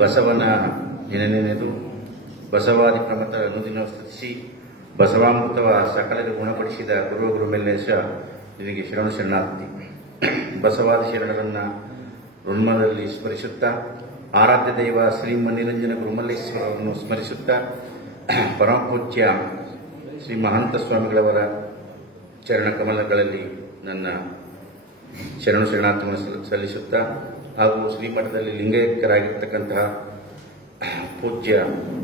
ಬಸವನ ನೆನೆದು ಬಸವಾದಿ ಪ್ರಮತ ಅನುದಿನ ಸ್ತುತಿಸಿ ಬಸವಾಮೃತವ ಸಕಲರಿಗೆ ಗುಣಪಡಿಸಿದ ಗುರುಮೆಲ್ಲೇಶ ನಿನಗೆ ಶರಣು ಶರಣಾರ್ಥಿ. ಬಸವಾದಿ ಶರಣರನ್ನ ಋಣ್ಮದಲ್ಲಿ ಸ್ಮರಿಸುತ್ತಾ ಆರಾಧ್ಯ ದೈವ ಶ್ರೀ ಮಣಿರಂಜನ ಗುರುಮಲ್ಲೇಶ್ವರರನ್ನು ಸ್ಮರಿಸುತ್ತಾ ಪರಮಪೂಜ್ಯ ಶ್ರೀ ಮಹಾಂತ ಸ್ವಾಮಿಗಳವರ ಚರಣ ಕಮಲಗಳಲ್ಲಿ ನನ್ನ ಶರಣು ಶರಣಾರ್ಥಿಗಳನ್ನು ಸಲ್ಲಿಸುತ್ತಾ ಹಾಗೂ ಶ್ರೀಮಠದಲ್ಲಿ ಲಿಂಗೈಕ್ಯರಾಗಿರ್ತಕ್ಕಂತಹ ಪೂಜ್ಯ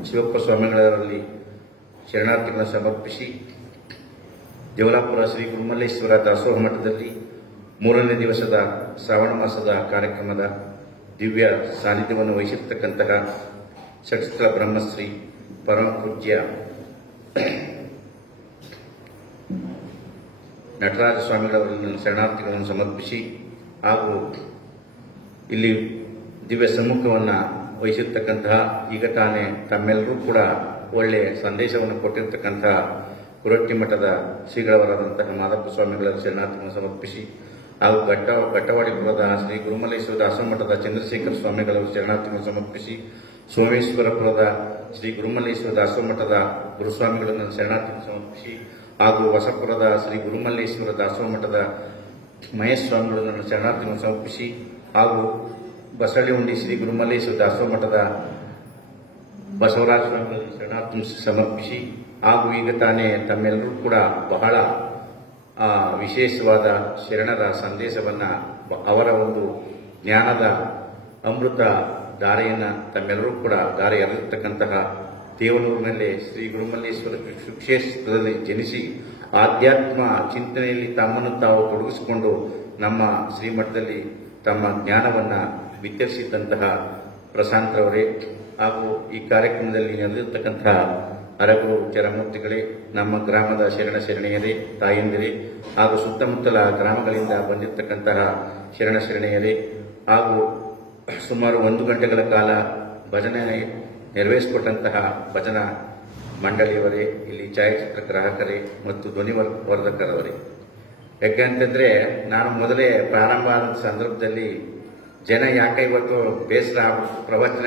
ಶಿವಪ್ಪ ಸ್ವಾಮಿಗಳಲ್ಲಿ ಶರಣಾರ್ಥಿಗಳನ್ನು ಸಮರ್ಪಿಸಿ ದೇವಲಾಪುರ ಶ್ರೀ ಗುರುಮಲ್ಲೇಶ್ವರ ದಾಸೋಹ ಮಠದಲ್ಲಿ 3ನೇ ದಿವಸದ ಶ್ರಾವಣ ಮಾಸದ ಕಾರ್ಯಕ್ರಮದ ದಿವ್ಯ ಸಾನ್ನಿಧ್ಯವನ್ನು ವಹಿಸಿರ್ತಕ್ಕಂತಹ ಷಟ್ಸ್ಥಳ ಬ್ರಹ್ಮಶ್ರೀ ಪರಮ ಪೂಜ್ಯ ನಟರಾಜ ಸ್ವಾಮಿಗಳವರಲ್ಲಿ ಶರಣಾರ್ಥಿಗಳನ್ನು ಸಮರ್ಪಿಸಿ ಹಾಗೂ ಇಲ್ಲಿ ದಿವ್ಯ ಸಮ್ಮುಖವನ್ನು ವಹಿಸಿರ್ತಕ್ಕಂತಹ ಈಗ ತಾನೇ ತಮ್ಮೆಲ್ಲರೂ ಕೂಡ ಒಳ್ಳೆಯ ಸಂದೇಶವನ್ನು ಕೊಟ್ಟಿರ್ತಕ್ಕಂತಹ ಕುರಟ್ಟಿ ಮಠದ ಶ್ರೀಗಳವರಾದಂತಹ ಮಾದಪ್ಪ ಸ್ವಾಮಿಗಳ ಶರಣಾರ್ಥಿಗಳನ್ನು ಸಮರ್ಪಿಸಿ ಹಾಗೂ ಘಟ್ಟವಾಡಿಪುರದ ಶ್ರೀ ಗುರುಮಲ್ಲೇಶ್ವರ ದಾಸೋಹ ಮಠದ ಚಂದ್ರಶೇಖರ ಸ್ವಾಮಿಗಳವರು ಶರಣಾರ್ಥಿಗಳನ್ನು ಸಮರ್ಪಿಸಿ ಸೋಮೇಶ್ವರಪುರದ ಶ್ರೀ ಗುರುಮಲ್ಲೇಶ್ವರ ದಾಸೋಹ ಮಠದ ಗುರುಸ್ವಾಮಿಗಳನ್ನು ಶರಣಾರ್ಥಿಗಳನ್ನು ಸಮರ್ಪಿಸಿ ಹಾಗೂ ಹೊಸಪುರದ ಶ್ರೀ ಗುರುಮಲ್ಲೇಶ್ವರ ದಾಸೋಹ ಮಠದ ಮಹೇಶ್ ಸ್ವಾಮಿಗಳನ್ನು ಶರಣಾರ್ಥಿಗಳನ್ನು ಸಮರ್ಪಿಸಿ ಹಾಗೂ ಬಸಳ್ಳಿಹುಂಡಿ ಶ್ರೀ ಗುರುಮಲ್ಲೇಶ್ವರ ದಾಸೋಹ ಮಠದ ಬಸವರಾಜ ಸ್ವಾಮಿಗಳನ್ನು ಶರಣಾರ್ಥಿ ಸಮರ್ಪಿಸಿ ಹಾಗೂ ಈಗ ತಾನೇ ತಮ್ಮೆಲ್ಲರೂ ಕೂಡ ಬಹಳ ವಿಶೇಷವಾದ ಶರಣರ ಸಂದೇಶವನ್ನು ಅವರ ಒಂದು ಜ್ಞಾನದ ಅಮೃತ ಧಾರೆಯನ್ನು ತಮ್ಮೆಲ್ಲರೂ ಕೂಡ ಧಾರೆ ಎರೆದಿರ್ತಕ್ಕಂತಹ ದೇವನೂರಿನಲ್ಲೇ ಶ್ರೀ ಗುರುಮಲ್ಲೇಶ್ವರ ಕ್ಷೇತ್ರದಲ್ಲಿ ಜನಿಸಿ ಆಧ್ಯಾತ್ಮ ಚಿಂತನೆಯಲ್ಲಿ ತಮ್ಮನ್ನು ತಾವು ತೊಡಗಿಸಿಕೊಂಡು ನಮ್ಮ ಶ್ರೀಮಠದಲ್ಲಿ ತಮ್ಮ ಜ್ಞಾನವನ್ನು ವಿತರಿಸಿದಂತಹ ಪ್ರಶಾಂತ್ರವರೇ ಹಾಗೂ ಈ ಕಾರ್ಯಕ್ರಮದಲ್ಲಿ ನೆರೆದಿರ್ತಕ್ಕಂತಹ ಅರಗುರು ಚರಮೂರ್ತಿಗಳೇ, ನಮ್ಮ ಗ್ರಾಮದ ಶರಣೆಯರೇ, ತಾಯಂದಿರೇ ಹಾಗೂ ಸುತ್ತಮುತ್ತಲ ಗ್ರಾಮಗಳಿಂದ ಬಂದಿರತಕ್ಕಂತಹ ಶರಣೆಯರೇ ಹಾಗೂ ಸುಮಾರು 1 ಗಂಟೆಗಳ ಕಾಲ ಭಜನೆ ನೆರವೇರಿಸಿಕೊಟ್ಟಂತಹ ಭಜನಾ ಮಂಡಳಿಯವರೇ, ಇಲ್ಲಿ ಛಾಯಾಚಿತ್ರ ಗ್ರಾಹಕರೇ ಮತ್ತು ಧ್ವನಿವರ್ಧಕರವರೇ. ಯಾಕೆಂತಂದ್ರೆ ನಾನು ಮೊದಲೇ ಪ್ರಾರಂಭ ಆದ ಸಂದರ್ಭದಲ್ಲಿ ಜನ ಯಾಕೆ ಇವತ್ತು ಬೇಸರ ಪ್ರವಚನ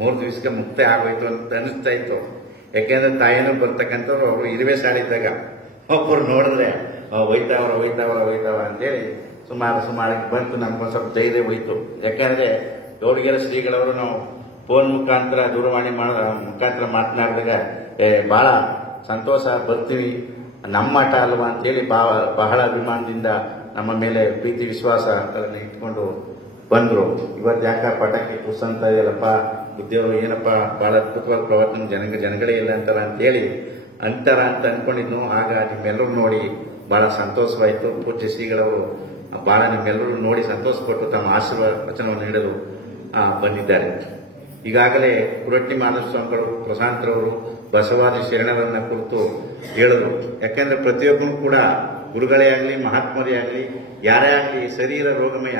3 ದಿವಸಕ್ಕೆ ಮುಕ್ತಾಯ ಆಗೋಯ್ತು ಅಂತ ಅನಿಸ್ತಾ ಇತ್ತು. ಯಾಕೆಂದ್ರೆ ತಾಯಿನೂ ಬರ್ತಕ್ಕಂಥವ್ರು ಅವರು ಇರುವೆ ಸಾಡಿದ್ದಾಗ ಒಬ್ಬರು ನೋಡಿದ್ರೆ ಹೋಯ್ತಾವ ಅಂತೇಳಿ ಸುಮಾರು ಬಂತು. ನಮ್ಗೊಂದು ಸ್ವಲ್ಪ ಧೈರ್ಯ ಹೋಯ್ತು. ಯಾಕಂದ್ರೆ ಗೌಡಿಗೆರೆ ಶ್ರೀಗಳವರು ನಾವು ಫೋನ್ ಮುಖಾಂತರ ದೂರವಾಣಿ ಮುಖಾಂತರ ಮಾತನಾಡಿದಾಗ ಬಹಳ ಸಂತೋಷ, ಬರ್ತೀವಿ, ನಮ್ಮ ಮಠ ಅಲ್ವಾ ಅಂತೇಳಿ ಬಹಳ ಅಭಿಮಾನದಿಂದ ನಮ್ಮ ಮೇಲೆ ಪ್ರೀತಿ ವಿಶ್ವಾಸಗಳನ್ನು ಇಟ್ಕೊಂಡು ಬಂದರು. ಇವತ್ತು ಯಾಕ ಪಟಾಕಿ ಕುಸಂತ ಇದೆಯಲ್ಲಪ್ಪ, ಉದ್ಯೋಗ ಏನಪ್ಪ ಬಹಳ ಅದ್ಭುತವಾದ ಪ್ರವಚನ ಜನಗಳೇ ಇಲ್ಲ ಅಂತಾರ ಅಂತ ಅನ್ಕೊಂಡಿದ್ನು. ಆಗ ನಿಮ್ಮೆಲ್ಲರೂ ನೋಡಿ ಬಹಳ ಸಂತೋಷವಾಯಿತು. ಪೂಜ್ಯ ಶ್ರೀಗಳವರು ಬಹಳ ನಿಮ್ಮೆಲ್ಲರೂ ನೋಡಿ ಸಂತೋಷಪಟ್ಟು ತಮ್ಮ ಆಶೀರ್ವಚನವನ್ನು ನೀಡಲು ಬಂದಿದ್ದಾರೆ. ಈಗಾಗಲೇ ಕುರಟ್ಟಿ ಮಾಧವ ಸ್ವಾಮಿಗಳು ಪ್ರಶಾಂತರವರು ಬಸವಾದಿ ಶರಣರನ್ನ ಕುರಿತು ಹೇಳಿದ್ರು. ಯಾಕೆಂದ್ರೆ ಪ್ರತಿಯೊಬ್ಬರು ಕೂಡ ಗುರುಗಳೇ ಆಗಲಿ, ಮಹಾತ್ಮರೇ ಆಗಲಿ, ಯಾರೇ ಆಗಲಿ ಶರೀರ ರೋಗಮಯ,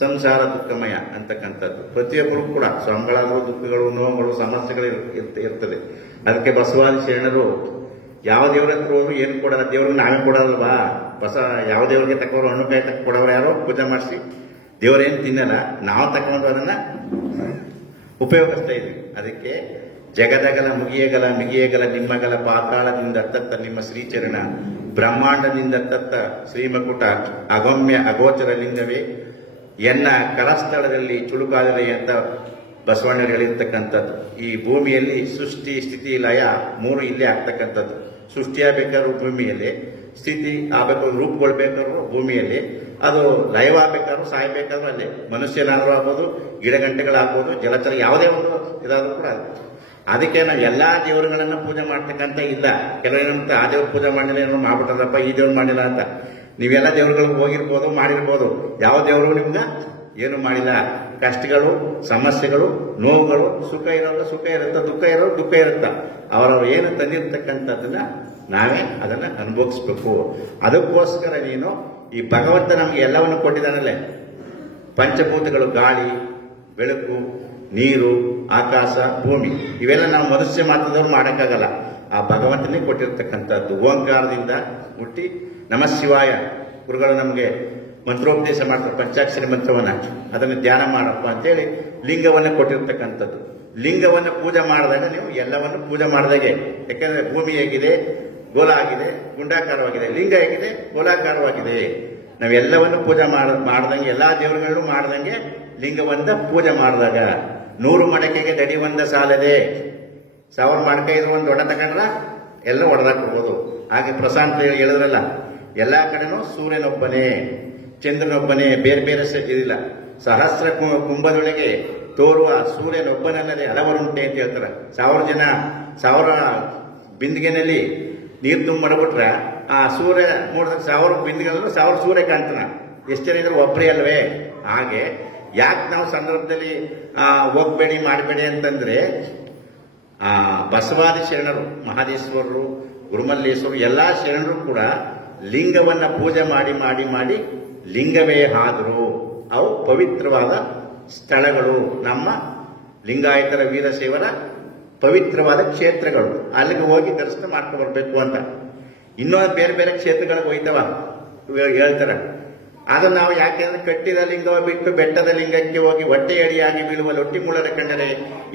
ಸಂಸಾರ ದುಃಖಮಯ ಅಂತಕ್ಕಂಥದ್ದು. ಪ್ರತಿಯೊಬ್ಬರು ಕೂಡ ಸಂಬಳಗಳು, ದುಃಖಗಳು, ನೋವುಗಳು, ಸಮಸ್ಯೆಗಳು ಇರ್ತದೆ. ಅದಕ್ಕೆ ಬಸವಾದಿ ಶರಣರು ಯಾವ ದೇವ್ರ ಹತ್ರ ಹೋದ್ರು ಏನು ಕೊಡಲ್ಲ, ದೇವ್ರಿಗೆ ನಾವೇ ಕೊಡಲ್ವಾ. ಯಾವ ದೇವ್ರಿಗೆ ತಕ್ಕೋರು ಹಣ್ಣುಕಾಯಿ ತಕ್ಕ ಕೊಡೋರು ಯಾರೋ ಪೂಜೆ ಮಾಡಿಸಿ ದೇವರೇನು ತಿನ್ನಲ್ಲ, ನಾವು ತಕೊಂಡು ಅದನ್ನ ಉಪಯೋಗಿಸ್ತಾ ಇದ್ವಿ. ಅದಕ್ಕೆ ಜಗದಗಲ ಮಿಗಿಯಗಲ ನಿಮ್ಮಗಲ ಪಾತಾಳದಿಂದ ತತ್ತ ನಿಮ್ಮ ಶ್ರೀಚರಣ, ಬ್ರಹ್ಮಾಂಡದಿಂದ ತತ್ತ ಶ್ರೀಮಕುಟ ಅಗಮ್ಯ ಅಗೋಚರ ಲಿಂಗವೇ ಎನ್ನ ಕರಸ್ಥಳದಲ್ಲಿ ಚುಳುಕಾದರೆ ಅಂತ ಬಸವಣ್ಣರು ಹೇಳಿರ್ತಕ್ಕಂಥದ್ದು. ಈ ಭೂಮಿಯಲ್ಲಿ ಸೃಷ್ಟಿ, ಸ್ಥಿತಿ, ಲಯ 3 ಇಲ್ಲೇ ಆಗ್ತಕ್ಕಂಥದ್ದು. ಸೃಷ್ಟಿ ಆಗಬೇಕಾದ್ರೂ ಭೂಮಿಯಲ್ಲಿ, ಸ್ಥಿತಿ ಆಗಬೇಕು, ರೂಪುಗೊಳ್ಬೇಕಾದ್ರೂ ಭೂಮಿಯಲ್ಲಿ, ಅದು ಲಯವಾಗಬೇಕಾದ್ರೂ ಸಾಯಬೇಕಾದ್ರೂ ಅಲ್ಲೇ. ಮನುಷ್ಯನಾದ್ರೂ ಆಗ್ಬೋದು, ಗಿಡಗಂಟೆಗಳಾಗ್ಬೋದು, ಜಲಚರ ಯಾವುದೇ ಒಂದು ಇದಾದ್ರೂ ಕೂಡ ಅದಕ್ಕೆ ನಾವು ಎಲ್ಲಾ ದೇವರುಗಳನ್ನ ಪೂಜೆ ಮಾಡ್ತಕ್ಕಂಥ ಇಲ್ಲ. ಕೆಲವೇನಂತ ಆ ದೇವ್ರ ಪೂಜೆ ಮಾಡಿಲ್ಲ, ಏನೋ ಮಾಡ್ಬಿಟ್ಟದಪ್ಪ, ಈ ದೇವ್ರು ಮಾಡಿಲ್ಲ ಅಂತ. ನೀವೆಲ್ಲ ದೇವ್ರುಗಳಿಗೆ ಹೋಗಿರ್ಬೋದು, ಮಾಡಿರ್ಬೋದು. ಯಾವ ದೇವರು ನಿಮ್ಗೆ ಏನು ಮಾಡಿಲ್ಲ. ಕಷ್ಟಗಳು, ಸಮಸ್ಯೆಗಳು, ನೋವುಗಳು, ಸುಖ ಇರುತ್ತೆ, ದುಃಖ ಇರುತ್ತೆ. ಅವರವರು ಏನು ತಂದಿರ್ತಕ್ಕಂಥದ್ದನ್ನ ನಾವೇ ಅದನ್ನ ಅನುಭವಿಸ್ಬೇಕು. ಅದಕ್ಕೋಸ್ಕರ ನೀನು ಈ ಭಗವಂತ ನಮ್ಗೆ ಎಲ್ಲವನ್ನು ಕೊಟ್ಟಿದ್ದಾನಲ್ಲೇ, ಪಂಚಭೂತಗಳು, ಗಾಳಿ, ಬೆಳಕು, ನೀರು, ಆಕಾಶ, ಭೂಮಿ, ಇವೆಲ್ಲ ನಾವು ಮನುಷ್ಯ ಮಾತ್ರದವ್ರು ಮಾಡೋಕ್ಕಾಗಲ್ಲ. ಆ ಭಗವಂತನೇ ಕೊಟ್ಟಿರ್ತಕ್ಕಂಥದ್ದು. ಓಂಕಾರದಿಂದ ಹುಟ್ಟಿ ನಮಃ ಶಿವಾಯ ಗುರುಗಳು ನಮಗೆ ಮಂತ್ರೋಪದೇಶ ಮಾಡ್ತಾರೆ, ಪಂಚಾಕ್ಷರಿ ಮಂತ್ರವನ್ನ, ಅದನ್ನು ಧ್ಯಾನ ಮಾಡಪ್ಪ ಅಂತೇಳಿ ಲಿಂಗವನ್ನು ಕೊಟ್ಟಿರ್ತಕ್ಕಂಥದ್ದು. ಲಿಂಗವನ್ನು ಪೂಜೆ ಮಾಡಿದಾಗ ನೀವು ಎಲ್ಲವನ್ನು ಪೂಜೆ ಮಾಡಿದಾಗೆ. ಯಾಕೆಂದ್ರೆ ಭೂಮಿ ಹೇಗಿದೆ, ಗೋಲ ಆಗಿದೆ, ಗುಂಡಾಕಾರವಾಗಿದೆ. ಲಿಂಗ ಹೇಗಿದೆ, ಗೋಲಾಕಾರವಾಗಿದೆ. ನಾವೆಲ್ಲವನ್ನು ಪೂಜೆ ಮಾಡ್ದಂಗೆ, ಎಲ್ಲಾ ದೇವರುಗಳನ್ನು ಮಾಡ್ದಂಗೆ ಲಿಂಗವನ್ನ ಪೂಜೆ ಮಾಡಿದಾಗ 100 ಮಡಕೆಗೆ ದಡಿ ಒಂದ ಸಾಲದೆ. 1000 ಮಡಕೆ ಇದ್ರು ಒಂದು ದೊಡ್ಡ ತಗೊಂಡ್ರ ಎಲ್ಲ ಹೊಡೆದಾಕ್ಬಿಡ್ಬೋದು. ಹಾಗೆ ಪ್ರಶಾಂತ್ ಹೇಳಿದ್ರಲ್ಲ, ಎಲ್ಲಾ ಕಡೆನೂ ಸೂರ್ಯನೊಬ್ಬನೇ, ಚಂದ್ರನೊಬ್ಬನೇ, ಬೇರೆ ಬೇರೆ ಇದಿಲ್ಲ. ಸಹಸ್ರ ಕುಂಭದೊಳಗೆ ತೋರುವ ಸೂರ್ಯನೊಬ್ಬನಲ್ಲದೆ ಹಲವರುಂಟೆ ಅಂತ ಹೇಳ್ತಾರೆ. 1000 ಬಿಂದಿಗೆನಲ್ಲಿ ನೀರು ತುಂಬ ಮಾಡಿಬಿಟ್ರೆ ಆ ಸೂರ್ಯ ನೋಡಿದಾಗ 1000 ಬಿಂದಿಗೆನಲ್ಲೂ 1000 ಸೂರ್ಯ ಕಾಣ್ತಾನ. ಎಷ್ಟು ಜನ ಇದ್ರು ಒಬ್ಬರೇ ಅಲ್ವೇ? ಹಾಗೆ ಯಾಕೆ ನಾವು ಸಂದರ್ಭದಲ್ಲಿ ಹೋಗ್ಬೇಡಿ ಮಾಡಬೇಡಿ ಅಂತಂದ್ರೆ, ಬಸವಾದಿ ಶರಣರು, ಮಹದೇಶ್ವರರು, ಗುರುಮಲ್ಲೇಶ್ವರರು ಎಲ್ಲಾ ಶರಣರು ಕೂಡ ಲಿಂಗವನ್ನ ಪೂಜೆ ಮಾಡಿ ಮಾಡಿ ಮಾಡಿ ಲಿಂಗವೇ ಆದರು. ಅವು ಪವಿತ್ರವಾದ ಸ್ಥಳಗಳು. ನಮ್ಮ ಲಿಂಗಾಯತರ ವೀರಶೈವರ ಪವಿತ್ರವಾದ ಕ್ಷೇತ್ರಗಳು. ಅಲ್ಲಿಗೆ ಹೋಗಿ ದರ್ಶನ ಮಾಡ್ಕೊಂಡು ಬರ್ಬೇಕು ಅಂತ. ಇನ್ನೊಂದು ಬೇರೆ ಬೇರೆ ಕ್ಷೇತ್ರಗಳಿಗೆ ಹೋಯ್ತವ ಹೇಳ್ತಾರೆ. ಅದನ್ನ ನಾವು ಯಾಕೆಂದ್ರೆ ಕಟ್ಟಿದ ಲಿಂಗವ ಬಿಟ್ಟು ಬೆಟ್ಟದ ಲಿಂಗಕ್ಕೆ ಹೋಗಿ ಹೊಟ್ಟೆ ಅಡಿಯಾಗಿ ಬೀಳುವ ಲೊಟ್ಟಿ ಮುಳ್ಳರ ಕಂಡರೆ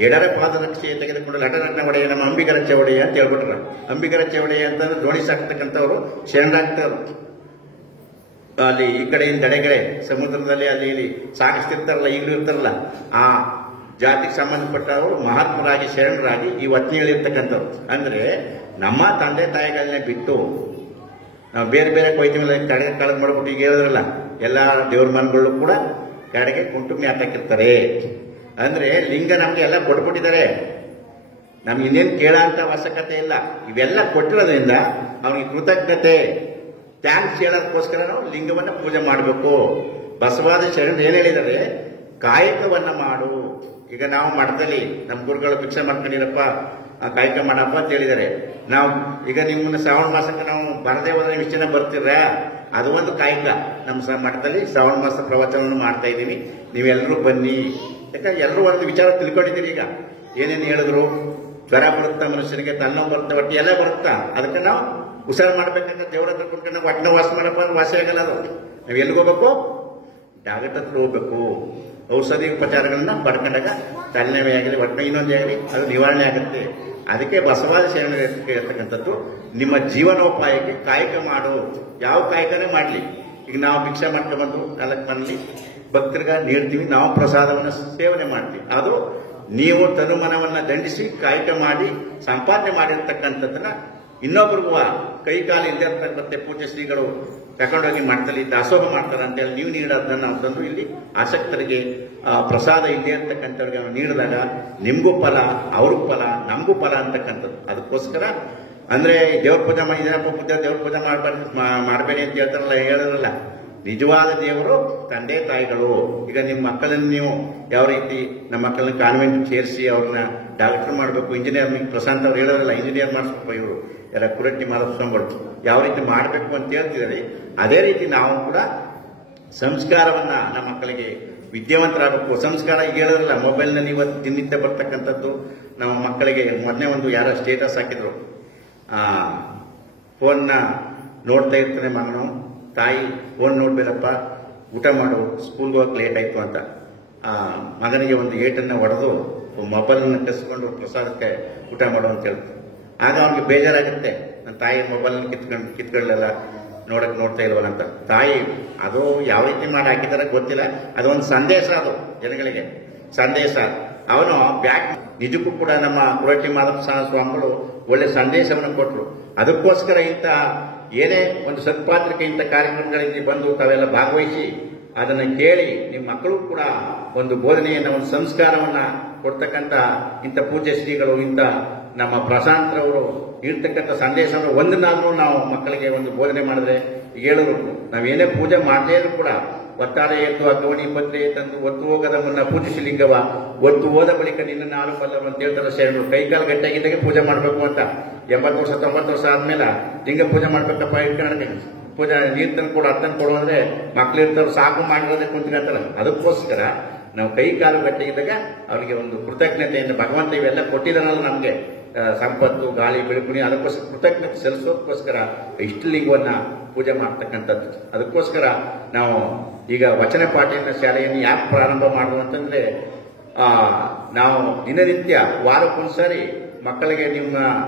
ಎಡರ ಪಾದರಕ್ಷೆಯ ತೆಗೆದುಕೊಂಡು ಲಟರತ್ನ ಒಡೆಯ ನಮ್ಮ ಅಂಬಿಗರ ಚೌಡೆಯ ಅಂತ ಹೇಳ್ಬಿಟ್ರ. ಅಂಬಿಗರ ಚೌಡೆಯ ಅಂತಂದ್ರೆ ದೋಣಿ ಸಾಕ್ತಕ್ಕಂಥವ್ರು ಶರಣರಾಗ್ತವ್ರು. ಅಲ್ಲಿ ಈ ಕಡೆಯಿಂದ ಎಡೆಗಡೆ ಸಮುದ್ರದಲ್ಲಿ ಅಲ್ಲಿ ಇಲ್ಲಿ ಸಾಗಿಸ್ತಿರ್ತಾರಲ್ಲ, ಈಗಲೂ ಇರ್ತಾರಲ್ಲ, ಆ ಜಾತಿಗೆ ಸಂಬಂಧಪಟ್ಟವರು ಮಹಾತ್ಮರಾಗಿ ಶರಣರಾಗಿ ಈ ವತ್ನಿ ಹೇಳಿರ್ತಕ್ಕಂಥವ್ರು. ಅಂದ್ರೆ ನಮ್ಮ ತಂದೆ ತಾಯಿಗಳನ್ನೇ ಬಿಟ್ಟು ನಾವು ಬೇರೆ ಬೇರೆ ಕೊಯ್ತೀವಲ್ಲ, ಕಡೆಗೆ ಕಳೆದು ಮಾಡ್ಬಿಟ್ಟು ಈಗ ಹೇಳಿದ್ರಲ್ಲ, ಎಲ್ಲ ದೇವ್ರ ಮನ್ಗಳು ಕೂಡ ಕಡೆಗೆ ಕುಂಟುಂಬಿ ಹಾಕಿರ್ತಾರೆ. ಅಂದ್ರೆ ಲಿಂಗ ನಮ್ಗೆ ಎಲ್ಲ ಕೊಟ್ಬಿಟ್ಟಿದ್ದಾರೆ. ನಮ್ಗೆ ಇನ್ನೇನು ಕೇಳ ಅಂತ ಅವಶ್ಯಕತೆ ಇಲ್ಲ. ಇವೆಲ್ಲ ಕೊಟ್ಟಿರೋದ್ರಿಂದ ಅವ್ನಿಗೆ ಕೃತಜ್ಞತೆ, ಥ್ಯಾಂಕ್ಸ್ ಹೇಳೋದಕ್ಕೋಸ್ಕರ ನಾವು ಲಿಂಗವನ್ನ ಪೂಜೆ ಮಾಡಬೇಕು. ಬಸವಾದಿ ಶರಣರು ಏನ್ ಹೇಳಿದ್ದಾರೆ? ಕಾಯಕವನ್ನ ಮಾಡು. ಈಗ ನಾವು ಮಠದಲ್ಲಿ ನಮ್ಮ ಗುರುಗಳು ಭಿಕ್ಷೆ ಮಾಡ್ಕೊಂಡಿರಪ್ಪ, ಕಾಯಕ ಮಾಡಪ್ಪ ಅಂತ ಹೇಳಿದ್ದಾರೆ. ನಾವು ಈಗ ನಿಮ್ಮನ್ನ ಶ್ರಾವಣ ಮಾಸಕ್ಕೆ ನಾವು ಬರದೇ ಹೋದ್ರೆ ಇಷ್ಟು ಜನ ಬರ್ತಿರ, ಅದು ಒಂದು ಕಾಯಕ. ನಮ್ಮ ಮಠದಲ್ಲಿ ಶ್ರಾವಣ ಮಾಸ ಪ್ರವಚನವನ್ನು ಮಾಡ್ತಾ ಇದ್ದೀವಿ, ನೀವೆಲ್ಲರೂ ಬನ್ನಿ. ಯಾಕಂದ್ರೆ ಎಲ್ಲರೂ ಒಂದು ವಿಚಾರ ತಿಳ್ಕೊಂಡಿದ್ದೀರಿ. ಈಗ ಏನೇನು ಹೇಳಿದ್ರು, ಜ್ವರ ಬರುತ್ತಾ ಮನುಷ್ಯನಿಗೆ, ತಲೆನೋವು ಬರುತ್ತಾ, ಹೊಟ್ಟೆ ಎಲ್ಲ ಬರುತ್ತಾ, ಅದಕ್ಕೆ ನಾವು ಹುಷಾರು ಮಾಡ್ಬೇಕಂದ್ರೆ ದೇವರ ಹತ್ರ ಕುತ್ಕೊಂಡು ನಾವು ಹೊಟ್ಟೆ ವಾಸ ಮಾಡಪ್ಪ ಅಂದ್ರೆ ವಾಸಿ ಆಗಲ್ಲ. ಅದು ನಾವು ಎಲ್ಲಿಗೆ ಹೋಗ್ಬೇಕು? ಡಾಕ್ಟರ್ ಹತ್ರ ಹೋಗ್ಬೇಕು. ಔಷಧಿ ಉಪಚಾರಗಳನ್ನ ಪಡ್ಕೊಂಡಾಗ ತಲೆನೋವೇ ಆಗಲಿ, ಹೊಟ್ಟೆ ಇನ್ನೊಂದೇ ಆಗಲಿ, ಅದು ನಿವಾರಣೆ ಆಗುತ್ತೆ. ಅದಕ್ಕೆ ಬಸವಾದಿ ಶರಣ ಹೇಳ್ತಕ್ಕಂಥದ್ದು, ನಿಮ್ಮ ಜೀವನೋಪಾಯಕ್ಕೆ ಕಾಯಕ ಮಾಡು. ಯಾವ ಕಾಯಕನೇ ಮಾಡಲಿ. ಈಗ ನಾವು ಭಿಕ್ಷೆ ಮಾಡ್ಕೊಂಡ್ಬಂದು 4 ಮನೇಲಿ ಭಕ್ತರಿಗೆ ನೀಡ್ತೀವಿ, ನಾವು ಪ್ರಸಾದವನ್ನು ಸೇವನೆ ಮಾಡ್ತೀವಿ. ಅದು ನೀವು ತನುಮನವನ್ನ ದಂಡಿಸಿ ಕಾಯಕ ಮಾಡಿ ಸಂಪಾದನೆ ಮಾಡಿರ್ತಕ್ಕಂಥದ್ದನ್ನ ಇನ್ನೊಬ್ರಿಗೂ ಕೈ ಕಾಲು ಇಲ್ಲದೆ ಇರ್ತಕ್ಕಂಥ ಪೂಜ್ಯ ಶ್ರೀಗಳು ತಗೊಂಡೋಗಿ ಮಾಡ್ತಲ್ಲಿ ದಾಸೋಹ ಮಾಡ್ತಾರೆ ಅಂತೇಳಿ ನೀವು ನೀಡೋದನ್ನ ನಾವು ತಂದು ಇಲ್ಲಿ ಆಸಕ್ತರಿಗೆ ಪ್ರಸಾದ ಇಲ್ಲದೆ ಇರ್ತಕ್ಕಂಥವ್ರಿಗೆ ನಾವು ನೀಡಿದಾಗ ನಿಮ್ಗೂ ಫಲ, ಅವ್ರಿಗೂ ಫಲ, ನಮಗೂ ಫಲ ಅಂತಕ್ಕಂಥದ್ದು. ಅದಕ್ಕೋಸ್ಕರ ಅಂದ್ರೆ ದೇವ್ರ ಪೂಜೆ ಮಾಡಿದಪ್ಪ, ದೇವ್ರ ಪೂಜೆ ಮಾಡಬೇಡಿ ಅಂತ ಹೇಳ್ತಾರಲ್ಲ, ಹೇಳಿದ್ರಲ್ಲ, ನಿಜವಾದ ದೇವರು ತಂದೆ ತಾಯಿಗಳು. ಈಗ ನಿಮ್ಮ ಮಕ್ಕಳನ್ನು ನೀವು ಯಾವ ರೀತಿ ನಮ್ಮ ಮಕ್ಕಳನ್ನ ಕಾನ್ವೆಂಟ್ ಸೇರಿಸಿ ಅವ್ರನ್ನ ಡಾಕ್ಟರ್ ಮಾಡಬೇಕು, ಇಂಜಿನಿಯರ್, ಪ್ರಶಾಂತ್ ಅವ್ರು ಹೇಳೋರಲ್ಲ, ಇಂಜಿನಿಯರ್ ಮಾಡಿಸ್ಬೇಕು, ಇವರು ಯಾರ ಕುರಟ್ಟಿ ಮಾಧವಸ್ವಾಮಿಗಳು ಯಾವ ರೀತಿ ಮಾಡಬೇಕು ಅಂತ ಹೇಳ್ತಿದ್ದಾರೆ. ಅದೇ ರೀತಿ ನಾವು ಕೂಡ ಸಂಸ್ಕಾರವನ್ನ ನಮ್ಮ ಮಕ್ಕಳಿಗೆ ವಿದ್ಯಾವಂತರಾಗಬೇಕು. ಸಂಸ್ಕಾರ ಈಗ ಹೇಳೋರಲ್ಲ, ಮೊಬೈಲ್ನಲ್ಲಿ ಇವತ್ತು ದಿನನಿತ್ಯ ಬರ್ತಕ್ಕಂಥದ್ದು ನಮ್ಮ ಮಕ್ಕಳಿಗೆ. ಮೊನ್ನೆ ಒಂದು ಯಾರೋ ಸ್ಟೇಟಸ್ ಹಾಕಿದ್ರು, ಫೋನ್ನ ನೋಡ್ತಾ ಇರ್ತಾನೆ ಮಗನು, ತಾಯಿ ಫೋನ್ ನೋಡ್ಬೇಡಪ್ಪ, ಊಟ ಮಾಡು, ಸ್ಕೂಲ್ಗೆ ಹೋಗಕ್ಕೆ ಲೇಟ್ ಆಯ್ತು ಅಂತ ಮಗನಿಗೆ ಒಂದು ಏಟನ್ನು ಹೊಡೆದು ಮೊಬೈಲನ್ನು ಕಸ್ಕೊಂಡು ಪ್ರಸಾದಕ್ಕೆ ಊಟ ಮಾಡು ಅಂತ ಹೇಳ್ತಾರೆ. ಆಗ ಅವನಿಗೆ ಬೇಜಾರಾಗುತ್ತೆ, ನನ್ನ ತಾಯಿ ಮೊಬೈಲನ್ನು ಕಿತ್ಕೊಳ್ಳಲ್ಲ, ನೋಡ್ತಾ ಇಲ್ವಲ್ಲ ಅಂತ. ತಾಯಿ ಅದು ಯಾವ ರೀತಿ ಮಾಡಿ ಹಾಕಿದಾರೆ ಗೊತ್ತಿಲ್ಲ, ಅದೊಂದು ಸಂದೇಶ, ಅದು ಜನಗಳಿಗೆ ಸಂದೇಶ. ಅವನು ಬ್ಯಾಕ್ ನಿಜಕ್ಕೂ ಕೂಡ ನಮ್ಮ ಕುರಟ್ಟಿ ಮಾಧವ ಸ್ವಾಮಿಗಳು ಒಳ್ಳೆ ಸಂದೇಶವನ್ನು ಕೊಟ್ಟರು. ಅದಕ್ಕೋಸ್ಕರ ಇಂಥ ಏನೇ ಒಂದು ಸತ್ಪಾತ್ರಕ್ಕೆ ಇಂಥ ಕಾರ್ಯಕ್ರಮಗಳಿಗೆ ಬಂದು ತಾವೆಲ್ಲ ಭಾಗವಹಿಸಿ ಅದನ್ನು ಕೇಳಿ ನಿಮ್ಮ ಮಕ್ಕಳು ಕೂಡ ಒಂದು ಬೋಧನೆಯನ್ನ, ಒಂದು ಸಂಸ್ಕಾರವನ್ನ ಕೊಡ್ತಕ್ಕಂಥ ಇಂಥ ಪೂಜ್ಯ ಶ್ರೀಗಳು, ಇಂಥ ನಮ್ಮ ಪ್ರಶಾಂತರವರು ಇರ್ತಕ್ಕಂಥ ಸಂದೇಶವನ್ನು ಒಂದನ್ನಾದ್ರೂ ನಾವು ಮಕ್ಕಳಿಗೆ ಒಂದು ಬೋಧನೆ ಮಾಡಿದ್ರೆ, ಹೇಳೋರು ನಾವೇನೇ ಪೂಜೆ ಮಾಡದೇ ಇದ್ರು ಕೂಡ ಒತ್ತಾಡ ಎದ್ದು ಅಗ್ಗವಣಿ ಪತ್ರೆ ತಂದು ಒತ್ತು ಹೋಗದ ಮುನ್ನ ಪೂಜಿಸಿ ಲಿಂಗವ, ಒತ್ತು ಹೋದ ಬಳಿಕ ನಿನ್ನ ನಾರು ಬಲ್ಲರು ಅಂತ ಹೇಳ್ತಾರೆ ಶರಣರು. ಕೈಕಾಲು ಗಟ್ಟಿಯಾಗಿದ್ದಾಗೆ ಪೂಜೆ ಮಾಡಬೇಕು ಅಂತ. 80 ವರ್ಷ 90 ವರ್ಷ ಆದ್ಮೇಲೆ ಲಿಂಗ ಪೂಜೆ ಮಾಡ್ಬೇಕಪ್ಪ, ಇಟ್ಕೊಂಡ ಪೂಜೆ ನೀರು ತಂದು ಕೊಡು, ಅರ್ಥನ್ ಕೊಡು ಅಂದ್ರೆ ಮಕ್ಳು ಇರ್ತಾವ್ರು ಸಾಕು ಮಾಡಿರೋದೇ ಕುಂತ್ಕೊಳ್ತಾರ. ಅದಕ್ಕೋಸ್ಕರ ನಾವು ಕೈ ಕಾಲು ಗಟ್ಟಿಗಿದ್ದಾಗ ಅವರಿಗೆ ಒಂದು ಕೃತಜ್ಞತೆಯಿಂದ ಭಗವಂತ ಇವೆಲ್ಲ ಕೊಟ್ಟಿದ್ದಾನಲ್ಲ ನಮ್ಗೆ, ಸಂಪತ್ತು, ಗಾಳಿ, ಬೆಳಕುಣಿ, ಅದಕ್ಕೋಸ್ಕರ ಕೃತಜ್ಞತೆ ಸಲ್ಲಿಸೋದಕ್ಕೋಸ್ಕರ ಇಷ್ಟು ಲಿಂಗವನ್ನ ಪೂಜೆ ಮಾಡ್ತಕ್ಕಂಥದ್ದು. ಅದಕ್ಕೋಸ್ಕರ ನಾವು ಈಗ ವಚನ ಪಾಠ್ಯನ ಶಾಲೆಯನ್ನು ಯಾಕೆ ಪ್ರಾರಂಭ ಮಾಡುವ ಅಂತಂದ್ರೆ ನಾವು ದಿನನಿತ್ಯ ವಾರಕ್ಕೊಂದ್ಸರಿ ಮಕ್ಕಳಿಗೆ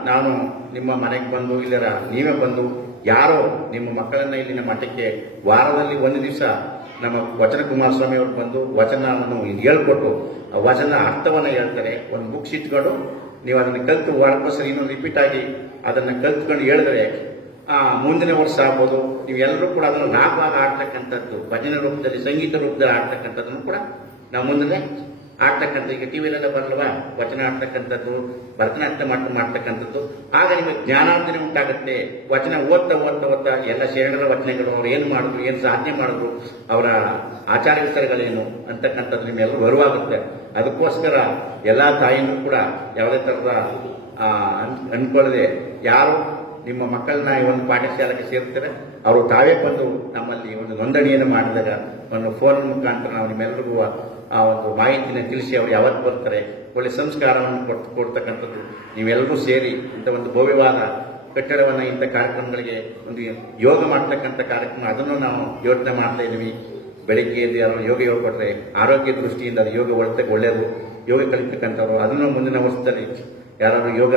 ನಾನು ನಿಮ್ಮ ಮನೆಗೆ ಬಂದು ಇಲ್ಲರ ನೀವೇ ಬಂದು ಯಾರೋ ನಿಮ್ಮ ಮಕ್ಕಳನ್ನ ಇಲ್ಲಿನ ಮಠಕ್ಕೆ ವಾರದಲ್ಲಿ ಒಂದು ದಿವಸ ನಮ್ಮ ವಚನ ಕುಮಾರಸ್ವಾಮಿ ಅವರು ಬಂದು ವಚನವನ್ನು ಹೇಳ್ಕೊಟ್ಟು ಆ ವಚನ ಅರ್ಥವನ್ನು ಹೇಳ್ತಾರೆ. ಒಂದು ಬುಕ್ಸ್ ಇಟ್ಕೊಂಡು ನೀವು ಅದನ್ನು ಕಲ್ತು ವಾರಕ್ಕೋಸ್ಕರ ಇನ್ನೊಂದು ರಿಪೀಟ್ ಆಗಿ ಅದನ್ನು ಕಲ್ತ್ಕೊಂಡು ಹೇಳಿದ್ರೆ ಮುಂದಿನ ವರ್ಷ ಆಗ್ಬೋದು. ನೀವೆಲ್ಲರೂ ಕೂಡ ಅದನ್ನು ಲಾಭವಾಗಿ ಆಡ್ತಕ್ಕಂಥದ್ದು, ಭಜನೆ ರೂಪದಲ್ಲಿ ಸಂಗೀತ ರೂಪದಲ್ಲಿ ಆಡ್ತಕ್ಕಂಥದ್ದನ್ನು ಕೂಡ ನಾವು ಮುಂದೆ ಆಡ್ತಕ್ಕಂಥ, ಈಗ ಟಿವಿಲೆಲ್ಲ ಬರಲ್ವಾ ವಚನ ಆಡ್ತಕ್ಕಂಥದ್ದು, ಭರತನಾಟ್ಯ ಮಾಡ್ತಕ್ಕಂಥದ್ದು. ಆಗ ನಿಮಗೆ ಜ್ಞಾನಾರ್ಜನೆ ಉಂಟಾಗುತ್ತೆ. ವಚನ ಓದ್ತಾ ಎಲ್ಲ ಶರಣರ ವಚನಗಳು, ಅವ್ರು ಏನು ಮಾಡಿದ್ರು, ಏನು ಸಾಧನೆ ಮಾಡಿದ್ರು, ಅವರ ಆಚಾರ ವಿಚಾರಗಳೇನು ಅಂತಕ್ಕಂಥದ್ದು ನಿಮ್ಮೆಲ್ಲರೂ ಅರಿವಾಗುತ್ತೆ. ಅದಕ್ಕೋಸ್ಕರ ಎಲ್ಲ ತಾಯಿನೂ ಕೂಡ ಯಾವುದೇ ಥರದ ಅನ್ಕೊಳ್ಳದೆ ಯಾರು ನಿಮ್ಮ ಮಕ್ಕಳನ್ನ ಈ ಒಂದು ಪಾಠಶಾಲೆಗೆ ಸೇರ್ತಾರೆ ಅವರು ತಾವೇ ಬಂದು ನಮ್ಮಲ್ಲಿ ಒಂದು ನೋಂದಣಿಯನ್ನು ಮಾಡಿದಾಗ ಒಂದು ಫೋನ್ ಮುಖಾಂತರ ನಾವು ನಿಮ್ಮೆಲ್ಲರಿಗೂ ಆ ಒಂದು ಮಾಹಿತಿನ ತಿಳಿಸಿ ಅವ್ರು ಯಾವತ್ತು ಬರ್ತಾರೆ, ಒಳ್ಳೆ ಸಂಸ್ಕಾರವನ್ನು ಕೊಡ್ತಕ್ಕಂಥದ್ದು. ನೀವೆಲ್ಲರೂ ಸೇರಿ ಇಂಥ ಒಂದು ಭವ್ಯವಾದ ಕಟ್ಟಡವನ್ನು ಇಂಥ ಕಾರ್ಯಕ್ರಮಗಳಿಗೆ ಒಂದು ಯೋಗ ಮಾಡ್ತಕ್ಕಂಥ ಕಾರ್ಯಕ್ರಮ ಅದನ್ನು ನಾವು ಯೋಚನೆ ಮಾಡ್ತಾ ಇದ್ದೀವಿ. ಬೆಳಿಗ್ಗೆ ಎದ್ದು ಯಾರು ಯೋಗ ಕೊಟ್ಟರೆ ಆರೋಗ್ಯ ದೃಷ್ಟಿಯಿಂದ ಅದು ಯೋಗ ಒಳ್ಳೆಯದು. ಯೋಗ ಕಲಿತಕ್ಕಂಥವ್ರು ಅದನ್ನು ಮುಂದಿನ ವರ್ಷದಲ್ಲಿ ಯಾರು ಯೋಗ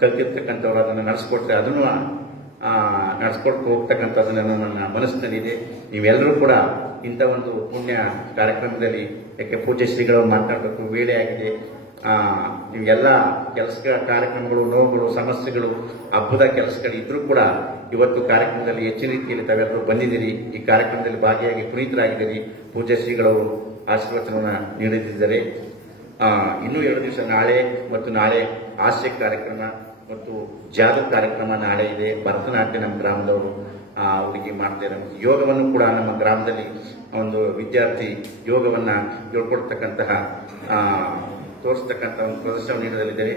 ಕಲ್ತಿರ್ತಕ್ಕಂಥವ್ರು ಅದನ್ನು ನಡೆಸ್ಕೊಡ್ತಾರೆ, ಅದನ್ನು ನಡೆಸ್ಕೊಟ್ಟು ಹೋಗ್ತಕ್ಕಂಥದ್ದು ನನ್ನ ಮನಸ್ಸಿನಲ್ಲಿದೆ. ನೀವೆಲ್ಲರೂ ಕೂಡ ಇಂಥ ಒಂದು ಪುಣ್ಯ ಕಾರ್ಯಕ್ರಮದಲ್ಲಿ, ಯಾಕೆ ಪೂಜ್ಯ ಶ್ರೀಗಳು ಮಾತನಾಡಬೇಕು ವೇಳೆ ಆಗಿದೆ, ನೀವೆಲ್ಲ ಕೆಲಸಗಳ ಕಾರ್ಯಕ್ರಮಗಳು, ನೋವುಗಳು, ಸಮಸ್ಯೆಗಳು, ಹಬ್ಬದ ಕೆಲಸಗಳು ಇದ್ರೂ ಕೂಡ ಇವತ್ತು ಕಾರ್ಯಕ್ರಮದಲ್ಲಿ ಹೆಚ್ಚಿನ ರೀತಿಯಲ್ಲಿ ತಾವೆಲ್ಲರೂ ಬಂದಿದ್ದೀರಿ. ಈ ಕಾರ್ಯಕ್ರಮದಲ್ಲಿ ಭಾಗಿಯಾಗಿ ಪುನೀತರಾಗಿದ್ದೀರಿ. ಪೂಜ್ಯ ಶ್ರೀಗಳು ಆಶೀರ್ವಚನವನ್ನು ನೀಡುತ್ತಿದ್ದಾರೆ. ಇನ್ನೂ 2 ದಿವಸ ನಾಳೆ ಮತ್ತು ನಾಳೆ ಹಾಸ್ಯ ಕಾರ್ಯಕ್ರಮ ಮತ್ತು ಜಾದು ಕಾರ್ಯಕ್ರಮ ನಾಳೆ ಇದೆ. ಭರತನಾಟ್ಯ ನಮ್ಮ ಗ್ರಾಮದವರು ಹುಡುಗಿ ಮಾಡ್ತಾರೆ. ಯೋಗವನ್ನು ಕೂಡ ನಮ್ಮ ಗ್ರಾಮದಲ್ಲಿ ಒಂದು ವಿದ್ಯಾರ್ಥಿ ಯೋಗವನ್ನು ಹೇಳ್ಕೊಡ್ತಕ್ಕಂತಹ ತೋರಿಸ್ತಕ್ಕಂಥ ಒಂದು ಪ್ರದರ್ಶನ ನೀಡಲಿದ್ದಾರೆ.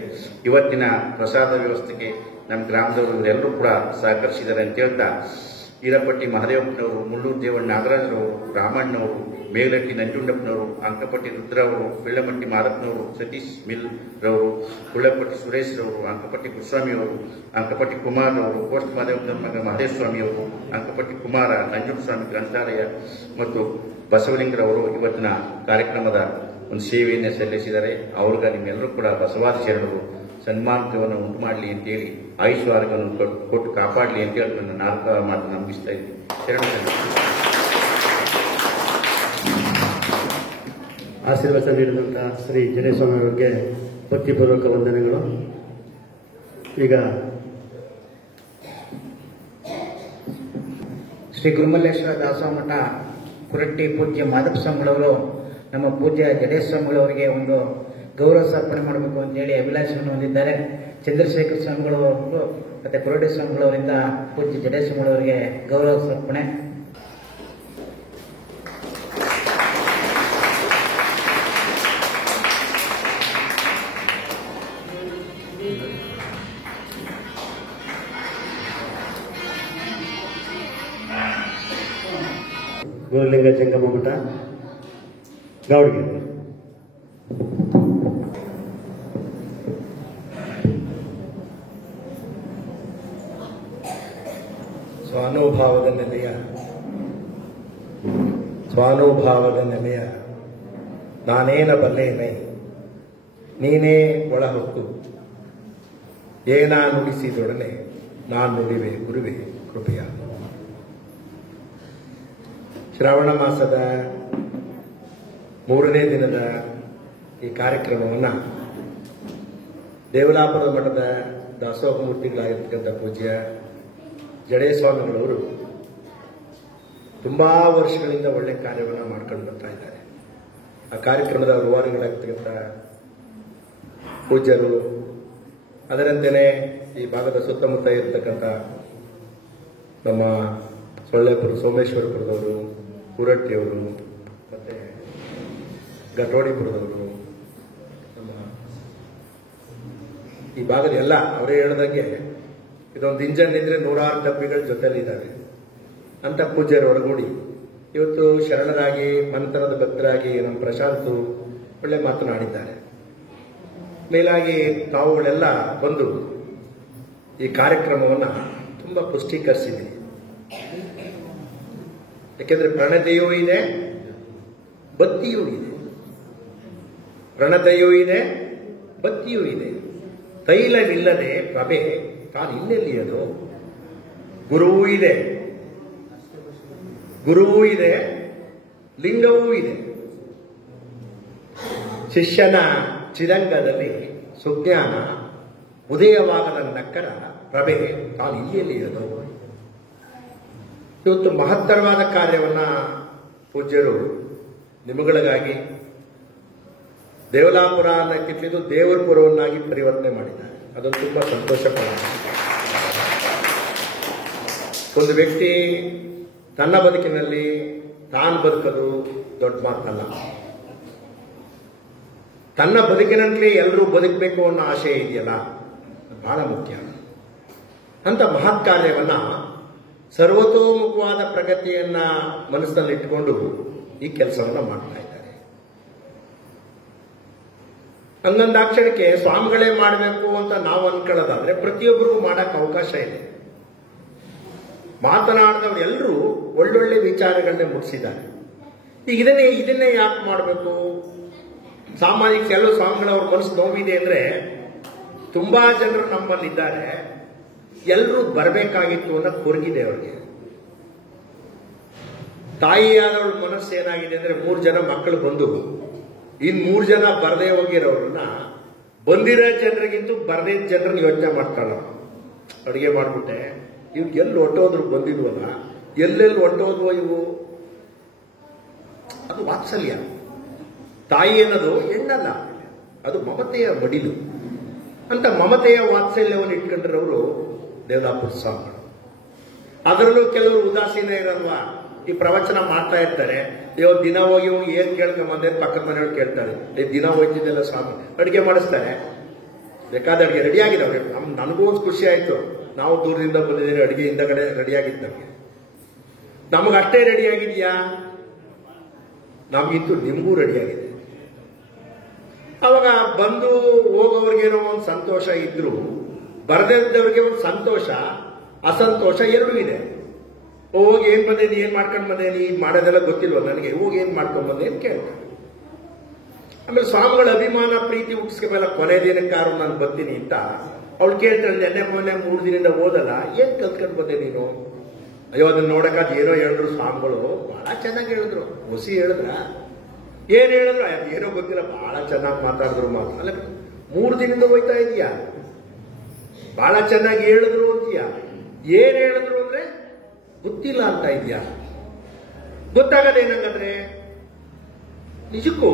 ಇವತ್ತಿನ ಪ್ರಸಾದ ವ್ಯವಸ್ಥೆಗೆ ನಮ್ಮ ಗ್ರಾಮದವರು ಇವರೆಲ್ಲರೂ ಕೂಡ ಸಹಕರಿಸಿದ್ದಾರೆ ಅಂತ ಹೇಳ್ತಾ, ಈರಪಟ್ಟಿ ಮಹದೇವಪ್ಪನವರು, ಮುಳ್ಳೂರು ದೇವಣ್ಣ ನಾಗರಾಜರವರು, ರಾಮಣ್ಣವರು, ಮೇಗಲಟ್ಟಿ ನಂಜುಂಡಪ್ಪನವರು, ಅಂಕಪಟ್ಟಿ ರುದ್ರವರು, ಬೆಳ್ಳಮಟ್ಟಿ ಮಾದಪ್ಪನವರು, ಸತೀಶ್ ಮಿಲ್ ರವರು, ಕುಳ್ಳಪಟ್ಟಿ ಸುರೇಶ್ ರವರು, ಅಂಕಪಟ್ಟಿ ಕೃಷ್ಣಸ್ವಾಮಿಯವರು, ಅಂಕಪಟ್ಟಿ ಕುಮಾರ್ ಅವರು, ಪೋಸ್ಟ್ ಮಾದೇವನ ಮಗ ಮಹದೇವಸ್ವಾಮಿಯವರು, ಅಂಕಪಟ್ಟಿ ಕುಮಾರ, ನಂಜುಂಡಸ್ವಾಮಿ ಗ್ರಂಥಾಲಯ ಮತ್ತು ಬಸವಲಿಂಗರವರು ಇವತ್ತಿನ ಕಾರ್ಯಕ್ರಮದ ಒಂದು ಸೇವೆಯನ್ನು ಸಲ್ಲಿಸಿದ್ದಾರೆ. ಅವ್ರಿಗೆ ನಿಮ್ಮೆಲ್ಲರೂ ಕೂಡ ಬಸವಾದಿ ಶರಣರು ಸನ್ಮಾನವನ್ನು ಉಂಟು ಮಾಡಲಿ ಅಂತೇಳಿ ಆಯುಷ್ವಾರಗಳನ್ನು ಕೊಟ್ಟು ಕಾಪಾಡಲಿ ಅಂತೇಳಿ ನನ್ನ 4 ಮಾತು ನಂಬಿಸ್ತಾ ಇದ್ದೀನಿ. ಆಶೀರ್ವಾದ ನೀಡಿದಂಥ ಶ್ರೀ ಜಡೇಸ್ವಾಮಿ ಅವರಿಗೆ ಭಕ್ತಿಪೂರ್ವಕ ವಂದನೆಗಳು. ಈಗ ಶ್ರೀ ಗುರುಮಲ್ಲೇಶ್ವರ ದಾಸೋಹ ಮಠ ಕುರಟ್ಟಿ ಪೂಜ್ಯ ಮಾದಪ್ಪ ಸ್ವಾಮಿಗಳವರು ನಮ್ಮ ಪೂಜ್ಯ ಜಡೇಸ್ವಾಮಿಗಳವರಿಗೆ ಒಂದು ಗೌರವ ಸಮರ್ಪಣೆ ಮಾಡಬೇಕು ಅಂತೇಳಿ ಅಭಿಲಾಷೆಯನ್ನು ಹೊಂದಿದ್ದಾರೆ. ಚಂದ್ರಶೇಖರ ಸ್ವಾಮಿಗಳವರು ಮತ್ತು ಕುರಟ್ಟಿ ಸ್ವಾಮಿಗಳವರಿಂದ ಪೂಜ್ಯ ಜಡೇಸ್ವಾಮಿಗಳವರಿಗೆ ಗೌರವ ಸಮರ್ಪಣೆ. ಗೋರಲಿಂಗ ಜಂಗಮ ಮಠ ಗಾವಡಗೆರೆ. ಸ್ವಾನುಭಾವದ ನೆಲೆಯ ನಾನೇನ ಬಲ್ಲೇನೆ ನೀನೇ ಒಳಹೊತ್ತು ಏನಾ ನುಡಿಸಿದೊಡನೆ ನಾನು ನುಡಿವೆ ಗುರುವೆ ಕೃಪೆಯ. ಶ್ರಾವಣ ಮಾಸದ 3ನೇ ದಿನದ ಈ ಕಾರ್ಯಕ್ರಮವನ್ನು ದೇವಲಾಪುರದ ಮಠದ ದಾಸೋಹ ಮೂರ್ತಿಗಳಾಗಿರ್ತಕ್ಕಂಥ ಪೂಜ್ಯ ಜಡೇಸ್ವಾಮಿಗಳವರು ತುಂಬಾ ವರ್ಷಗಳಿಂದ ಒಳ್ಳೆ ಕಾರ್ಯವನ್ನು ಮಾಡ್ಕೊಂಡು ಬರ್ತಾ ಇದ್ದಾರೆ. ಆ ಕಾರ್ಯಕ್ರಮದ ರೂವಾರಿಗಳಾಗಿರ್ತಕ್ಕಂಥ ಪೂಜ್ಯರು, ಅದರಂತೆಯೇ ಈ ಭಾಗದ ಸುತ್ತಮುತ್ತ ಇರತಕ್ಕಂಥ ನಮ್ಮ ಸೊಳ್ಳೆಪುರ ಸೋಮೇಶ್ವರಪುರದವರು, ಕುರಟ್ಟಿಯವರು, ಮತ್ತೆ ಗಟೋಡಿಪುರದವರು, ನಮ್ಮ ಈ ಭಾಗದ ಎಲ್ಲ ಅವರೇ ಹೇಳಿದಂಗೆ ಇದೊಂದು ಇಂಜನ್ ಇದ್ರೆ 106 ಡಬ್ಬಿಗಳ ಜೊತೆಲಿದ್ದಾವೆ ಅಂತ ಪೂಜ್ಯರು ಒಳಗೂಡಿ ಇವತ್ತು ಶರಣರಾಗಿ ಮಂತ್ರದ ಭಕ್ತರಾಗಿ ನಮ್ಮ ಪ್ರಶಾಂತು ಒಳ್ಳೆ ಮಾತನಾಡಿದ್ದಾರೆ. ಮೇಲಾಗಿ ತಾವುಗಳೆಲ್ಲ ಬಂದು ಈ ಕಾರ್ಯಕ್ರಮವನ್ನು ತುಂಬ ಪುಷ್ಟೀಕರಿಸಿದ್ದೀವಿ. ಯಾಕೆಂದ್ರೆ ಪ್ರಣತೆಯೂ ಇದೆ, ಬತ್ತಿಯೂ ಇದೆ. ಪ್ರಣತೆಯೂ ಇದೆ, ಬತ್ತಿಯೂ ಇದೆ. ತೈಲವಿಲ್ಲದೆ ಪ್ರಭೆ ತಾನು ಇನ್ನೆಲ್ಲಿಯದು. ಗುರುವೂ ಇದೆ, ಗುರುವೂ ಇದೆ, ಲಿಂಗವೂ ಇದೆ. ಶಿಷ್ಯನ ಚಿರಂಗದಲ್ಲಿ ಸುಜ್ಞಾನ ಉದಯವಾಗದ ನಕ್ಕರ ಪ್ರಭೆ ತಾನು ಇಲ್ಲಿಯದು. ಇವತ್ತು ಮಹತ್ತರವಾದ ಕಾರ್ಯವನ್ನ ಪೂಜ್ಯರು ನಿಮಗಳಿಗಾಗಿ ದೇವಲಾಪುರ ಅನ್ನಕ್ಕಿದ್ದು ದೇವರಪುರವನ್ನಾಗಿ ಪರಿವರ್ತನೆ ಮಾಡಿದ್ದಾರೆ. ಅದೊಂದು ತುಂಬಾ ಸಂತೋಷಕರ. ಒಂದು ವ್ಯಕ್ತಿ ತನ್ನ ಬದುಕಿನಲ್ಲಿ ತಾನು ಬದುಕೋದು ದೊಡ್ಡ ಮಾತಲ್ಲ. ತನ್ನ ಬದುಕಿನಲ್ಲಿ ಎಲ್ಲರೂ ಬದುಕಬೇಕು ಅನ್ನೋ ಆಶೆ ಇದೆಯಲ್ಲ, ಬಹಳ ಮುಖ್ಯ. ಅಂತ ಮಹತ್ ಕಾರ್ಯವನ್ನ ಸರ್ವತೋಮುಖವಾದ ಪ್ರಗತಿಯನ್ನ ಮನಸ್ಸಿನಲ್ಲಿ ಇಟ್ಟುಕೊಂಡು ಈ ಕೆಲಸವನ್ನ ಮಾಡ್ತಾ ಇದ್ದಾರೆ. ಹಂಗಂದಾಕ್ಷಣಕ್ಕೆ ಸ್ವಾಮಿಗಳೇ ಮಾಡಬೇಕು ಅಂತ ನಾವು ಅನ್ಕೊಳ್ಳೋದಾದ್ರೆ ಪ್ರತಿಯೊಬ್ಬರಿಗೂ ಮಾಡಕ್ ಅವಕಾಶ ಇದೆ. ಮಾತನಾಡಿದವರು ಎಲ್ಲರೂ ಒಳ್ಳೊಳ್ಳೆ ವಿಚಾರಗಳನ್ನೇ ಮುಟ್ಟಿಸಿದ್ದಾರೆ. ಈಗ ಇದನ್ನೇ ಯಾಕೆ ಮಾಡಬೇಕು? ಸಾಮಾಜಿಕ ಕೆಲವು ಸ್ವಾಮಿಗಳವ್ರ ಮನಸ್ಸು ನೋವಿದೆ ಅಂದ್ರೆ ತುಂಬಾ ಜನರು ನಮ್ಮಲ್ಲಿದ್ದಾರೆ, ಎಲ್ಲರೂ ಬರಬೇಕಾಗಿತ್ತು ಅನ್ನೋ ಕೊರಗಿದೆ ಅವ್ರಿಗೆ. ತಾಯಿಯಾದವಳ ಮನಸ್ಸು ಏನಾಗಿದೆ ಅಂದ್ರೆ 3 ಜನ ಮಕ್ಕಳು ಬಂದು ಇನ್ 3 ಜನ ಬರದೇ ಹೋಗಿರೋರನ್ನ ಬಂದಿರೋ ಜನರಿಗಿಂತೂ ಬರದೇ ಜನರನ್ನ ಯೋಚನೆ ಮಾಡ್ತಾಳ. ಅಡುಗೆ ಮಾಡ್ಬಿಟ್ಟೆ, ಇವ್ ಎಲ್ಲಿ ಹೊಟ್ಟೋದ್ರು ಬಂದಿದ್ವಲ್ಲ, ಎಲ್ಲೆಲ್ಲಿ ಹೊಟ್ಟೋದ್ವೋ ಇವು. ಅದು ವಾತ್ಸಲ್ಯ. ತಾಯಿ ಅನ್ನೋದು ಹೆಣ್ಣಲ್ಲ, ಅದು ಮಮತೆಯ ಮಡಿಲು. ಅಂತ ಮಮತೆಯ ವಾತ್ಸಲ್ಯವನ್ನು ಇಟ್ಕೊಂಡಿರೋರು ದೇವಲಾಪುರ ಸ್ವಾಮಿಗಳು. ಅದರಲ್ಲೂ ಕೆಲವರು ಉದಾಸೀನ ಇರಲ್ವಾ, ಈ ಪ್ರವಚನ ಮಾಡ್ತಾ ಇರ್ತಾರೆ. ದಿನ ಹೋಗಿ ಏನ್ ಕೇಳ್ಕೊಂಬಂದ್ರೆ ಪಕ್ಕದ ಮನೆಯವ್ರು ಕೇಳ್ತಾರೆ, ದಿನ ಹೋಗ್ತಿದ್ದೆಲ್ಲ ಸ್ವಾಮಿ ಅಡುಗೆ ಮಾಡಿಸ್ತಾರೆ. ಬೇಕಾದ ಅಡುಗೆ ರೆಡಿ ಆಗಿದವ್ರೆ. ನನಗೂ ಒಂದು ಖುಷಿ ಆಯ್ತು, ನಾವು ದೂರದಿಂದ ಬಂದಿದ್ದೀವಿ, ಅಡುಗೆ ಹಿಂದಗಡೆ ರೆಡಿ ಆಗಿದ್ದು ನಮಗೆ. ನಮಗೆ ಅಷ್ಟೇ ರೆಡಿ ಆಗಿದೆಯಾ? ನಮಗಿಂತೂ ನಿಮಗೂ ರೆಡಿ ಆಗಿದೆ. ಅವಾಗ ಬಂದು ಹೋಗೋವ್ರಿಗೇನೋ ಒಂದು ಸಂತೋಷ ಇದ್ರು, ಬರದಿದ್ದವ್ರಿಗೆ ಒಂದು ಸಂತೋಷ ಅಸಂತೋಷ ಎರಡೂ ಇದೆ. ಹೋಗಿ ಏನ್ ಬಂದೇನಿ, ಏನ್ ಮಾಡ್ಕೊಂಡ್ ಬಂದೇನಿ, ಈಗ ಮಾಡೋದೆಲ್ಲ ಗೊತ್ತಿಲ್ವ ನನಗೆ, ಹೋಗಿ ಏನ್ ಮಾಡ್ಕೊಂಡ್ ಬಂದೆ ಅಂತ ಕೇಳ್ತಾರೆ. ಆಮೇಲೆ ಸ್ವಾಮಿಗಳ ಅಭಿಮಾನ ಪ್ರೀತಿ ಹುಟ್ಟಿಸ್ಕೊಂಬಲ್ಲ, ಕೊನೆ ದಿನಕ್ಕಾರು ನಾನು ಬರ್ತೀನಿ ಅಂತ ಅವಳು ಕೇಳ್ತಾಳೆ. ನೆನ್ನೆ ಮೊನ್ನೆ 3 ದಿನದಿಂದ ಓದಲ್ಲ, ಏನ್ ಕಲ್ತ್ಕೊಂಡ್ ಬಂದೆ ನೀನು? ಅಯ್ಯೋ ಅದನ್ನ ನೋಡಕ್ ಏನೋ ಹೇಳಿದ್ರು ಸ್ವಾಮಿಗಳು, ಬಹಳ ಚೆನ್ನಾಗಿ ಹೇಳಿದ್ರು. ಹೊಸಿ ಹೇಳಿದ್ರ, ಏನ್ ಹೇಳಿದ್ರು ಏನೋ ಗೊತ್ತಿಲ್ಲ, ಬಹಳ ಚೆನ್ನಾಗಿ ಮಾತಾಡಿದ್ರು. ಮಾತ್ರ ಅಲ್ಲ, 3 ದಿನದಿಂದ ಹೋಯ್ತಾ ಇದೀಯಾ, ಬಹಳ ಚೆನ್ನಾಗಿ ಹೇಳಿದ್ರು ಅಂತೀಯಾ. ಏನ್ ಹೇಳಿದ್ರು ಅಂದ್ರೆ ಗೊತ್ತಿಲ್ಲ ಅಂತ ಇದೆಯಾ? ಗೊತ್ತಾಗದೇನಂದ್ರೆ ನಿಜಕ್ಕೂ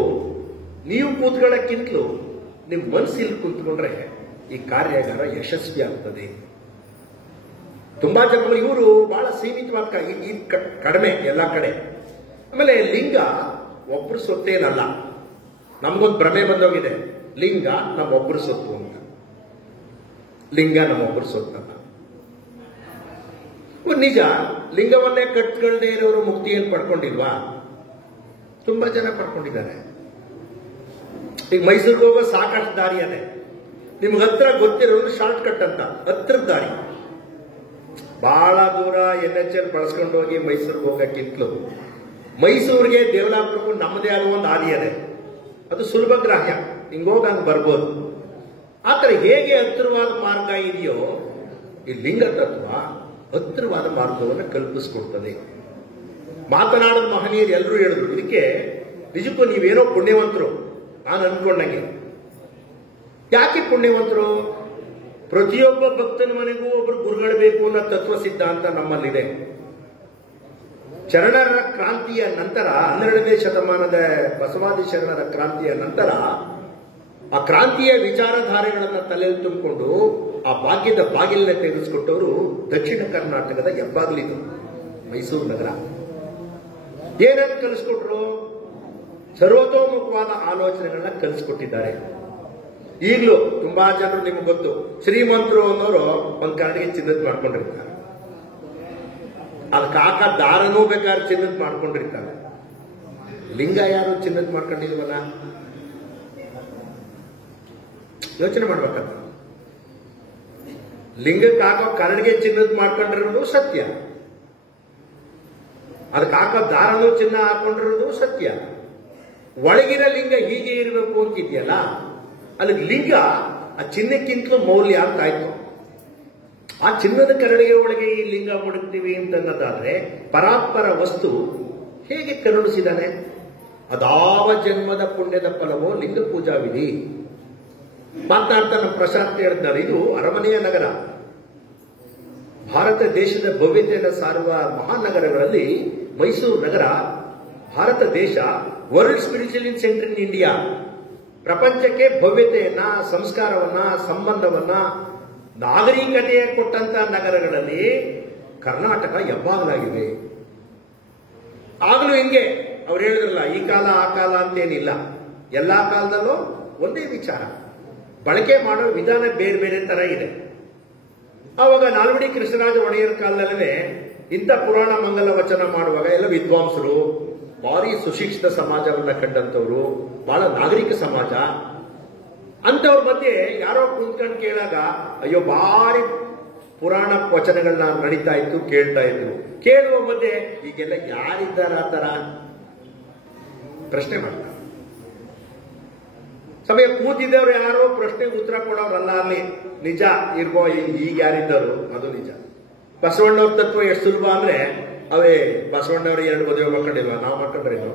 ನೀವು ಕೂತ್ಕೊಳ್ಳೋಕ್ಕಿಂತಲೂ ನಿಮ್ ಮನಸ್ಸಿಲ್ಲಿ ಕೂತ್ಕೊಂಡ್ರೆ ಈ ಕಾರ್ಯಾಗಾರ ಯಶಸ್ವಿ ಆಗ್ತದೆ. ತುಂಬಾ ಜನ ಇವರು ಬಹಳ ಸೀಮಿತವಾದ ಕಡಿಮೆ ಎಲ್ಲ ಕಡೆ. ಆಮೇಲೆ ಲಿಂಗ ಒಬ್ರು ಸೊತ್ತೇನಲ್ಲ. ನಮಗೊಂದು ಭ್ರಮೆ ಬಂದೋಗಿದೆ, ಲಿಂಗ ನಮ್ಮೊಬ್ರು ಸೊತ್ತು ಅಂತ. ಲಿಂಗ ನಮ್ಮೊಬ್ರು ಸೊತ್ತಲ್ಲ. ನಿಜ, ಲಿಂಗವನ್ನೇ ಕಟ್ಕೊಳ್ಳದೆ ಇರೋರು ಮುಕ್ತಿಯನ್ನು ಪಡ್ಕೊಂಡಿಲ್ವಾ? ತುಂಬಾ ಜನ ಪಡ್ಕೊಂಡಿದ್ದಾರೆ. ಈಗ ಮೈಸೂರಿಗೆ ಹೋಗೋ ಸಾಕಷ್ಟು ದಾರಿ ಅದೇ. ನಿಮ್ಗೆ ಹತ್ರ ಗೊತ್ತಿರೋದು ಶಾರ್ಟ್ ಕಟ್ ಅಂತ, ಹತ್ರದ ದಾರಿ. ಬಹಳ ದೂರ NHL ಬಳಸ್ಕೊಂಡು ಹೋಗಿ ಮೈಸೂರಿಗೆ ಹೋಗಕ್ಕಿಂತಲೂ ಮೈಸೂರಿಗೆ ದೇವಲಾಪುರಕ್ಕೂ ನಮ್ಮದೇ ಆಗುವ ಒಂದು ಹಾದಿ ಅದೇ. ಅದು ಸುಲಭ ಗ್ರಾಹ್ಯ, ಹಿಂಗೋಗಿ ಹಂಗೆ ಬರ್ಬೋದು. ಆತರ ಹೇಗೆ ಹತ್ತಿರವಾದ ಮಾರ್ಗ ಇದೆಯೋ ಈ ಲಿಂಗ ತತ್ವ ಹತ್ತಿರವಾದ ಮಾರ್ಗವನ್ನು ಕಲ್ಪಿಸ್ಕೊಡ್ತದೆ. ಮಾತನಾಡೋ ಮಹನೀಯರು ಎಲ್ಲರೂ ಹೇಳಿದ್ರು. ಇದಕ್ಕೆ ನಿಜಕ್ಕೂ ನೀವೇನೋ ಪುಣ್ಯವಂತರು ನಾನು ಅನ್ಕೊಂಡಂಗೆ. ಯಾಕೆ ಪುಣ್ಯವಂತರು? ಪ್ರತಿಯೊಬ್ಬ ಭಕ್ತನ ಮನೆಗೂ ಒಬ್ರು ಗುರುಗಳು ಬೇಕು ಅನ್ನೋ ತತ್ವ ಸಿದ್ಧಾಂತ ನಮ್ಮಲ್ಲಿದೆ. ಶರಣರ ಕ್ರಾಂತಿಯ ನಂತರ 12ನೇ ಶತಮಾನದ ಬಸವಾದಿ ಶರಣರ ಕ್ರಾಂತಿಯ ನಂತರ ಆ ಕ್ರಾಂತಿಯ ವಿಚಾರಧಾರೆಗಳನ್ನು ತಲೆಯಲ್ಲಿ ತುಂಬಿಕೊಂಡು ಆ ಭಾಗ್ಯದ ಬಾಗಿಲನ್ನ ತೆಗೆದುಕೊಟ್ಟವರು ದಕ್ಷಿಣ ಕರ್ನಾಟಕದ ಹೆಬ್ಬಾಗಿಲಿದು ಮೈಸೂರು ನಗರ. ಏನನ್ನು ಕಲಿಸ್ಕೊಟ್ರು? ಸರ್ವತೋಮುಖವಾದ ಆಲೋಚನೆಗಳನ್ನ ಕಲಿಸ್ಕೊಟ್ಟಿದ್ದಾರೆ. ಈಗಲೂ ತುಂಬಾ ಜನರು ನಿಮ್ಗೆ ಗೊತ್ತು, ಶ್ರೀಮಂತರು ಅನ್ನೋರು ಒಂದ್ ಕರಡಿಗೆ ಚಿನ್ನದ್ ಮಾಡ್ಕೊಂಡಿರ್ತಾರೆ. ಅದಕ್ಕೆ ಕಾಕ ದಾರನೂ ಬೇಕಾದ್ರೆ ಚಿನ್ನದ್ ಮಾಡ್ಕೊಂಡಿರ್ತಾರೆ. ಲಿಂಗ ಯಾರು ಚಿನ್ನದ್ ಮಾಡ್ಕೊಂಡಿಲ್ವಲ್ಲ? ಯೋಚನೆ ಮಾಡ್ಬೇಕಂತ. ಲಿಂಗಕ್ಕೆ ಹಾಕೋ ಕರಡಿಗೆ ಚಿನ್ನದ್ ಮಾಡ್ಕೊಂಡಿರೋದು ಸತ್ಯ. ಅದಕ್ಕೆ ಹಾಕೋ ದಾರನೂ ಚಿನ್ನ ಹಾಕೊಂಡಿರೋದು ಸತ್ಯ. ಒಳಗಿರೋ ಲಿಂಗ ಹೀಗೆ ಇರಬೇಕು ಅಂತಿದೆಯಲ್ಲ, ಅಲ್ಲಿ ಲಿಂಗ ಆ ಚಿನ್ನಕ್ಕಿಂತಲೂ ಮೌಲ್ಯ ಅಂತ ಆಯ್ತು. ಆ ಚಿನ್ನದ ಕರಡಿಗೆ ಒಳಗೆ ಈ ಲಿಂಗ ಮುಡುಕ್ತೀವಿ ಅಂತನ್ನೋದಾದ್ರೆ ಪರಾತ್ಪರ ವಸ್ತು ಹೇಗೆ ಕರುಣಿಸಿದಾನೆ? ಅದಾವ ಜನ್ಮದ ಪುಣ್ಯದ ಫಲವೋ ಲಿಂಗ ಪೂಜಾ ವಿಧಿ. ಮಾತನಾಡ್ತಾ ನಮ್ಮ ಪ್ರಶಾಂತ್ ಹೇಳಿದ್ದಾರೆ, ಇದು ಅರಮನೆಯ ನಗರ. ಭಾರತ ದೇಶದ ಭವ್ಯತೆಯನ್ನು ಸಾರುವ ಮಹಾನಗರಗಳಲ್ಲಿ ಮೈಸೂರು ನಗರ, ಭಾರತ ದೇಶ world spiritual centre in India. ಪ್ರಪಂಚಕ್ಕೆ ಭವ್ಯತೆಯನ್ನ, ಸಂಸ್ಕಾರವನ್ನ, ಸಂಬಂಧವನ್ನ, ನಾಗರಿಕತೆಯ ಕೊಟ್ಟಂತ ನಗರಗಳಲ್ಲಿ ಕರ್ನಾಟಕ ಹೆಬ್ಬಾಗಲಾಗಿವೆ. ಆಗಲೂ ಹಿಂಗೆ ಅವ್ರು ಹೇಳಿದ್ರಲ್ಲ, ಈ ಕಾಲ ಆ ಕಾಲ ಅಂತೇನಿಲ್ಲ. ಎಲ್ಲಾ ಕಾಲದಲ್ಲೂ ಒಂದೇ ವಿಚಾರ, ಬಳಕೆ ಮಾಡೋ ವಿಧಾನ ಬೇರೆ ಬೇರೆ ತರ ಇದೆ. ಆವಾಗ ನಾಲ್ವಡಿ ಕೃಷ್ಣರಾಜ ಒಡೆಯರ್ ಕಾಲದಲ್ಲೇ ಇಂಥ ಪುರಾಣ ಮಂಗಲ ವಚನ ಮಾಡುವಾಗ ಎಲ್ಲ ವಿದ್ವಾಂಸರು, ಭಾರಿ ಸುಶಿಕ್ಷಿತ ಸಮಾಜವನ್ನ ಕಂಡಂತವ್ರು, ಬಹಳ ನಾಗರಿಕ ಸಮಾಜ ಅಂತವ್ರ ಮಧ್ಯೆ ಯಾರೋ ಕುಂತ್ಕೊಂಡು ಕೇಳಾಗ ಅಯ್ಯೋ ಭಾರಿ ಪುರಾಣ ವಚನಗಳನ್ನ ನಡೀತಾ ಇತ್ತು, ಕೇಳ್ತಾ ಇದ್ರು. ಕೇಳುವ ಮಧ್ಯೆ ಈಗೆಲ್ಲ ಯಾರಿದ್ದಾರ ಆ ತರ ಪ್ರಶ್ನೆ ಮಾಡ್ತಾರೆ. ಸಮಯ ಕೂತಿದ್ದವ್ರು ಯಾರೋ ಪ್ರಶ್ನೆಗೆ ಉತ್ತರ ಕೊಡೋರಲ್ಲ. ಅಲ್ಲಿ ನಿಜ ಇರ್ಬೋ, ಈಗ ಯಾರಿದ್ದರು ಅದು ನಿಜ. ಬಸವಣ್ಣವ್ರ ತತ್ವ ಎಷ್ಟು ಸುಲಭ ಅಂದ್ರೆ, ಅವೇ ಬಸವಣ್ಣವ್ರು 2 ಮದುವೆ ಮಾಡ್ಕೊಂಡಿಲ್ವಾ, ನಾವು ಮಾಡ್ಕೊಂಡ್ರೇನು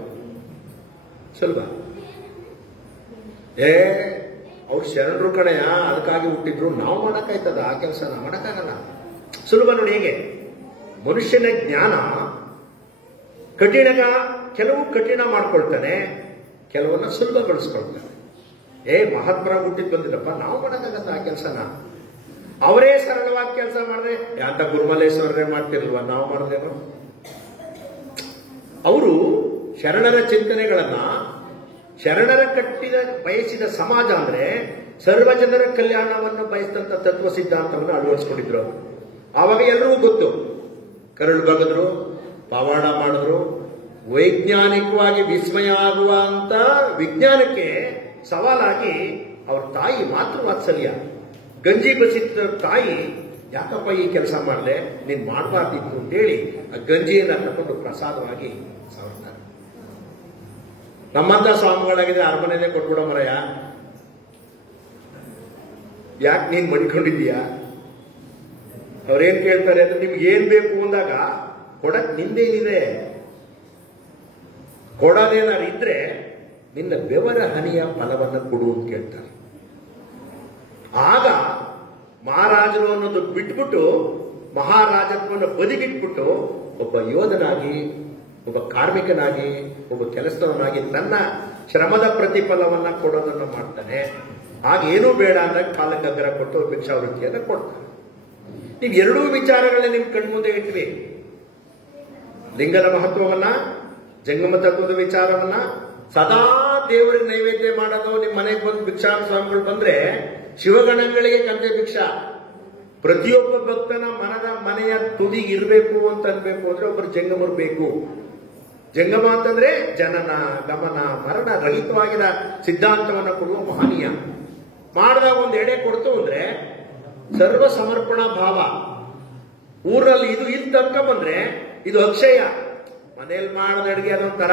ಸುಲಭ. ಅವ್ರು ಶರಣರು ಕಡೆಯ, ಅದಕ್ಕಾಗಿ ಹುಟ್ಟಿದ್ರು. ನಾವು ಮಾಡಕ್ಕಾಯ್ತದ ಆ ಕೆಲಸನ? ಮಾಡಕ್ಕಾಗಲ್ಲ. ಸುಲಭ ನೋಡಿ. ಹೇಗೆ ಮನುಷ್ಯನ ಜ್ಞಾನ ಕೆಲವು ಕಠಿಣ ಮಾಡ್ಕೊಳ್ತಾನೆ, ಕೆಲವನ್ನ ಸುಲಭಗೊಳಿಸ್ಕೊಳ್ತಾನೆ. ಮಹಾತ್ಮರ ಹುಟ್ಟಿದ್ ಬಂದಿಲ್ಲಪ್ಪ, ನಾವು ಮಾಡಕ್ಕಾಗತ್ತ ಆ ಕೆಲಸನ? ಅವರೇ ಸರಳವಾಗಿ ಕೆಲಸ ಮಾಡಿದ್ರೆ ಅಂತ ಗುರುಮಲ್ಲೇಶ್ವರರೇ ಮಾಡ್ತಿರ್ಲ್ವಾ, ನಾವು ಮಾಡಿದ್ರೇನು? ಅವರು ಶರಣರ ಚಿಂತನೆಗಳನ್ನ, ಶರಣರ ಕಟ್ಟಿದ ಬಯಸಿದ ಸಮಾಜ ಅಂದ್ರೆ ಸರ್ವ ಜನರ ಕಲ್ಯಾಣವನ್ನು ಬಯಸಿದಂತ ತತ್ವ ಸಿದ್ಧಾಂತವನ್ನು ಅಳವಡಿಸ್ಕೊಂಡಿದ್ರು. ಆವಾಗ ಎಲ್ಲರಿಗೂ ಗೊತ್ತು. ಕರಳು ಬಗದ್ರು, ಪವಾಡ ಮಾಡಿದ್ರು. ವೈಜ್ಞಾನಿಕವಾಗಿ ವಿಸ್ಮಯ ಆಗುವಂತ ವಿಜ್ಞಾನಕ್ಕೆ ಸವಾಲಾಗಿ ಅವ್ರ ತಾಯಿ ಮಾತೃವಾತ್ಸಲ್ಯ, ಗಂಜಿ ಬಸಿದ ತಾಯಿ, ಯಾಕಪ್ಪ ಈ ಕೆಲಸ ಮಾಡಿದೆ, ನೀನ್ ಮಾಡಬಾರ್ದಿತ್ತು ಅಂತೇಳಿ ಆ ಗಂಜಿಯನ್ನ ತಗೊಂಡು ಪ್ರಸಾದವಾಗಿ ಸಾರ್ತಾರೆ. ನಮ್ಮಂತ ಸ್ವಾಮಿಗಳಾಗಿದೆ ಅರಮನೆಯಲ್ಲೇ ಕೊಟ್ಬಿಡೋ ಮರಯ್ಯ, ಯಾಕೆ ನೀನ್ ಮಡಿಕೊಂಡಿದ್ದೀಯಾ? ಅವ್ರೇನ್ ಕೇಳ್ತಾರೆ ಅಂದ್ರೆ, ನಿಮ್ಗೆ ಏನ್ ಬೇಕು ಅಂದಾಗ ಕೊಡಕ್ ನಿಂದೇನಿದೆ? ಕೊಡೋದೇನಾರು ಇದ್ರೆ ನಿನ್ನ ಬೆವರ ಹನಿಯ ಫಲವನ್ನು ಕೊಡು ಅಂತ ಕೇಳ್ತಾರೆ. ಆಗ ಮಹಾರಾಜರು ಅನ್ನೋದು ಬಿಟ್ಬಿಟ್ಟು, ಮಹಾರಾಜತ್ವವನ್ನು ಬದಿಗಿಟ್ಬಿಟ್ಟು ಒಬ್ಬ ಯೋಧನಾಗಿ, ಒಬ್ಬ ಕಾರ್ಮಿಕನಾಗಿ, ಒಬ್ಬ ಕೆಲಸದವನಾಗಿ ತನ್ನ ಶ್ರಮದ ಪ್ರತಿಫಲವನ್ನ ಕೊಡೋದನ್ನು ಮಾಡ್ತಾನೆ. ಆಗ ಏನೂ ಬೇಡ ಅಂದಾಗ ಕಾಲಕ್ಕೆ ಅಗ್ರ ಕೊಟ್ಟು ಭಿಕ್ಷಾವೃತ್ತಿಯನ್ನು ಕೊಡ್ತಾನೆ. ನೀವು ಎರಡೂ ವಿಚಾರಗಳನ್ನ ನಿಮ್ ಕಣ್ಮುಂದೆ ಇಟ್ವಿ. ಲಿಂಗದ ಮಹತ್ವವನ್ನ, ಜಂಗಮ ತತ್ವದ ವಿಚಾರವನ್ನ, ಸದಾ ದೇವರಿಗೆ ನೈವೇದ್ಯ ಮಾಡೋದು. ನಿಮ್ ಮನೆಗೆ ಬಂದು ಭಿಕ್ಷಾ ಸ್ವಾಮಿಗಳು ಬಂದ್ರೆ ಶಿವಗಣಗಳಿಗೆ ಕಂತೆ ಭಿಕ್ಷಾ. ಪ್ರತಿಯೊಬ್ಬ ಭಕ್ತನ ಮನೆಯ ತುದಿಗೆ ಇರಬೇಕು ಅಂತ ಅನ್ಬೇಕು ಅಂದ್ರೆ ಒಬ್ಬರು ಜಂಗಮರು ಬೇಕು. ಜಂಗಮ ಅಂತಂದ್ರೆ ಜನನ ಗಮನ ಮರಣ ರಹಿತವಾಗಿನ ಸಿದ್ಧಾಂತವನ್ನು ಕೊಡುವ ಮಹನೀಯ. ಮಾಡಿದಾಗ ಒಂದು ಎಡೆ ಕೊಡ್ತು ಅಂದ್ರೆ ಸರ್ವ ಸಮರ್ಪಣಾ ಭಾವ. ಊರಲ್ಲಿ ಇದು ಇಲ್ಲಿ ತನಕ ಬಂದ್ರೆ ಇದು ಅಕ್ಷಯ. ಮನೇಲಿ ಮಾಡಿದ ಅಡಿಗೆ ಅದೊಂಥರ.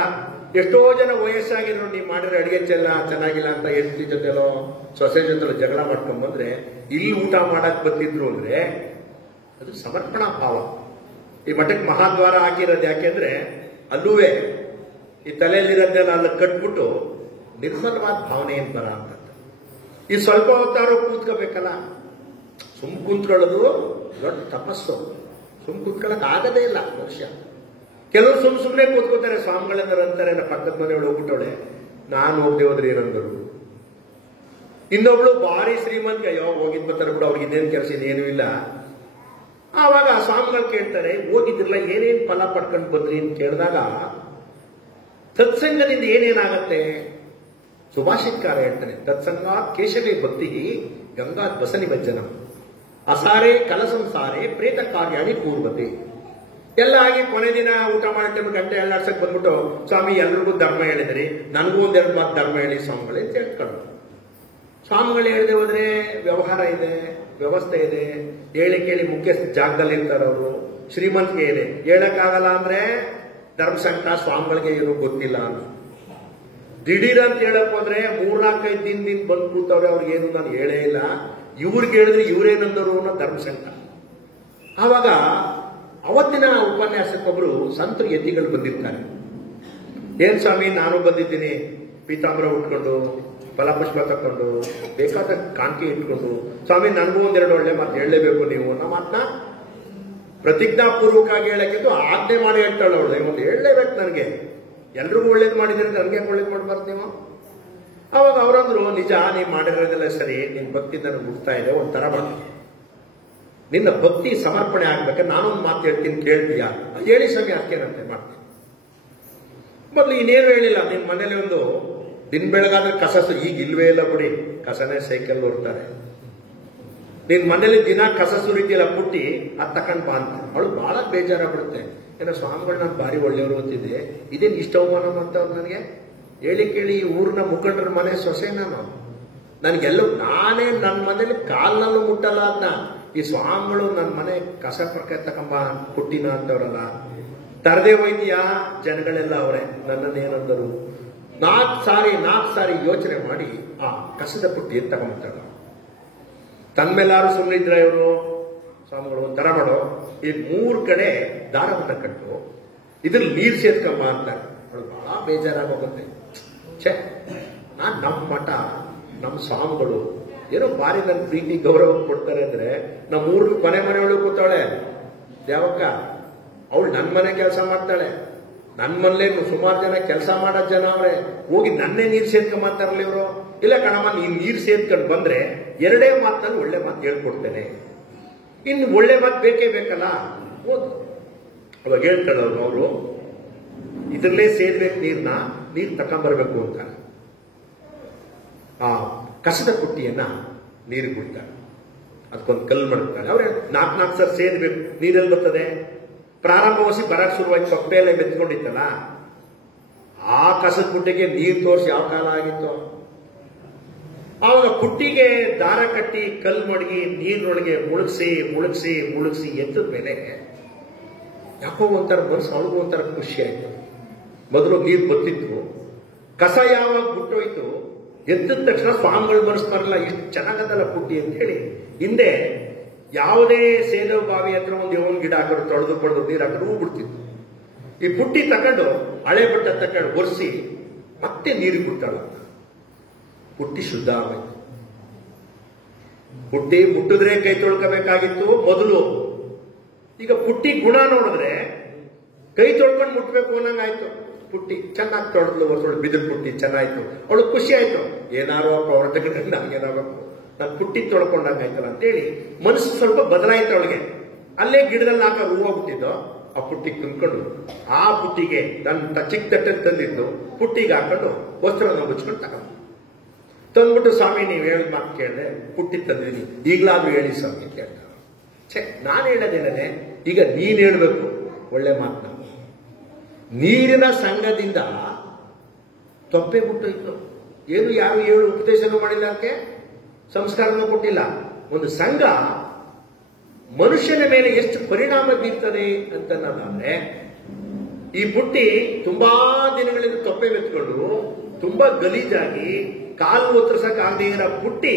ಎಷ್ಟೋ ಜನ ವಯಸ್ಸಾಗಿರೋ ನೀವು ಮಾಡಿರೋ ಅಡಿಗೆ ಚೆನ್ನಾಗಿಲ್ಲ ಅಂತ ಹೆಂಡತಿ ಜೊತೆಲೋ ಸೊಸೆ ಜೊತೆಲೋ ಜಗಳ ಮಾಡ್ಕೊಂಡ್ ಬಂದ್ರೆ ಇಲ್ಲಿ ಊಟ ಮಾಡಕ್ ಬಂದಿದ್ರು ಅಂದ್ರೆ ಅದು ಸಮರ್ಪಣಾ ಭಾವ. ಈ ಮಠಕ್ಕೆ ಮಹಾದ್ವಾರ ಹಾಕಿರೋದು ಯಾಕೆಂದ್ರೆ ಅಲ್ಲೂವೆ ಈ ತಲೆಯಲ್ಲಿರೋದನ್ನೆಲ್ಲ ಅಲ್ಲಿ ಕಟ್ಬಿಟ್ಟು ನಿರ್ಮಲವಾದ ಭಾವನೆ ಏನ್ ಬರ ಅಂತ. ಈ ಸ್ವಲ್ಪ ಹೊತ್ತಾರೋ ಕೂತ್ಕೋಬೇಕಲ್ಲ, ಸುಮ್ ಕುಂತ್ಕೊಳ್ಳೋದು ದೊಡ್ಡ ತಪಸ್ಸು. ಸುಮ್ ಕುಂತ್ಕೊಳ್ಳಕ್ ಆಗದೇ ಇಲ್ಲ ಮನುಷ್ಯ. ಕೆಲವರು ಸುಮ್ಮನೆ ಕೂತ್ಕೋತಾರೆ. ಸ್ವಾಮಿಗಳೆಂದ್ರೆ ಅಂತಾರೆ, ಪಕ್ಕದ ಮನೆಯೊಳಗೆ ಹೋಗ್ಬಿಟ್ಟವಳೆ, ನಾನು ಹೋಗದೆ ಹೋದ್ರೆ ಏನಂದರು. ಇನ್ನೊಬ್ಳು ಭಾರಿ ಶ್ರೀಮಂತ, ಅಯ್ಯೋ ಹೋಗಿದ್ ಬರ್ತಾರೆ ಬಿಡು, ಅವ್ರಿಗೆ ಇನ್ನೇನು ಕೆಲಸ ಇನ್ನೇನು ಇಲ್ಲ. ಆವಾಗ ಆ ಸ್ವಾಮಿಗಳು ಕೇಳ್ತಾರೆ, ಹೋಗಿದ್ರಲ್ಲ ಏನೇನ್ ಫಲ ಪಡ್ಕೊಂಡು ಬಂದ್ರಿ ಅಂತ ಕೇಳಿದಾಗ ಸತ್ಸಂಗದಿಂದ ಏನೇನಾಗತ್ತೆ? ಸುಭಾಷಿತ್ಕಾರ ಹೇಳ್ತಾನೆ, ತತ್ಸಂಗಾತ್ ಕೇಶವೇ ಭಕ್ತಿ ಗಂಗಾತ್ ಬಸನಿ ಭಜನ ಅಸಾರೆ ಕಲಸಂಸಾರೆ ಪ್ರೇತ ಕಾರ್ಯಾಣಿ ಪೂರ್ವತೆ. ಎಲ್ಲ ಆಗಿ ಕೊನೆ ದಿನ ಊಟ ಮಾಡೋ ಟೈಮ್ ಗಂಟೆ ಎಲ್ಲಾಡ್ಸಕ್ ಬಂದ್ಬಿಟ್ಟು, ಸ್ವಾಮಿ ಎಲ್ರಿಗೂ ಧರ್ಮ ಹೇಳಿದ್ರಿ, ನನಗೂ ಒಂದೆರಡು ಮಾತು ಧರ್ಮ ಹೇಳಿ ಸ್ವಾಮಿಗಳೇ ಅಂತ ಹೇಳ್ಕೊಂಡು. ಸ್ವಾಮಿಗಳು ಹೇಳದೆ ಹೋದ್ರೆ ವ್ಯವಹಾರ ಇದೆ, ವ್ಯವಸ್ಥೆ ಇದೆ, ಹೇಳಿ ಕೇಳಿ ಮುಖ್ಯಸ್ಥ ಜಾಗದಲ್ಲಿ ಇರ್ತಾರೆ ಅವರು, ಶ್ರೀಮಂತಿಕೆ ಇದೆ. ಹೇಳಕ್ಕಾಗಲ್ಲ ಅಂದ್ರೆ ಧರ್ಮಸಂಕಟ ಸ್ವಾಮಿಗಳಿಗೆ ಏನೂ ಗೊತ್ತಿಲ್ಲ ಅಂತ. ದಿಢೀರ್ ಅಂತ ಹೇಳಕ್ ಹೋದ್ರೆ 3-4 ದಿನದಿಂದ ಬಂದು ಕೂತವ್ರೆ, ಅವ್ರಿಗೇನು ನಾನು ಹೇಳೇ ಇಲ್ಲ. ಇವ್ರಿಗೆ ಹೇಳಿದ್ರೆ ಇವ್ರೇನಂದರು ಅನ್ನೋ ಧರ್ಮಸಂಕಟ. ಆವಾಗ ಅವತ್ತಿನ ಉಪನ್ಯಾಸಕ್ಕೊಬ್ರು ಸಂತರು ಯತಿಗಳು ಬಂದಿರ್ತಾರೆ. ಏನ್ ಸ್ವಾಮಿ, ನಾನು ಬಂದಿದ್ದೀನಿ, ಪೀತಾಂಬರ ಉಟ್ಕೊಂಡು ಫಲಪುಷ್ಪ ತಕೊಂಡು ಬೇಕಾದ ಕಾಣಿಕೆ ಇಟ್ಕೊಂಡು, ಸ್ವಾಮಿ ನನಗೂ ಒಂದೆರಡು ಒಳ್ಳೆ ಮಾತು ಹೇಳಲೇಬೇಕು ನೀವು ಅನ್ನೋ ಮಾತನ್ನ ಪ್ರತಿಜ್ಞಾಪೂರ್ವಕವಾಗಿ ಹೇಳಕ್ಕಿದ್ದು ಆಜ್ಞೆ ಮಾಡಿ ಹೇಳ್ತಾಳೆ ಅವಳು. ಒಂದು ಹೇಳಲೇಬೇಕು ನನಗೆ, ಎಲ್ರಿಗೂ ಒಳ್ಳೇದು ಮಾಡಿದ್ರೆ ನನಗೆ ಒಳ್ಳೇದು ಮಾಡಬಾರ್ದು ನೀವು. ಅವಾಗ ಅವರಂದ್ರು, ನಿಜ ನೀನ್ ಮಾಡಿರೋದೆಲ್ಲ ಸರಿ, ನಿನ್ ಭಕ್ತಿ ನನಗೆ ಮುಟ್ತಾ ಇದೆ, ಒಂಥರ ಬರ್ತದೆ. ನಿನ್ನ ಭಕ್ತಿ ಸಮರ್ಪಣೆ ಆಗ್ಬೇಕಾದ್ರೆ ನಾನೊಂದು ಮಾತು ಹೇಳ್ತೀನಿ, ಕೇಳ್ತೀಯಾ? ಹೇಳಿ ಸ್ವಾಮಿ, ಅಕ್ಕೇನಂತೆ ಮಾಡ್ತೀನಿ. ಮೊದಲು ಇನ್ನೇನು ಹೇಳಿಲ್ಲ, ನಿನ್ ಮನೇಲಿ ಒಂದು ದಿನ ಬೆಳಗಾದ್ರೆ ಕಸ ಈಗ ಇಲ್ವೇ ಇಲ್ಲ ಬಿಡಿ, ಕಸನೇ ಸೈಕಲ್ ಹೊರ್ತಾರೆ. ನಿನ್ ಮನೇಲಿ ದಿನ ಕಸ ಸುರಿತಿಯಲ್ಲ ಪುಟ್ಟಿ, ಅದ್ ತಕೊಂಡ್ ಬಾ ಅಂತ. ಅವಳು ಬಹಳ ಬೇಜಾರಾಗ್ಬಿಡುತ್ತೆ. ಏನೋ ಸ್ವಾಮಿಗಳು ನಾನು ಭಾರಿ ಒಳ್ಳೆಯವರು ಅಂತಿದ್ದೆ, ಇದೇನು ಇಷ್ಟ ಅವಮಾನ ಮಾಡ್ತಾವ್ರು ನನಗೆ. ಹೇಳಿ ಕೇಳಿ ಊರಿನ ಮುಖಂಡರ ಮನೆ ಸೊಸೆ ನನಗೆಲ್ಲೂ ನಾನೇ ನನ್ನ ಮನೇಲಿ ಕಾಲ್ನಲ್ಲೂ ಮುಟ್ಟಲ್ಲ ಅದನ್ನ. ಈ ಸ್ವಾಮಿಗಳು ನನ್ನ ಮನೆ ಕಸ ಪ್ರಕ ತಕೊಂಬ ಪುಟ್ಟಿನ ಅಂತವ್ರಲ್ಲ, ತರದೇ ಹೋಯ್ತೀಯಾ? ಜನಗಳೆಲ್ಲ ಅವರೇ ನನ್ನನ್ನೇನಂದರು. 4 ಸಾರಿ ಯೋಚನೆ ಮಾಡಿ ಆ ಕಸದ ಪುಟ್ಟಿ ಅಂತ ತಗೊಂಡ್ಬಿಟ್ಟಾಗ ತನ್ಮೇಲಾರು ಸುಮ್ಮನಿದ್ರ ಇವರು ಸ್ವಾಮಿಗಳು, ತರ ಮಾಡೋ, ಈ 3 ಕಡೆ ದಾರವನ್ನ ಕಟ್ಟು ಇದ್ರಲ್ಲಿ ನೀರು ಸೇರ್ಕಮ್ಮ ಅಂತಾರೆ. ಅವಳು ಬಹಳ ಬೇಜಾರಾಗೋಗುತ್ತೆ. ಛೇ, ನಮ್ಮ ಮಠ ನಮ್ಮ ಸ್ವಾಮಿಗಳು ಏನೋ ಬಾರಿ ನನ್ನ ಪ್ರೀತಿ ಗೌರವ ಕೊಡ್ತಾರೆ ಅಂದ್ರೆ, ನಮ್ಮ ಊರಿಗೆ ಮನೆಯೊಳಗೆ ಕೂತಾಳೆ ಯಾವಕ್ಕ, ಅವಳು ನನ್ನ ಮನೆ ಕೆಲಸ ಮಾಡ್ತಾಳೆ. ನನ್ನ ಮನೇಲೆ ಸುಮಾರು ಜನ ಕೆಲಸ ಮಾಡೋ ಜನ ಅವ್ರೆ, ಹೋಗಿ ನನ್ನೇ ನೀರು ಸೇರ್ಕೊಂಡ್ ಮಾತಾರಲ್ಲ ಇವರು. ಇಲ್ಲ ಕಣಮ್ಮ, ನೀನ್ ನೀರು ಸೇರ್ಕೊಂಡು ಬಂದ್ರೆ 2 ಮಾತಿನಲ್ಲಿ ಒಳ್ಳೆ ಮಾತು ಹೇಳ್ಕೊಡ್ತೇನೆ, ಇನ್ನು ಒಳ್ಳೆ ಮಾತು ಬೇಕೇ ಬೇಕಲ್ಲ, ಓದು. ಅವಾಗ ಹೇಳ್ತಾಳವ್ರು, ಅವರು ಇದ್ರಲ್ಲೇ ಸೇರ್ಬೇಕು ನೀರು ತಕೊಂಡ್ಬರ್ಬೇಕು ಅಂತ ಆ ಕಸದ ಪುಟ್ಟಿಯನ್ನ ನೀರು ಬಿಡ್ತಾರೆ. ಅದಕ್ಕೊಂದು ಕಲ್ಲು ಮಾಡ್ತಾರೆ. ಅವ್ರೆ 4 ಸರ್ ಸೇರ್ಬೇಕು, ನೀರಲ್ಲಿ ಬರ್ತದೆ. ಪ್ರಾರಂಭವಸಿ ಬರಕ್ ಶುರುವಾಯ್ತು, ಸೊಪ್ಪೆ ಎಲ್ಲ ಬೆತ್ಕೊಂಡಿತ್ತಲ್ಲ, ಆ ಕಸದ ಪುಟ್ಟಿಗೆ ನೀರು ತೋರಿಸಿ ಯಾವ ಕಾಲ ಆಗಿತ್ತು. ಆವಾಗ ಪುಟ್ಟಿಗೆ ದಾರ ಕಟ್ಟಿ ಕಲ್ಲು ಮಡಗಿ ನೀರಿನೊಳಗೆ ಮುಳುಗಿಸಿ ಎತ್ತದ ಮೇಲೆ ಯಾಕೋ ಒಂಥರ ಮನಸ್ಸು ಅವಳಿಗೂ ಒಂಥರ ಖುಷಿ ಆಯ್ತು. ಮೊದಲು ನೀರು ಬತ್ತಿತ್ತು, ಕಸ ಯಾವಾಗ ಬಿಟ್ಟೋಯ್ತು, ಎದ್ದ ತಕ್ಷಣ ಸ್ವಾಮಿಗಳು ಮನಸ್ತಾರಲ್ಲ, ಇಷ್ಟು ಚೆನ್ನಾಗದಲ್ಲ ಪುಟ್ಟಿ ಅಂತ ಹೇಳಿ ಹಿಂದೆ ಯಾವುದೇ ಸೇದೋ ಬಾವಿ ಹತ್ರ ಒಂದು ಯವನ್ ಗಿಡ ಹಾಕೋದು ತೊಳೆದು ನೀರು ಹಾಕೋದು ಹೂ ಬಿಡ್ತಿತ್ತು. ಈ ಪುಟ್ಟಿ ತಕೊಂಡು ಹಳೆ ಬಟ್ಟ ತಕೊಂಡು ಒರೆಸಿ ಮತ್ತೆ ನೀರಿಗೆ ಬಿಡ್ತಾಳ. ಪುಟ್ಟಿ ಶುದ್ಧ ಆಗೋಯ್ತು. ಪುಟ್ಟಿ ಮುಟ್ಟಿದ್ರೆ ಕೈ ತೊಳ್ಕೋಬೇಕಾಗಿತ್ತು ಮೊದಲು. ಈಗ ಪುಟ್ಟಿ ಗುಣ ನೋಡಿದ್ರೆ ಕೈ ತೊಳ್ಕೊಂಡು ಮುಟ್ಬೇಕು ಅನ್ನಂಗಾಯ್ತು. ಪುಟ್ಟಿ ಚೆನ್ನಾಗಿ ತೊಳೆದ್ಲು, ಒರೆಸೋಳು ಬಿದಿರು ಪುಟ್ಟಿ ಚೆನ್ನಾಯ್ತು. ಅವಳು ಖುಷಿ ಆಯ್ತು, ಏನಾರು ಅವ್ರ ತಗೊಂಡು ನಮ್ಗೇನಾಗಬೇಕು, ನಾನು ಪುಟ್ಟಿ ತೊಳ್ಕೊಂಡಂಗಾಯ್ತಲ್ಲ ಅಂತೇಳಿ ಮನಸ್ಸು ಸ್ವಲ್ಪ ಬದಲಾಯ್ತು ಅವಳಿಗೆ. ಅಲ್ಲೇ ಗಿಡದಲ್ಲಿ ಹಾಕ ಹೂವಾಗ್ಬಿಟ್ಟಿದ್ದು ಆ ಪುಟ್ಟಿ ತುಂಬ್ಕೊಂಡು ಆ ಪುಟ್ಟಿಗೆ ನನ್ನ ಚಿಕ್ಕ ತಟ್ಟಲ್ಲಿ ತಂದಿದ್ದು ಪುಟ್ಟಿಗೆ ಹಾಕೊಂಡು ವಸ್ತ್ರನ ಮುಚ್ಕೊಂಡು ತಂದ್ಬಿಟ್ಟು, ಸ್ವಾಮಿ ನೀವು ಹೇಳಿದ ಮಾತು ಕೇಳಿದೆ, ಪುಟ್ಟಿ ತಂದಿದ್ದೀನಿ, ಈಗಲಾದ್ರೂ ಹೇಳಿ ಸ್ವಾಮಿ ಅಂತ ಹೇಳ್ತಾರೆ. ಛೇ, ನಾನು ಹೇಳೋದೇನೇ, ಈಗ ನೀನ್ ಹೇಳ್ಬೇಕು ಒಳ್ಳೆ ಮಾತನ್ನ. ನೀರಿನ ಸಂಘದಿಂದ ತೊಪ್ಪೆ ಬಿಟ್ಟೋಯ್ತು. ಏನು ಯಾರು ಹೇಳು ಉಪದೇಶನೂ ಮಾಡಿಲ್ಲ, ಅದಕ್ಕೆ ಸಂಸ್ಕಾರನೂ ಕೊಟ್ಟಿಲ್ಲ. ಒಂದು ಸಂಘ ಮನುಷ್ಯನ ಮೇಲೆ ಎಷ್ಟು ಪರಿಣಾಮ ಬೀರ್ತದೆ ಅಂತನ್ನೋದಾದ್ರೆ, ಈ ಪುಟ್ಟಿ ತುಂಬಾ ದಿನಗಳಿಂದ ತೊಪ್ಪೆ ಮೆತ್ಕೊಂಡು ತುಂಬಾ ಗಲೀಜಾಗಿ ಕಾಲು ಒತ್ತರಿಸಕ್ಕಾಗದೇ ಇರೋ ಪುಟ್ಟಿ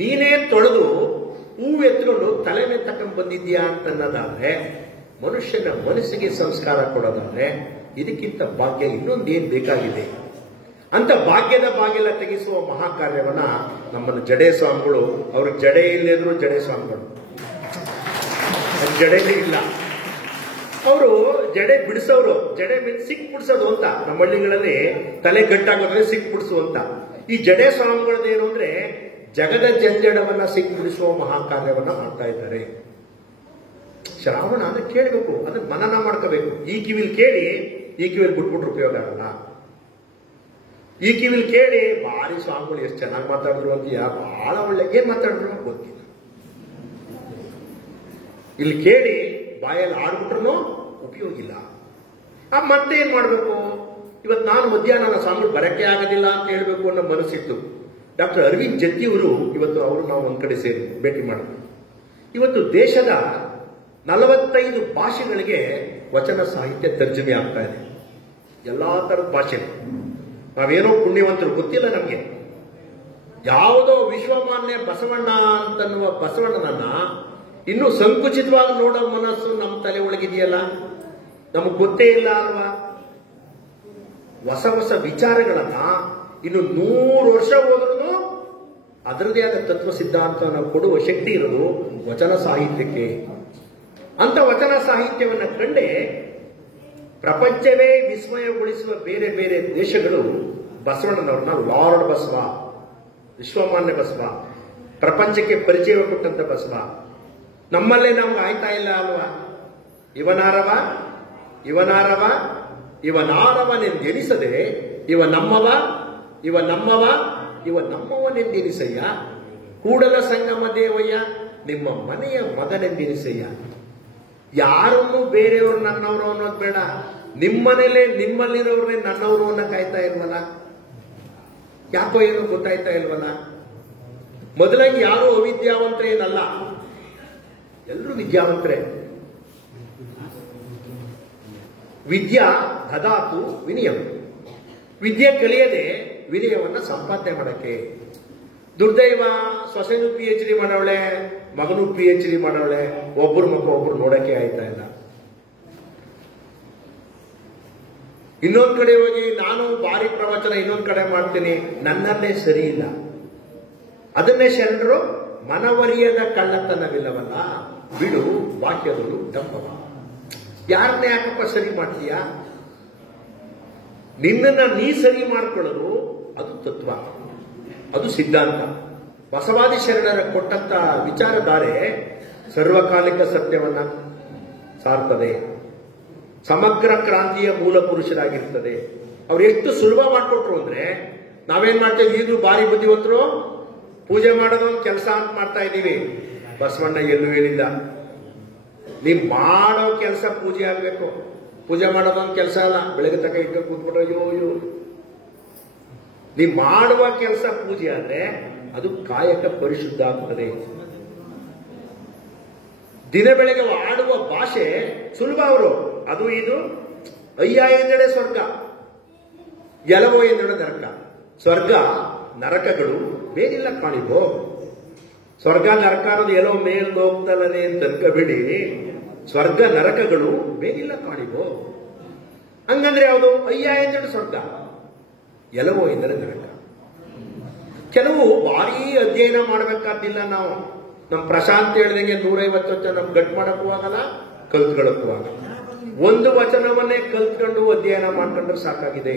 ನೀನೇ ತೊಳೆದು ಹೂವು ಎತ್ಕೊಂಡು ತಲೆ ಮೇಲೆ ತಕೊಂಡ್ ಬಂದಿದ್ಯಾ ಅಂತನ್ನೋದಾದ್ರೆ, ಮನುಷ್ಯನ ಮನಸ್ಸಿಗೆ ಸಂಸ್ಕಾರ ಕೊಡೋದಾದ್ರೆ ಇದಕ್ಕಿಂತ ಭಾಗ್ಯ ಇನ್ನೊಂದೇನ್ ಬೇಕಾಗಿದೆ ಅಂತ ಭಾಗ್ಯದ ಬಾಗಿಲ ತೆಗೆಸುವ ಮಹಾಕಾರ್ಯವನ್ನ ನಮ್ಮನ್ನು ಜಡೆ ಸ್ವಾಮಿಗಳು, ಅವ್ರಿಗೆ ಜಡೆ ಇಲ್ಲದ್ರು ಜಡೆ ಸ್ವಾಮಿಗಳು, ಜಡೆನೇ ಇಲ್ಲ, ಅವರು ಜಡೆ ಬಿಡಿಸೋರು. ಜಡೆ ಸಿಕ್ ಬಿಡಿಸೋದು ಅಂತ ನಮ್ಮ ಹಳ್ಳಿಗಳಲ್ಲಿ ತಲೆ ಗಟ್ಟಾಗೋದ್ರೆ ಸಿಕ್ ಬಿಡಿಸು ಅಂತ. ಈ ಜಡೆ ಸ್ವಾಮಿಗಳದ್ದೇನು ಅಂದ್ರೆ ಜಗದ ಜಂಜಡವನ್ನ ಸಿಕ್ ಬಿಡಿಸುವ ಮಹಾಕಾರ್ಯವನ್ನ ಮಾಡ್ತಾ ಇದ್ದಾರೆ. ಶ್ರಾವಣ ಅದಕ್ಕೆ ಕೇಳಬೇಕು, ಅದಕ್ಕೆ ಮನನ ಮಾಡ್ಕೋಬೇಕು. ಈ ಕಿವಿಲ್ ಕೇಳಿ ಈ ಕಿವಿಲ್ ಬಿಟ್ಬಿಟ್ರೆ ಉಪಯೋಗ ಆಗಲ್ಲ. ಈ ಕಿವಿಲ್ ಕೇಳಿ ಭಾರಿ ಸ್ವಾಮಿಗಳು ಎಷ್ಟು ಚೆನ್ನಾಗಿ ಮಾತಾಡಿದ್ರು ಅಂತೀಯ, ಬಹಳ ಒಳ್ಳೆ ಏನ್ ಮಾತಾಡಿದ್ರು ಗೊತ್ತಿಲ್ಲ. ಇಲ್ಲಿ ಕೇಳಿ ಬಾಯಲ್ಲಿ ಆಡ್ಬಿಟ್ರು ಉಪಯೋಗ ಇಲ್ಲ. ಮತ್ತೆ ಏನ್ ಮಾಡ್ಬೇಕು? ಇವತ್ತು ನಾನು ಮಧ್ಯಾಹ್ನ ಸ್ವಾಮಿಗಳು ಬರಕ್ಕೆ ಆಗೋದಿಲ್ಲ ಅಂತ ಹೇಳ್ಬೇಕು ಅನ್ನೋ ಮನಸ್ಸಿತ್ತು. ಡಾಕ್ಟರ್ ಅರವಿಂದ್ ಜತ್ತಿಯವರು ಇವತ್ತು ನಾವು ಒಂದ್ ಕಡೆ ಸೇರಿ ಭೇಟಿ ಮಾಡಿದ್ರು. ಇವತ್ತು ದೇಶದ 45 ಭಾಷೆಗಳಿಗೆ ವಚನ ಸಾಹಿತ್ಯ ತರ್ಜುಮೆ ಆಗ್ತಾ ಇದೆ. ಎಲ್ಲಾ ತರದ ಭಾಷೆ. ನಾವೇನೋ ಪುಣ್ಯವಂತರು, ಗೊತ್ತಿಲ್ಲ ನಮ್ಗೆ. ಯಾವುದೋ ವಿಶ್ವಮಾನ್ಯ ಬಸವಣ್ಣ ಅಂತನ್ನುವ ಬಸವಣ್ಣನನ್ನ ಇನ್ನು ಸಂಕುಚಿತವಾಗಿ ನೋಡೋ ಮನಸ್ಸು ನಮ್ಮ ತಲೆ ಒಳಗಿದೆಯಲ್ಲ, ನಮಗ್ ಗೊತ್ತೇ ಇಲ್ಲ ಅಲ್ವಾ? ಹೊಸ ಹೊಸ ವಿಚಾರಗಳನ್ನ ಇನ್ನು 100 ವರ್ಷ ಹೋದ್ರೂ ಅದರದೇ ಆದ ತತ್ವ ಸಿದ್ಧಾಂತವನ್ನು ಕೊಡುವ ಶಕ್ತಿ ಇರೋದು ವಚನ ಸಾಹಿತ್ಯಕ್ಕೆ. ಅಂತ ವಚನ ಸಾಹಿತ್ಯವನ್ನು ಕಂಡೇ ಪ್ರಪಂಚವೇ ವಿಸ್ಮಯಗೊಳಿಸುವ ಬೇರೆ ಬೇರೆ ದೇಶಗಳು ಬಸವಣ್ಣನವ್ರನ್ನ ಲಾರ್ಡ್ ಬಸವ, ವಿಶ್ವಮಾನ್ಯ ಬಸವ, ಪ್ರಪಂಚಕ್ಕೆ ಪರಿಚಯ ಕೊಟ್ಟಂತ ಬಸವ. ನಮ್ಮಲ್ಲೇ ನಮ್ಗೆ ಆಯ್ತಾ ಇಲ್ಲ ಅಲ್ವಾ? ಇವನಾರವ ಇವನಾರವ ಇವನಾರವನೆಂದೆನಿಸದೆ ಇವ ನಮ್ಮವ ಇವ ನಮ್ಮವ ಇವ ನಮ್ಮವನೆಂದೆನಿಸಯ್ಯ, ಕೂಡಲ ಸಂಗಮ ದೇವಯ್ಯ ನಿಮ್ಮ ಮನೆಯ ಮಗನೆಂದೆನಿಸಯ್ಯ. ಯಾರನ್ನು ಬೇರೆಯವರು ನನ್ನವರು ಅನ್ನೋದು ಬೇಡ, ನಿಮ್ಮನೇಲೆ ನಿಮ್ಮಲ್ಲಿರೋರ್ನೇ ನನ್ನವರು ಅನ್ನೋ ಕಾಯ್ತಾ ಇಲ್ವಲ್ಲ? ಯಾಕೋ ಏನೋ ಗೊತ್ತಾಯ್ತಾ ಇಲ್ವಲ್ಲ? ಮೊದಲಾಗಿ ಯಾರು ಅವಿದ್ಯಾವಂತರೇನಲ್ಲ, ಎಲ್ಲರೂ ವಿದ್ಯಾವಂತರೇ. ವಿದ್ಯಾ ದದಾತು ವಿನಯಂ, ವಿದ್ಯೆ ಕಲಿಯದೆ ವಿನಯವನ್ನ ಸಂಪಾದನೆ ಮಾಡಕ್ಕೆ. ದುರ್ದೈವ, ಸೊಸೆನು PhD ಮಾಡವಳೆ, ಮಗನು PhD ಮಾಡವಳೆ, ಒಬ್ಬರು ಮಕ್ಕಳು ಒಬ್ರು ನೋಡಕ್ಕೆ ಆಯ್ತಾ ಇಲ್ಲ. ಇನ್ನೊಂದ್ ಕಡೆ ಹೋಗಿ ನಾನು ಭಾರಿ ಪ್ರವಚನ ಇನ್ನೊಂದ್ ಕಡೆ ಮಾಡ್ತೀನಿ, ನನ್ನನ್ನೇ ಸರಿ ಇಲ್ಲ. ಅದನ್ನೇ ಶರಣರು ಮನವರಿಯದ ಕಳ್ಳತನವಿಲ್ಲವಲ್ಲ, ಬಿಡು ವಾಕ್ಯಗಳು ಡಂಬವ. ಯಾರನ್ನೇ ಯಾಕಪ್ಪ ಸರಿ ಮಾಡ್ತೀಯ? ನಿನ್ನನ್ನ ನೀ ಸರಿ ಮಾಡ್ಕೊಳ್ಳೋದು ಅದು ತತ್ವ, ಅದು ಸಿದ್ಧಾಂತ. ಬಸವಾದಿ ಶರಣರ ಕೊಟ್ಟಂತ ವಿಚಾರಧಾರೆ ಸರ್ವಕಾಲಿಕ ಸತ್ಯವನ್ನ ಸಾರ್ತದೆ, ಸಮಗ್ರ ಕ್ರಾಂತಿಯ ಮೂಲ ಪುರುಷರಾಗಿರ್ತದೆ. ಅವ್ರು ಎಷ್ಟು ಸುಲಭ ಮಾಡ್ಕೊಟ್ರು ಅಂದ್ರೆ ನಾವೇನ್ ಮಾಡ್ತೇವೆ, ಈಗಲೂ ಭಾರಿ ಬುದ್ಧಿವಂತರು, ಪೂಜೆ ಮಾಡೋದು ಒಂದು ಕೆಲಸ ಅಂತ ಮಾಡ್ತಾ ಇದ್ದೀವಿ. ಬಸವಣ್ಣ ಎಲ್ಲೂ ಹೇಳಿಲ್ಲ ನೀವ್ ಮಾಡೋ ಕೆಲಸ ಪೂಜೆ ಆಗ್ಬೇಕು. ಪೂಜೆ ಮಾಡೋದೊಂದು ಕೆಲಸ ಅಲ್ಲ, ಬೆಳಗ್ಗೆ ತಕ ಇಟ್ಟು ಕೂತ್ಬಿಟ್ರೆ ಅಯ್ಯೋ. ನೀವ್ ಮಾಡುವ ಕೆಲಸ ಪೂಜೆ ಆದ್ರೆ ಅದು ಕಾಯಕ ಪರಿಶುದ್ಧ ಆಗ್ತದೆ. ದಿನ ಬೆಳಗ್ಗೆ ಆಡುವ ಭಾಷೆ ಸುಲಭ. ಅವರು ಅದು ಇದು ಅಯ್ಯ ಎಂದೆಡೆ ಸ್ವರ್ಗ, ಎಲವೋ ಎಂದೆಡೆ ನರಕ. ಸ್ವರ್ಗ ನರಕಗಳು ಬೇರಿಲ್ಲ ಕಾಣಿಬೋ. ಸ್ವರ್ಗ ನರಕ ಅನ್ನೋದು ಎಲ್ಲೋ ಮೇಲ್ ಹೋಗ್ತಲನೆ ಅಂತ ಅನ್ಕೋಬೇಡಿ. ಸ್ವರ್ಗ ನರಕಗಳು ಬೇರಿಲ್ಲ ಕಾಣಿಬೋ. ಹಂಗಂದ್ರೆ ಯಾವುದು? ಅಯ್ಯ ಎಂದೆಡೆ ಸ್ವರ್ಗ, ಎಲವೋ ಎಂದರೆ ನರಕ. ಕೆಲವು ಭಾರಿ ಅಧ್ಯಯನ ಮಾಡಬೇಕಾದಿಲ್ಲ ನಾವು. ನಮ್ ಪ್ರಶಾಂತ್ ಹೇಳ್ದಂಗೆ 150 ವರ್ಷ ನಮ್ ಗಟ್ ಮಾಡಕ್ಕೂ ಆಗಲ್ಲ, ಕಲ್ತ್ಕೊಳ್ಳಕ್ಕೂ ಆಗಲ್ಲ. ಒಂದು ವಚನವನ್ನೇ ಕಲ್ತ್ಕೊಂಡು ಅಧ್ಯಯನ ಮಾಡ್ಕೊಂಡ್ರೆ ಸಾಕಾಗಿದೆ.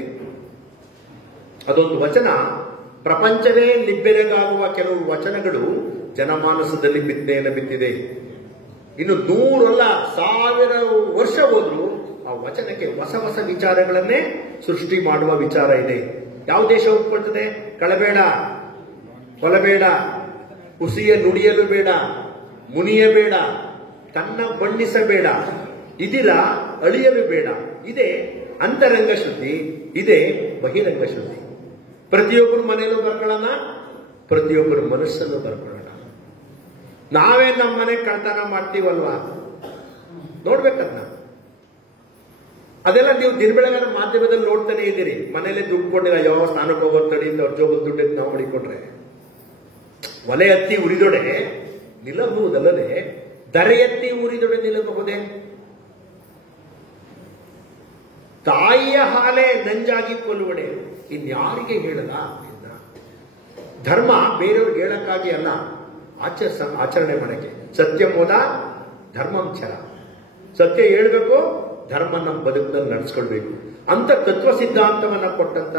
ಅದೊಂದು ವಚನ ಪ್ರಪಂಚವೇ ನಿಬ್ಬೆರಗಾಗುವ ಕೆಲವು ವಚನಗಳು ಜನಮಾನಸದಲ್ಲಿ ಬಿತ್ತನೆಯನ್ನು ಬಿತ್ತಿದೆ. ಇನ್ನು 100 ಅಲ್ಲ 1000 ವರ್ಷ ಹೋದ್ರು ಆ ವಚನಕ್ಕೆ ಹೊಸ ಹೊಸ ವಿಚಾರಗಳನ್ನೇ ಸೃಷ್ಟಿ ಮಾಡುವ ವಿಚಾರ ಇದೆ. ಯಾವ ದೇಶ ಒಪ್ಕೊಳ್ತದೆ? ಕಳಬೇಡ, ಕೊಲಬೇಡ, ಕುಸಿಯ ನುಡಿಯಲು ಬೇಡ, ಮುನಿಯಬೇಡ, ತನ್ನ ಬಣ್ಣಿಸಬೇಡ, ಇದಿರ ಅಳಿಯಲು ಬೇಡ. ಇದೇ ಅಂತರಂಗ ಶುದ್ಧಿ, ಇದೇ ಬಹಿರಂಗ ಶುದ್ಧಿ. ಪ್ರತಿಯೊಬ್ಬರು ಮನೆಯಲ್ಲೂ ಬರ್ಕೊಳ್ಳೋಣ, ಪ್ರತಿಯೊಬ್ಬರು ಮನಸ್ಸಲ್ಲೂ ಬರ್ಕೊಳ್ಳೋಣ. ನಾವೇ ನಮ್ಮ ಮನೆ ಕಳ್ತನ ಮಾಡ್ತೀವಲ್ವಾ? ನೋಡ್ಬೇಕನ್ನ. ಅದೆಲ್ಲ ನೀವು ದಿನಬೆಳಗಾನ ಮಾಧ್ಯಮದಲ್ಲಿ ನೋಡ್ತಾನೆ ಇದ್ದೀರಿ. ಮನೇಲಿ ದುಡ್ಡು ಕೊಟ್ಟಿಲ್ಲ, ಯಾವ ಸ್ನಾನಕ್ಕೆ ಹೋಗೋ ತಡಿಯಿಂದ ಅವ್ರ ಜೋಬಲ್ ದುಡ್ಡು ನಾವು ಮಾಡಿಕೊಂಡ್ರೆ ಒಲೆ ಹತ್ತಿ ಉರಿದೊಡೆ ನಿಲ್ಲಬಹುದಲ್ಲದೆ ದರೆ ಎತ್ತಿ ಉರಿದೊಡೆ ನಿಲ್ಲಬಹುದೇ? ತಾಯಿಯ ಹಾಲೆ ನಂಜಾಗಿ ಕೊಲ್ಲುವಡೆ ಇನ್ಯಾರಿಗೆ ಹೇಳಲ್ಲ? ಧರ್ಮ ಬೇರೆಯವ್ರಿಗೆ ಹೇಳಕ್ಕಾಗಿ ಅಲ್ಲ, ಆಚರಣೆ ಮಾಡಕ್ಕೆ. ಸತ್ಯಮೋದ ಧರ್ಮಂಚರ, ಸತ್ಯ ಹೇಳ್ಬೇಕು, ಧರ್ಮ ನಮ್ಮ ಬದುಕದಲ್ಲಿ ನಡೆಸ್ಕೊಳ್ಬೇಕು ಅಂತ ತತ್ವ ಸಿದ್ಧಾಂತವನ್ನ ಕೊಟ್ಟಂತ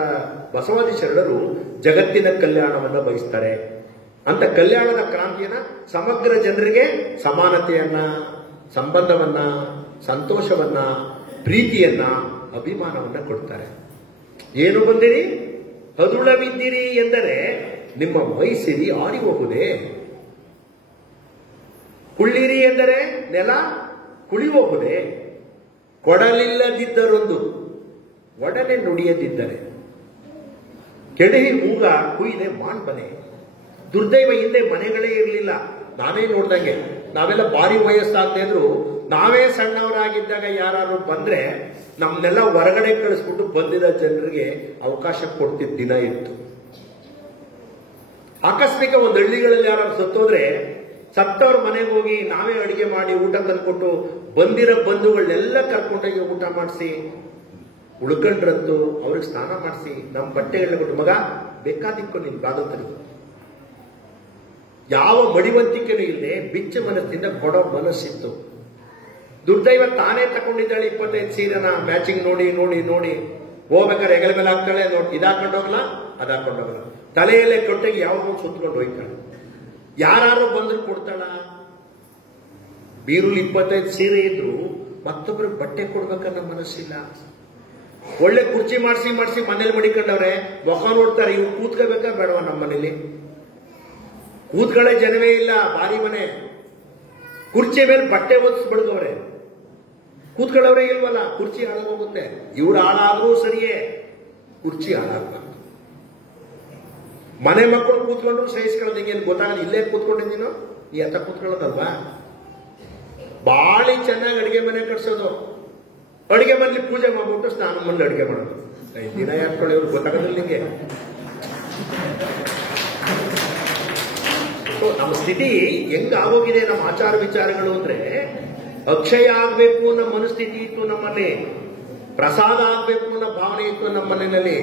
ಬಸವಾದಿ ಶರಣರು ಜಗತ್ತಿನ ಕಲ್ಯಾಣವನ್ನ ಬಯಸ್ತಾರೆ. ಅಂತ ಕಲ್ಯಾಣದ ಕ್ರಾಂತಿಯನ್ನ ಸಮಗ್ರ ಜನರಿಗೆ ಸಮಾನತೆಯನ್ನ, ಸಂಬಂಧವನ್ನ, ಸಂತೋಷವನ್ನ, ಪ್ರೀತಿಯನ್ನ, ಅಭಿಮಾನವನ್ನ ಕೊಡ್ತಾರೆ. ಏನು ಬಂದಿರಿ ಹದುಳವಿದ್ದಿರಿ ಎಂದರೆ ನಿಮ್ಮ ಮೈಸಿರಿ ಆರಿ ಹೋಗುವುದೇ? ಕುಳ್ಳಿರಿ ಎಂದರೆ ನೆಲ ಕುಳಿ ಹೋಗುವುದೇ? ಕೊಡಲಿಲ್ಲದಿದ್ದರೊಂದು ಒಡನೆ ನುಡಿಯದಿದ್ದರೆ ಕೆಡಹಿ ಮೂಗ ಕುಯ್ದೆ ಮಾಣ್ಬನೆ. ದುರ್ದೈವ ಹಿಂದೆ ಮನೆಗಳೇ ಇರಲಿಲ್ಲ. ನಾನೇ ನೋಡ್ದಂಗೆ ನಾವೆಲ್ಲ ಭಾರಿ ವಯಸ್ಸಾಗದೇ ಇದ್ರು ನಾವೇ ಸಣ್ಣವರಾಗಿದ್ದಾಗ ಯಾರು ಬಂದ್ರೆ ನಮ್ಮನ್ನೆಲ್ಲ ಹೊರಗಡೆ ಕಳಿಸ್ಬಿಟ್ಟು ಬಂದಿದ್ದ ಜನರಿಗೆ ಅವಕಾಶ ಕೊಡ್ತಿದ್ದ ದಿನ ಇತ್ತು. ಆಕಸ್ಮಿಕ ಒಂದು ಹಳ್ಳಿಗಳಲ್ಲಿ ಯಾರು ಸತ್ತೋದ್ರೆ ಸತ್ತವ್ರ ಮನೆಗೆ ಹೋಗಿ ನಾವೇ ಅಡಿಗೆ ಮಾಡಿ ಊಟ ತಂದ್ಕೊಟ್ಟು ಬಂದಿರೋ ಬಂಧುಗಳನ್ನೆಲ್ಲ ಕರ್ಕೊಂಡೋಗಿ ಊಟ ಮಾಡಿಸಿ ಉಳ್ಕೊಂಡ್ರಂತೂ ಅವ್ರಿಗೆ ಸ್ನಾನ ಮಾಡಿಸಿ ನಮ್ಮ ಬಟ್ಟೆಗಳನ್ನ ಕೊಟ್ಟು ಮಗ ಬೇಕಾದಿಕ್ಕು ನಿನ್ ಬಾಗಲ್ ಯಾವ ಮಡಿವಂತಿಕೆನೂ ಇಲ್ಲದೆ ಬಿಚ್ಚ ಮನಸ್ಸಿಂದ ಕೊಡೋ ಮನಸ್ಸಿತ್ತು. ದುರ್ದೈವ ತಾನೇ ತಗೊಂಡಿದ್ದಾಳೆ 25 ಸೀರೆನ ಮ್ಯಾಚಿಂಗ್ ನೋಡಿ ನೋಡಿ ನೋಡಿ ಹೋಗ್ಬೇಕಾದ್ರೆ ಹೆಗಲ ಮೇಲೆ ಹಾಕ್ತಾಳೆ, ನೋಡಿ ಇದಾಕೊಂಡೋಗಲ್ಲ ಅದಾಕೊಂಡೋಗಲ್ಲ, ತಲೆಯಲ್ಲೇ ಕೊಟ್ಟೆಗೆ ಯಾವಾಗ ಸುತ್ಕೊಂಡು ಹೋಯ್ತಾಳೆ. ಯಾರು ಬಂದ್ರು ಕೊಡ್ತಾಳ. ಬೀರುಲಿ 25 ಸೀರೆ ಇದ್ರು ಮತ್ತೊಬ್ರಿಗೆ ಬಟ್ಟೆ ಕೊಡ್ಬೇಕನ್ನೋ ಮನಸ್ಸಿಲ್ಲ. ಒಳ್ಳೆ ಕುರ್ಚಿ ಮಾಡಿಸಿ ಮಾಡಿಸಿ ಮನೇಲಿ ಮಡಿಕೊಂಡವ್ರೆ, ಮುಖ ನೋಡ್ತಾರೆ, ಇವ್ರು ಕೂತ್ಕೋಬೇಕಾ ಬೇಡವಾ? ನಮ್ಮ ಮನೇಲಿ ಕೂತ್ಕೊಳ್ಳೋ ಜನವೇ ಇಲ್ಲ, ಭಾರಿ ಮನೆ. ಕುರ್ಚಿ ಮೇಲೆ ಬಟ್ಟೆ ಒದಿಸ್ಬಿಡ್ದವ್ರೆ, ಕೂತ್ಕೊಳ್ಳೋರೇ ಇಲ್ವಲ್ಲ, ಕುರ್ಚಿ ಹಾಳಾಗೋಗುತ್ತೆ. ಇವ್ರು ಹಾಳಾದ್ರೂ ಸರಿಯೇ, ಕುರ್ಚಿ ಹಾಳಾಗ್ಬಾರ್ದು. ಮನೆ ಮಕ್ಕಳು ಕೂತ್ಕೊಂಡ್ರು ಸಹಿಸ್ಕೊಳ್ಳೋದು ಹಿಂಗೆ ಗೊತ್ತಾಗಲ್ಲ. ಇಲ್ಲೇ ಕೂತ್ಕೊಂಡಿದ್ದೀನೋ ಈ ಹತ್ತ ಕೂತ್ಕೊಳ್ಳೋದಲ್ವಾ? ಬಾಳಿ ಚೆನ್ನಾಗಿ ಅಡಿಗೆ ಮನೆ ಕಟ್ಸೋದು, ಅಡಿಗೆ ಮನೇಲಿ ಪೂಜೆ ಮಾಡ್ಬಿಟ್ಟು ಸ್ನಾನ ಮನೇಲಿ ಅಡಿಗೆ ಮಾಡೋದು. ದಿನ ಯಾಕೊಳ್ಳಿ ಇವ್ರು ಗೊತ್ತಾಗೋದಿಲ್ಲ ನಿಂಗೆ. ನಮ್ಮ ಸ್ಥಿತಿ ಹೆಂಗ ಆಗೋಗಿದೆ, ನಮ್ಮ ಆಚಾರ ವಿಚಾರಗಳು ಅಂದ್ರೆ ಅಕ್ಷಯ ಆಗ್ಬೇಕು ಅನ್ನೋ ಮನಸ್ಥಿತಿ ಇತ್ತು ನಮ್ಮಲ್ಲಿ, ಪ್ರಸಾದ ಆಗ್ಬೇಕು ಅನ್ನೋ ಭಾವನೆ ಇತ್ತು ನಮ್ಮ ಮನೆಯಲ್ಲಿ.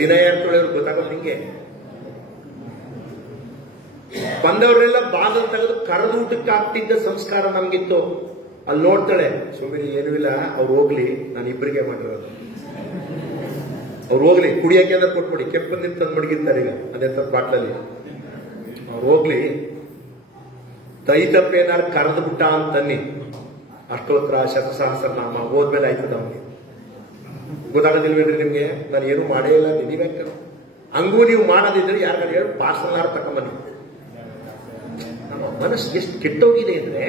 ದಿನ ಯಾಕೊಳ್ಳಿ ಗೊತ್ತಾಗೋದು ನಿಂಗೆ. ಬಂದವರೆಲ್ಲ ಬಾಗಿಲು ತೆಗೆದು ಕರೆದು ಊಟಕ್ಕೆ ಆಗ್ತಿದ್ದ ಸಂಸ್ಕಾರ ನಮ್ಗಿತ್ತು. ಅಲ್ಲಿ ನೋಡ್ತಾಳೆ, ಸುಮ್ಮನೆ ಏನೂ ಇಲ್ಲ, ಅವ್ರು ಹೋಗ್ಲಿ, ನಾನು ಇಬ್ಬರಿಗೆ ಮಾಡಿರೋದು, ಅವ್ರು ಹೋಗ್ಲಿ, ಕುಡಿಯಕ್ಕೆ ಅಂದ್ರೆ ಕೊಟ್ಬಿಡಿ, ಕೆಂಪು ನೀರು ತಂದು ಮಡಗಿರ್ತಾರೆ ಈಗ ಅದೇ ಬಾಟ್ಲಲ್ಲಿ, ಅವ್ರು ಹೋಗ್ಲಿ, ತೈತಪ್ಪ ಏನಾರು ಕರೆದು ಬಿಟ್ಟ ಅಂತನ್ನಿ, ಅಷ್ಟೋತ್ರ ಶತಸಹಸ್ರನಾಮ ಹೋದ್ಮೇಲೆ ಆಯ್ತದ ಅವನಿಗೆ. ಗೊತ್ತಾಗೋದಿಲ್ವೇನ್ರಿ ನಿಮ್ಗೆ? ನಾನು ಏನು ಮಾಡೇ ಇಲ್ಲ, ನಿನಗೆ ಹಂಗೂ ನೀವು ಮಾಡೋದಿದ್ರೆ ಯಾರಿಗಾರು ಹೇಳಿ ಪಾರ್ಸಲ್ನಾರು ತಕೊಂಬನ್ನಿ. ನಮ್ಮ ಮನಸ್ಸು ಎಷ್ಟು ಕೆಟ್ಟೋಗಿದೆ ಅಂದ್ರೆ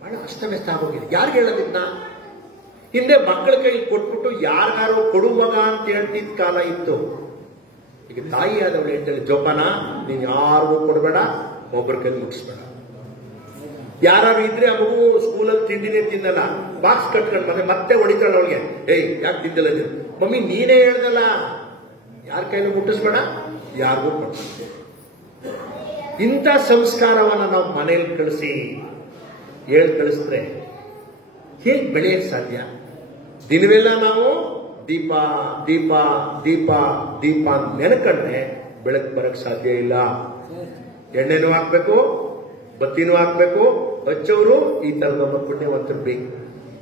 ಬಹಳ ಅಸ್ತವ್ಯಸ್ತ ಆಗೋಗಿದೆ. ಯಾರಿಗೆ ಹೇಳೋದಿನ್ನ? ಹಿಂದೆ ಮಕ್ಕಳ ಕೈ ಕೊಟ್ಬಿಟ್ಟು ಯಾರಿಗಾರೋ ಕೊಡುವಾಗ ಅಂತ ಹೇಳ್ತಿದ್ದ ಕಾಲ ಇತ್ತು. ಈಗ ತಾಯಿ ಆದವಳು ಹೇಳ್ತಾಳೆ, ಜೋಪಾನ ನೀನ್ ಯಾರಿಗೂ ಕೊಡಬೇಡ, ಒಬ್ಬರ ಕೈ ಮುಟ್ಟಿಸ್ಬೇಡ. ಯಾರು ಇದ್ರೆ ಆ ಮಗು ಸ್ಕೂಲಲ್ಲಿ ತಿಂಡಿನೇ ತಿನ್ನಲ್ಲ, ಬಾಕ್ಸ್ ಕಟ್ಕೊಂಡು ಮತ್ತೆ ಹೊಡಿತಾಳೆ ಅವಳಿಗೆ, ಯಾಕೆ ತಿಂದಿಲ್ಲ ನೀನು? ಮಮ್ಮಿ ನೀನೇ ಹೇಳ್ದಲ್ಲ, ಯಾರ ಕೈಲೂ ಮುಟ್ಟಿಸ್ಬೇಡ, ಯಾರಿಗೂ ಕೊಡ. ಇಂಥ ಸಂಸ್ಕಾರವನ್ನ ನಾವು ಮನೇಲಿ ಕಳಿಸಿ ಕಳಿಸಿದ್ರೆ ಹೇಗೆ ಬೆಳೆಯಕ್ಕೆ ಸಾಧ್ಯ? ದಿನವೆಲ್ಲ ನಾವು ದೀಪ ದೀಪ ದೀಪ ದೀಪ ಅಂತ ನೆನಕೊಂಡ್ರೆ ಬೆಳಕು ಬರಕ್ ಸಾಧ್ಯ ಇಲ್ಲ. ಎಣ್ಣೆನೂ ಹಾಕ್ಬೇಕು, ಬತ್ತಿನೂ ಹಾಕ್ಬೇಕು, ಹಚ್ಚವರು ಈ ತರದ ಪುಣ್ಯವಂತರು ಬೇಕು.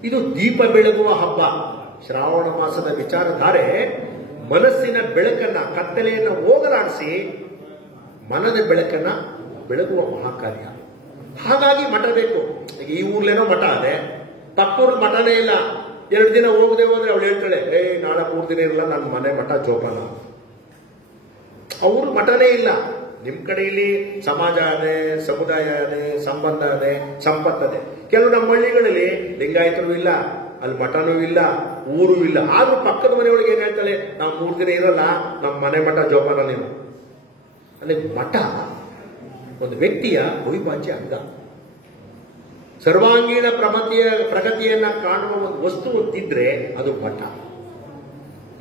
ಇದು ದೀಪ ಬೆಳಗುವ ಹಬ್ಬ. ಶ್ರಾವಣ ಮಾಸದ ವಿಚಾರಧಾರೆ ಮನಸ್ಸಿನ ಬೆಳಕನ್ನ, ಕತ್ತಲೆಯನ್ನು ಹೋಗಲಾಡಿಸಿ ಮನದ ಬೆಳಕನ್ನ ಬೆಳಗುವ ಮಹಾಕಾರ್ಯ. ಹಾಗಾಗಿ ಮಠ ಬೇಕು. ಈಗ ಈ ಊರ್ಲೇನೋ ಮಠ ಅದೇ, ಪಕ್ಕೂರ್ ಮಠನೇ ಇಲ್ಲ. 2 ದಿನ ಹೋಗದೆ ಹೋದ್ರೆ ಅವಳು ಹೇಳ್ತಾಳೆ, ನಾಳೆ 3 ದಿನ ಇರಲ್ಲ, ನನ್ನ ಮನೆ ಮಠ ಜೋಪಾನ. ಅವ್ರ ಮಠನೇ ಇಲ್ಲ. ನಿಮ್ ಕಡೆ ಇಲ್ಲಿ ಸಮಾಜ ಅದೇ, ಸಮುದಾಯ ಅದೇ, ಸಂಬಂಧ ಅದೇ, ಸಂಪತ್ತದೆ. ಕೆಲವು ನಮ್ಮ ಹಳ್ಳಿಗಳಲ್ಲಿ ಲಿಂಗಾಯತರು ಇಲ್ಲ, ಅಲ್ಲಿ ಮಠನೂ ಇಲ್ಲ, ಊರು ಇಲ್ಲ. ಆದ್ರೂ ಪಕ್ಕದ ಮನೆಯೊಳಗೆ ಏನ್ ಹೇಳ್ತಾಳೆ, ನಾವು 3 ದಿನ ಇರಲ್ಲ, ನಮ್ಮ ಮನೆ ಮಠ ಜೋಪಾನ ನೀನು. ಅಲ್ಲಿ ಮಠ ಒಂದು ವ್ಯಕ್ತಿಯ ಅವಿಭಾಜ್ಯ ಅಂಗ. ಸರ್ವಾಂಗೀಣ ಪ್ರಗತಿಯನ್ನ ಕಾಣುವ ಒಂದು ವಸ್ತು ಅಂತಿದ್ರೆ ಅದು ಮಠ.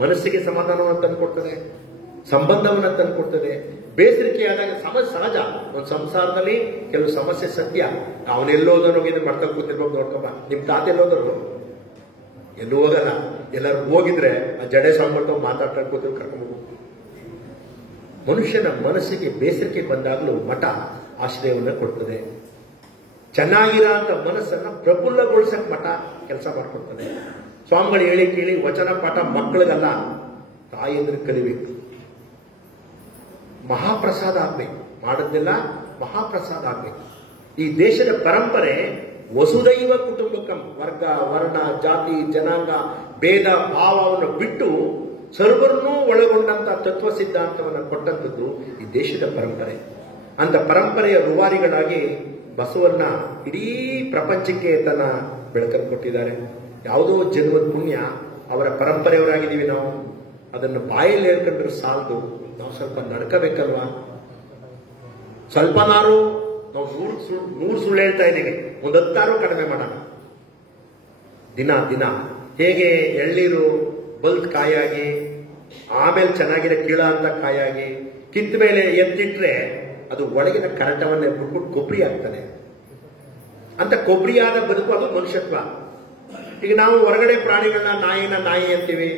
ಮನಸ್ಸಿಗೆ ಸಮಾಧಾನವನ್ನು ತಂದುಕೊಡ್ತದೆ, ಸಂಬಂಧವನ್ನು ತಂದುಕೊಡ್ತದೆ. ಬೇಸರಿಕೆ ಆದಾಗ ಸಮಸ್ಯೆ ಸಹಜ. ಒಂದು ಸಂಸಾರದಲ್ಲಿ ಕೆಲವು ಸಮಸ್ಯೆ ಸತ್ಯ. ಅವನೆಲ್ಲೋದನ್ನು ಮಾಡ್ತಾ ಕೂತಿರ್ಬೇಕು, ನೋಡ್ಕೊಂಬ. ನಿಮ್ ತಾತ ಎಲ್ಲೋದ್ರು? ಎಲ್ಲೂ ಹೋಗಲ್ಲ. ಎಲ್ಲರೂ ಹೋಗಿದ್ರೆ ಆ ಜಡೆ ಸಂಬಂಧ ಮಾತಾಡ್ಕೊಂಡು ಕೂತಿರು ಕರ್ಕೊಂಡ್ಬೋದು. ಮನುಷ್ಯನ ಮನಸ್ಸಿಗೆ ಬೇಸರಿಕೆ ಬಂದಾಗಲೂ ಮಠ ಆಶ್ರಯವನ್ನು ಕೊಡ್ತದೆ. ಚೆನ್ನಾಗಿರೋ ಅಂತ ಮನಸ್ಸನ್ನ ಪ್ರಫುಲ್ಲಗೊಳಿಸಕ್ ಮಠ ಕೆಲಸ ಮಾಡ್ಕೊಡ್ತದೆ. ಸ್ವಾಮಿಗಳು ಹೇಳಿ ಕೇಳಿ ವಚನ ಪಾಠ ಮಕ್ಕಳಿಗಲ್ಲ, ತಾಯಿಯಂದ್ರಿಗೆ ಕಲಿಬೇಕು. ಮಹಾಪ್ರಸಾದ ಆಗ್ಬೇಕು. ಮಾಡೋದೆಲ್ಲ ಮಹಾಪ್ರಸಾದ ಆಗ್ಬೇಕು. ಈ ದೇಶದ ಪರಂಪರೆ ವಸುದೈವ ಕುಟುಂಬಕಂ, ವರ್ಗ ವರ್ಣ ಜಾತಿ ಜನಾಂಗ ಭೇದ ಭಾವವನ್ನು ಬಿಟ್ಟು ಸರ್ವರನ್ನೂ ಒಳಗೊಂಡಂತ ತತ್ವ ಸಿದ್ಧಾಂತವನ್ನು ಕೊಟ್ಟಂಥದ್ದು ಈ ದೇಶದ ಪರಂಪರೆ. ಅಂತ ಪರಂಪರೆಯ ರೂವಾರಿಗಳಾಗಿ ಬಸವಣ್ಣ ಇಡೀ ಪ್ರಪಂಚಕ್ಕೆ ತನ್ನ ಬೆಳಕನ್ನು ಕೊಟ್ಟಿದ್ದಾರೆ. ಯಾವುದೋ ಜನ್ಮದ ಪುಣ್ಯ, ಅವರ ಪರಂಪರೆಯವರಾಗಿದ್ದೀವಿ ನಾವು. ಅದನ್ನು ಬಾಯಲ್ಲಿ ಹೇಳ್ಕೊಂಡ್ರೆ ಸಾಲದು, ನಾವು ಸ್ವಲ್ಪ ನಡ್ಕೋಬೇಕಲ್ವಾ? ಸ್ವಲ್ಪನಾರು ನಾವು 100 ಸುಳ್ಳು ಹೇಳ್ತಾ ಇದ್ದೀವಿ, ಒಂದು 10 ಕಡಿಮೆ ಮಾಡೋಣ. ದಿನ ಹೇಗೆ ಎಳ್ಳೀರು ಬಲ್ತ್ ಕಾಯಾಗಿ, ಆಮೇಲೆ ಚೆನ್ನಾಗಿರೋ ಕೀಳ ಅಂತ ಕಾಯಾಗಿ, ಕಿತ್ತ ಮೇಲೆ ಎತ್ತಿಟ್ರೆ ಅದು ಒಳಗಿನ ಕರಟವನ್ನೇ ಬಿಟ್ಬಿಟ್ಟು ಕೊಬ್ಬರಿ ಆಗ್ತಾನೆ. ಅಂತ ಕೊಬ್ಬರಿಯಾದ ಬದುಕು ಅದು ಮನುಷ್ಯತ್ವ. ಈಗ ನಾವು ಹೊರಗಡೆ ಪ್ರಾಣಿಗಳನ್ನ ನಾಯಿನ ನಾಯಿ ಅಂತೀವಿ,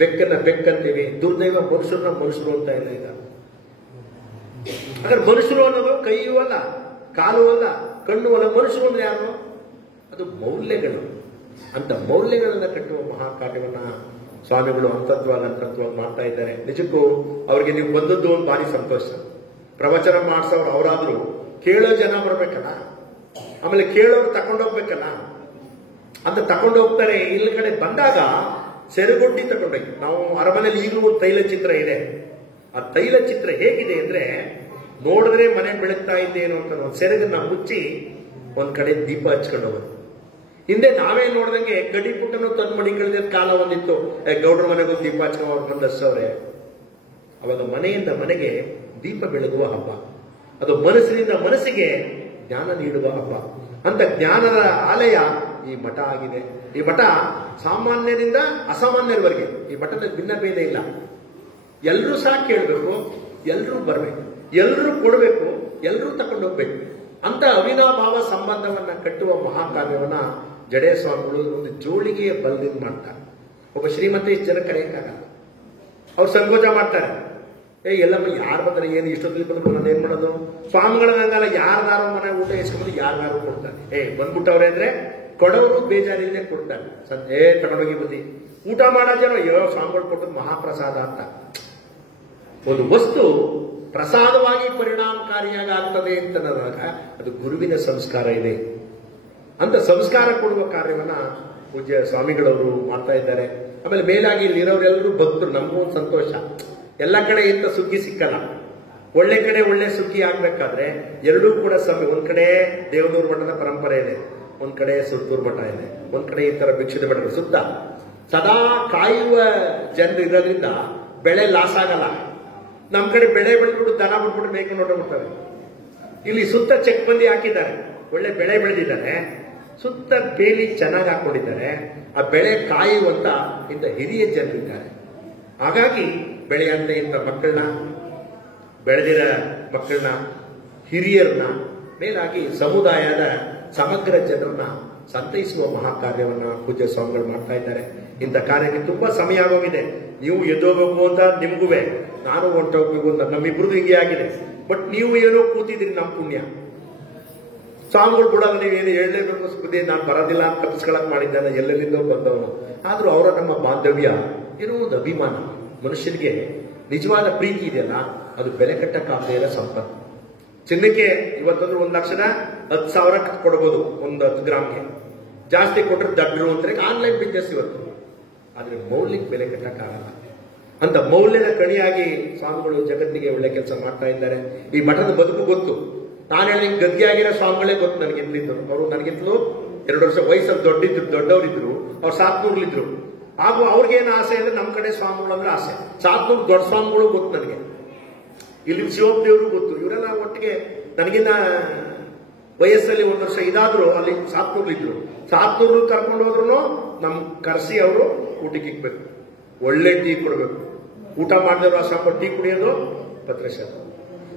ಬೆಕ್ಕನ್ನ ಬೆಕ್ಕಂತೀವಿ. ದುರ್ದೈವ ಮನುಷ್ಯರನ್ನ ಮನುಷ್ಯರು ಅಂತ ಇಲ್ಲ. ಈಗ ಹಾಗಾದ್ರೆ ಮನುಷ್ಯರು ಅನ್ನೋದು ಕೈಯೂ ಅಲ್ಲ, ಕಾಲು ಅಲ್ಲ, ಕಣ್ಣು ಅಲ್ಲ. ಮನುಷ್ಯರು ಅಂದ್ರೆ ಯಾರು? ಅದು ಮೌಲ್ಯಗಳು. ಅಂತ ಮೌಲ್ಯಗಳನ್ನ ಕಟ್ಟುವ ಮಹಾಕಾರ್ಯವನ್ನ ಸ್ವಾಮಿಗಳು ಅಂತತ್ವಾಗಿ ಮಾಡ್ತಾ ಇದ್ದಾರೆ. ನಿಜಕ್ಕೂ ಅವ್ರಿಗೆ ನೀವು ಬಂದದ್ದು ಒಂದು ಭಾರಿ ಸಂತೋಷ. ಪ್ರವಚನ ಮಾಡಿಸೋರು ಅವರಾದ್ರೂ ಕೇಳೋ ಜನ ಬರ್ಬೇಕಲ್ಲ, ಆಮೇಲೆ ಕೇಳೋರು ತಕೊಂಡೋಗ್ಬೇಕಲ್ಲ ಅಂತ ತಕೊಂಡೋಗ್ತಾರೆ. ಇಲ್ಲಿ ಕಡೆ ಬಂದಾಗ ಸೆರಗೊಡ್ಡಿ ತಗೊಂಡೋಗಿ, ನಾವು ಅರಮನೆಯಲ್ಲಿ ಈಗಲೂ ಒಂದು ತೈಲ ಚಿತ್ರ ಇದೆ. ಆ ತೈಲ ಚಿತ್ರ ಹೇಗಿದೆ ಅಂದ್ರೆ, ನೋಡಿದ್ರೆ ಮನೆ ಬೆಳಗ್ತಾ ಇದ್ದೇನು ಅಂತ ಒಂದು ಸೆರಗನ್ನ ಮುಚ್ಚಿ ಒಂದ್ ಕಡೆ ದೀಪ ಹಚ್ಕೊಂಡು ಹೋಗೋದು. ಹಿಂದೆ ನಾವೇ ನೋಡ್ದಂಗೆ ಗಡಿ ಪುಟ್ಟನ್ನು ತಂದು ಮಡಿಗಳಿದ ಕಾಲ ಒಂದಿತ್ತು. ಗೌಡ್ರ ಮನೆಗೆ ಒಂದು ದೀಪ ಹಚ್ಕೊಂಡು ಅವ್ರು ಬಂದು ಹಚ್ಚವ್ರೆ. ಅವಾಗ ಮನೆಯಿಂದ ಮನೆಗೆ ದೀಪ ಬೆಳಗುವ ಹಬ್ಬ. ಅದು ಮನಸ್ಸಿನಿಂದ ಮನಸ್ಸಿಗೆ ಜ್ಞಾನ ನೀಡುವ ಹಬ್ಬ. ಅಂತ ಜ್ಞಾನದ ಆಲಯ ಈ ಮಠ ಆಗಿದೆ. ಈ ಮಠ ಸಾಮಾನ್ಯರಿಂದ ಅಸಾಮಾನ್ಯರವರೆಗೆ ಈ ಮಠದ ಭಿನ್ನ ಭೇದ ಇಲ್ಲ. ಎಲ್ಲರೂ ಸಹ ಕೇಳಬೇಕು, ಎಲ್ಲರೂ ಬರಬೇಕು, ಎಲ್ಲರೂ ಕೊಡಬೇಕು, ಎಲ್ಲರೂ ತಕೊಂಡು ಹೋಗ್ಬೇಕು. ಅಂತ ಅವಿನಾಭಾವ ಸಂಬಂಧವನ್ನ ಕಟ್ಟುವ ಮಹಾಕಾವ್ಯವನ್ನ ಜಡೆ ಸ್ವಾಮಿಗಳು ಒಂದು ಜೋಳಿಗೆಯ ಬಲದಿಂದ ಮಾಡ್ತಾರೆ. ಒಬ್ಬ ಶ್ರೀಮಂತ ಇಷ್ಟು ಜನ ಕರೆಯಕ್ಕಾಗಲ್ಲ, ಅವ್ರು ಸಂಕೋಚ ಮಾಡ್ತಾರೆ. ಎಲ್ಲಮ್ಮ ಯಾರು ಬಂದ್ರೆ ಏನು ಇಷ್ಟೊತ್ತಿಗೆ ಬಂದ್ರು ನಾನು ಏನ್ ಮಾಡೋದು? ಸ್ವಾಮಿಗಳನ್ನಲ್ಲ, ಯಾರ್ದಾರೋ ಮನೆ ಊಟ ಇಸ್ಕೊಂಡ್ಬಂದು ಯಾರ್ದಾರು ಕೊಡ್ತಾರೆ. ಬಂದ್ಬಿಟ್ಟವ್ರೆ ಅಂದ್ರೆ ಕೊಡವರು ಬೇಜಾರಿಲ್ಲದೆ ಕೊಡ್ತಾರೆ. ತಗೊಂಡೋಗಿ ಬುದ್ಧಿ ಊಟ ಮಾಡೋ ಜನ ಸ್ವಾಮಿಗಳು ಕೊಟ್ಟದ್ದು ಮಹಾಪ್ರಸಾದ ಅಂತ. ಒಂದು ವಸ್ತು ಪ್ರಸಾದವಾಗಿ ಪರಿಣಾಮಕಾರಿಯಾಗಿ ಆಗ್ತದೆ ಅಂತಂದಾಗ ಅದು ಗುರುವಿನ ಸಂಸ್ಕಾರ ಇದೆ. ಅಂತ ಸಂಸ್ಕಾರ ಕೊಡುವ ಕಾರ್ಯವನ್ನ ಪೂಜ್ಯ ಸ್ವಾಮಿಗಳವರು ಮಾಡ್ತಾ ಇದ್ದಾರೆ. ಆಮೇಲೆ ಮೇಲಾಗಿ ಇಲ್ಲಿರೋರೆಲ್ಲರೂ ಭಕ್ತರು. ನಮಗೂ ಒಂದು ಸಂತೋಷ. ಎಲ್ಲ ಕಡೆ ಇಂಥ ಸುಗ್ಗಿ ಸಿಕ್ಕಲ್ಲ. ಒಳ್ಳೆ ಕಡೆ ಒಳ್ಳೆ ಸುಗ್ಗಿ ಆಗ್ಬೇಕಾದ್ರೆ ಎರಡೂ ಕೂಡ ಒಂದ್ ಕಡೆ ದೇವನೂರು ಮಠದ ಪರಂಪರೆ ಇದೆ, ಒಂದ್ ಕಡೆ ಸುತ್ತೂರು ಮಠ ಇದೆ, ಒಂದ್ ಕಡೆ ಈ ತರ ಭಿಕ್ಷುದ ಮಠಗಳು ಸುತ್ತ ಸದಾ ಕಾಯುವ ಜನರು ಇರೋದ್ರಿಂದ ಬೆಳೆ ಲಾಸ್ ಆಗಲ್ಲ. ನಮ್ ಕಡೆ ಬೆಳೆ ಬೆಳೆದ್ಬಿಟ್ಟು ದನ ಬಿಟ್ಬಿಟ್ಟು ಮೇಯ್ಕೊಂಡು ಹೊರಟೋಗ್ಬಿಡ್ತಾರೆ. ಇಲ್ಲಿ ಸುತ್ತ ಚೆಕ್ ಬಂದಿ ಹಾಕಿದ್ದಾರೆ, ಒಳ್ಳೆ ಬೆಳೆ ಬೆಳೆದಿದ್ದಾರೆ, ಸುತ್ತ ಬೇಲಿ ಚೆನ್ನಾಗಿ ಹಾಕೊಂಡಿದ್ದಾರೆ. ಆ ಬೆಳೆ ಕಾಯುವಂತ ಇಂಥ ಹಿರಿಯ ಜನರಿದ್ದಾರೆ. ಹಾಗಾಗಿ ಬೆಳೆಯಂತ ಇಂಥ ಮಕ್ಕಳನ್ನ, ಬೆಳೆದಿರ ಮಕ್ಕಳನ್ನ, ಹಿರಿಯರನ್ನ, ಮೇಲಾಗಿ ಸಮುದಾಯದ ಸಮಗ್ರ ಜನರನ್ನ ಸಂತೈಸುವ ಮಹಾಕಾರ್ಯವನ್ನ ಪೂಜ್ಯ ಸ್ವಾಮಿಗಳು ಮಾಡ್ತಾ ಇದ್ದಾರೆ. ಇಂಥ ಕಾರ್ಯಕ್ಕೆ ತುಂಬಾ ಸಮಯ ಆಗೋಗಿದೆ. ನೀವು ಎದ್ದೋಗ್ಬೇಕು ಅಂತ ನಿಮ್ಗುವೆ, ನಾನು ಹೊಂಟೋಗ್ಬೇಕು ಅಂತ ನಮ್ಮಿಬ್ರದ್ದು ಹಿಂಗೆ ಆಗಿದೆ. ಬಟ್ ನೀವು ಏನೋ ಕೂತಿದ್ರಿ, ನಮ್ಮ ಪುಣ್ಯ. ಸ್ವಾಮಿಗಳು ಬಿಡಲ್ಲ, ನೀವೇನು ಹೇಳಲೇಬೇಕು ಸ್ಪೃತಿ, ನಾನು ಬರೋದಿಲ್ಲ ಅಂತ ತಪ್ಪಿಸ್ಕೊಳಕ್ ಮಾಡಿದ್ದಾನೆ, ಎಲ್ಲೆಲ್ಲಿಂದೋ ಬಂದವನು. ಆದ್ರೂ ಅವರ ನಮ್ಮ ಬಾಂಧವ್ಯ ಏನೋ ಒಂದು ಅಭಿಮಾನ. ಮನುಷ್ಯನಿಗೆ ನಿಜವಾದ ಪ್ರೀತಿ ಇದೆಯಲ್ಲ, ಅದು ಬೆಲೆ ಕಟ್ಟಕ್ಕಾಗದೇ ಇರೋ ಸಂಪತ್ತು. ಚಿನ್ನಕ್ಕೆ ಇವತ್ತಂದ್ರೆ 1,10,000 ಕೊಡ್ಬೋದು, ಒಂದು 10 ಗ್ರಾಮ್ಗೆ. ಜಾಸ್ತಿ ಕೊಟ್ಟರೆ ದಡ್ರು ಅಂತಾರೆ. ಆನ್ಲೈನ್ ಬಿಸ್ನೆಸ್ ಇವತ್ತು. ಆದ್ರೆ ಮೌಲ್ಯಕ್ಕೆ ಬೆಲೆ ಕಟ್ಟಕ್ಕಾಗಲ್ಲ. ಅಂತ ಮೌಲ್ಯದ ಕಣಿಯಾಗಿ ಸ್ವಾಮಿಗಳು ಜಗತ್ತಿಗೆ ಒಳ್ಳೆ ಕೆಲಸ ಮಾಡ್ತಾ ಇದ್ದಾರೆ. ಈ ಮಠದ ಬದುಕು ಗೊತ್ತು. ನಾನು ಹೇಳಿ ಗದ್ಗೆ ಆಗಿರೋ ಸ್ವಾಮಿಗಳೇ ಗೊತ್ತು ನನಗಿಂತಲಿದ್ದು. ಅವರು ನನಗಿಂತಲೂ 2 ವರ್ಷ ವಯಸ್ಸಲ್ಲಿ ದೊಡ್ಡವರಿದ್ರು. ಅವ್ರು ಸಾತ್ನೂರ್ಲಿದ್ರು. ಹಾಗೂ ಅವ್ರಿಗೇನು ಆಸೆ ಅಂದ್ರೆ ನಮ್ಮ ಕಡೆ ಸ್ವಾಮಿಗಳು ಅಂದ್ರೆ ಆಸೆ. ಸಾತ್ನೂರ್ ದೊಡ್ಡ ಸ್ವಾಮಿಗಳು ಗೊತ್ತು ನನಗೆ, ಇಲ್ಲಿ ಶಿವಪ್ಪ ದೇವರು ಗೊತ್ತು. ಇವರೆಲ್ಲ ಒಟ್ಟಿಗೆ ನನಗಿನ್ನ ವಯಸ್ಸಲ್ಲಿ 1 ವರ್ಷ ಇದಾದ್ರು ಅಲ್ಲಿ ಸಾತ್ನೂರ್ಲಿದ್ರು. ಸಾತ್ನೂರ್ಲಿ ಕರ್ಕೊಂಡು ಹೋದ್ರು ನಮ್ ಕರೆಸಿ ಅವರು ಊಟಕ್ಕೆ ಇಕ್ಬೇಕು, ಒಳ್ಳೆ ಟೀ ಕೊಡ್ಬೇಕು. ಊಟ ಮಾಡಿದವರು ಆ ಸ್ವಲ್ಪ ಟೀ ಕುಡಿಯೋದು ಪತ್ರಶತ.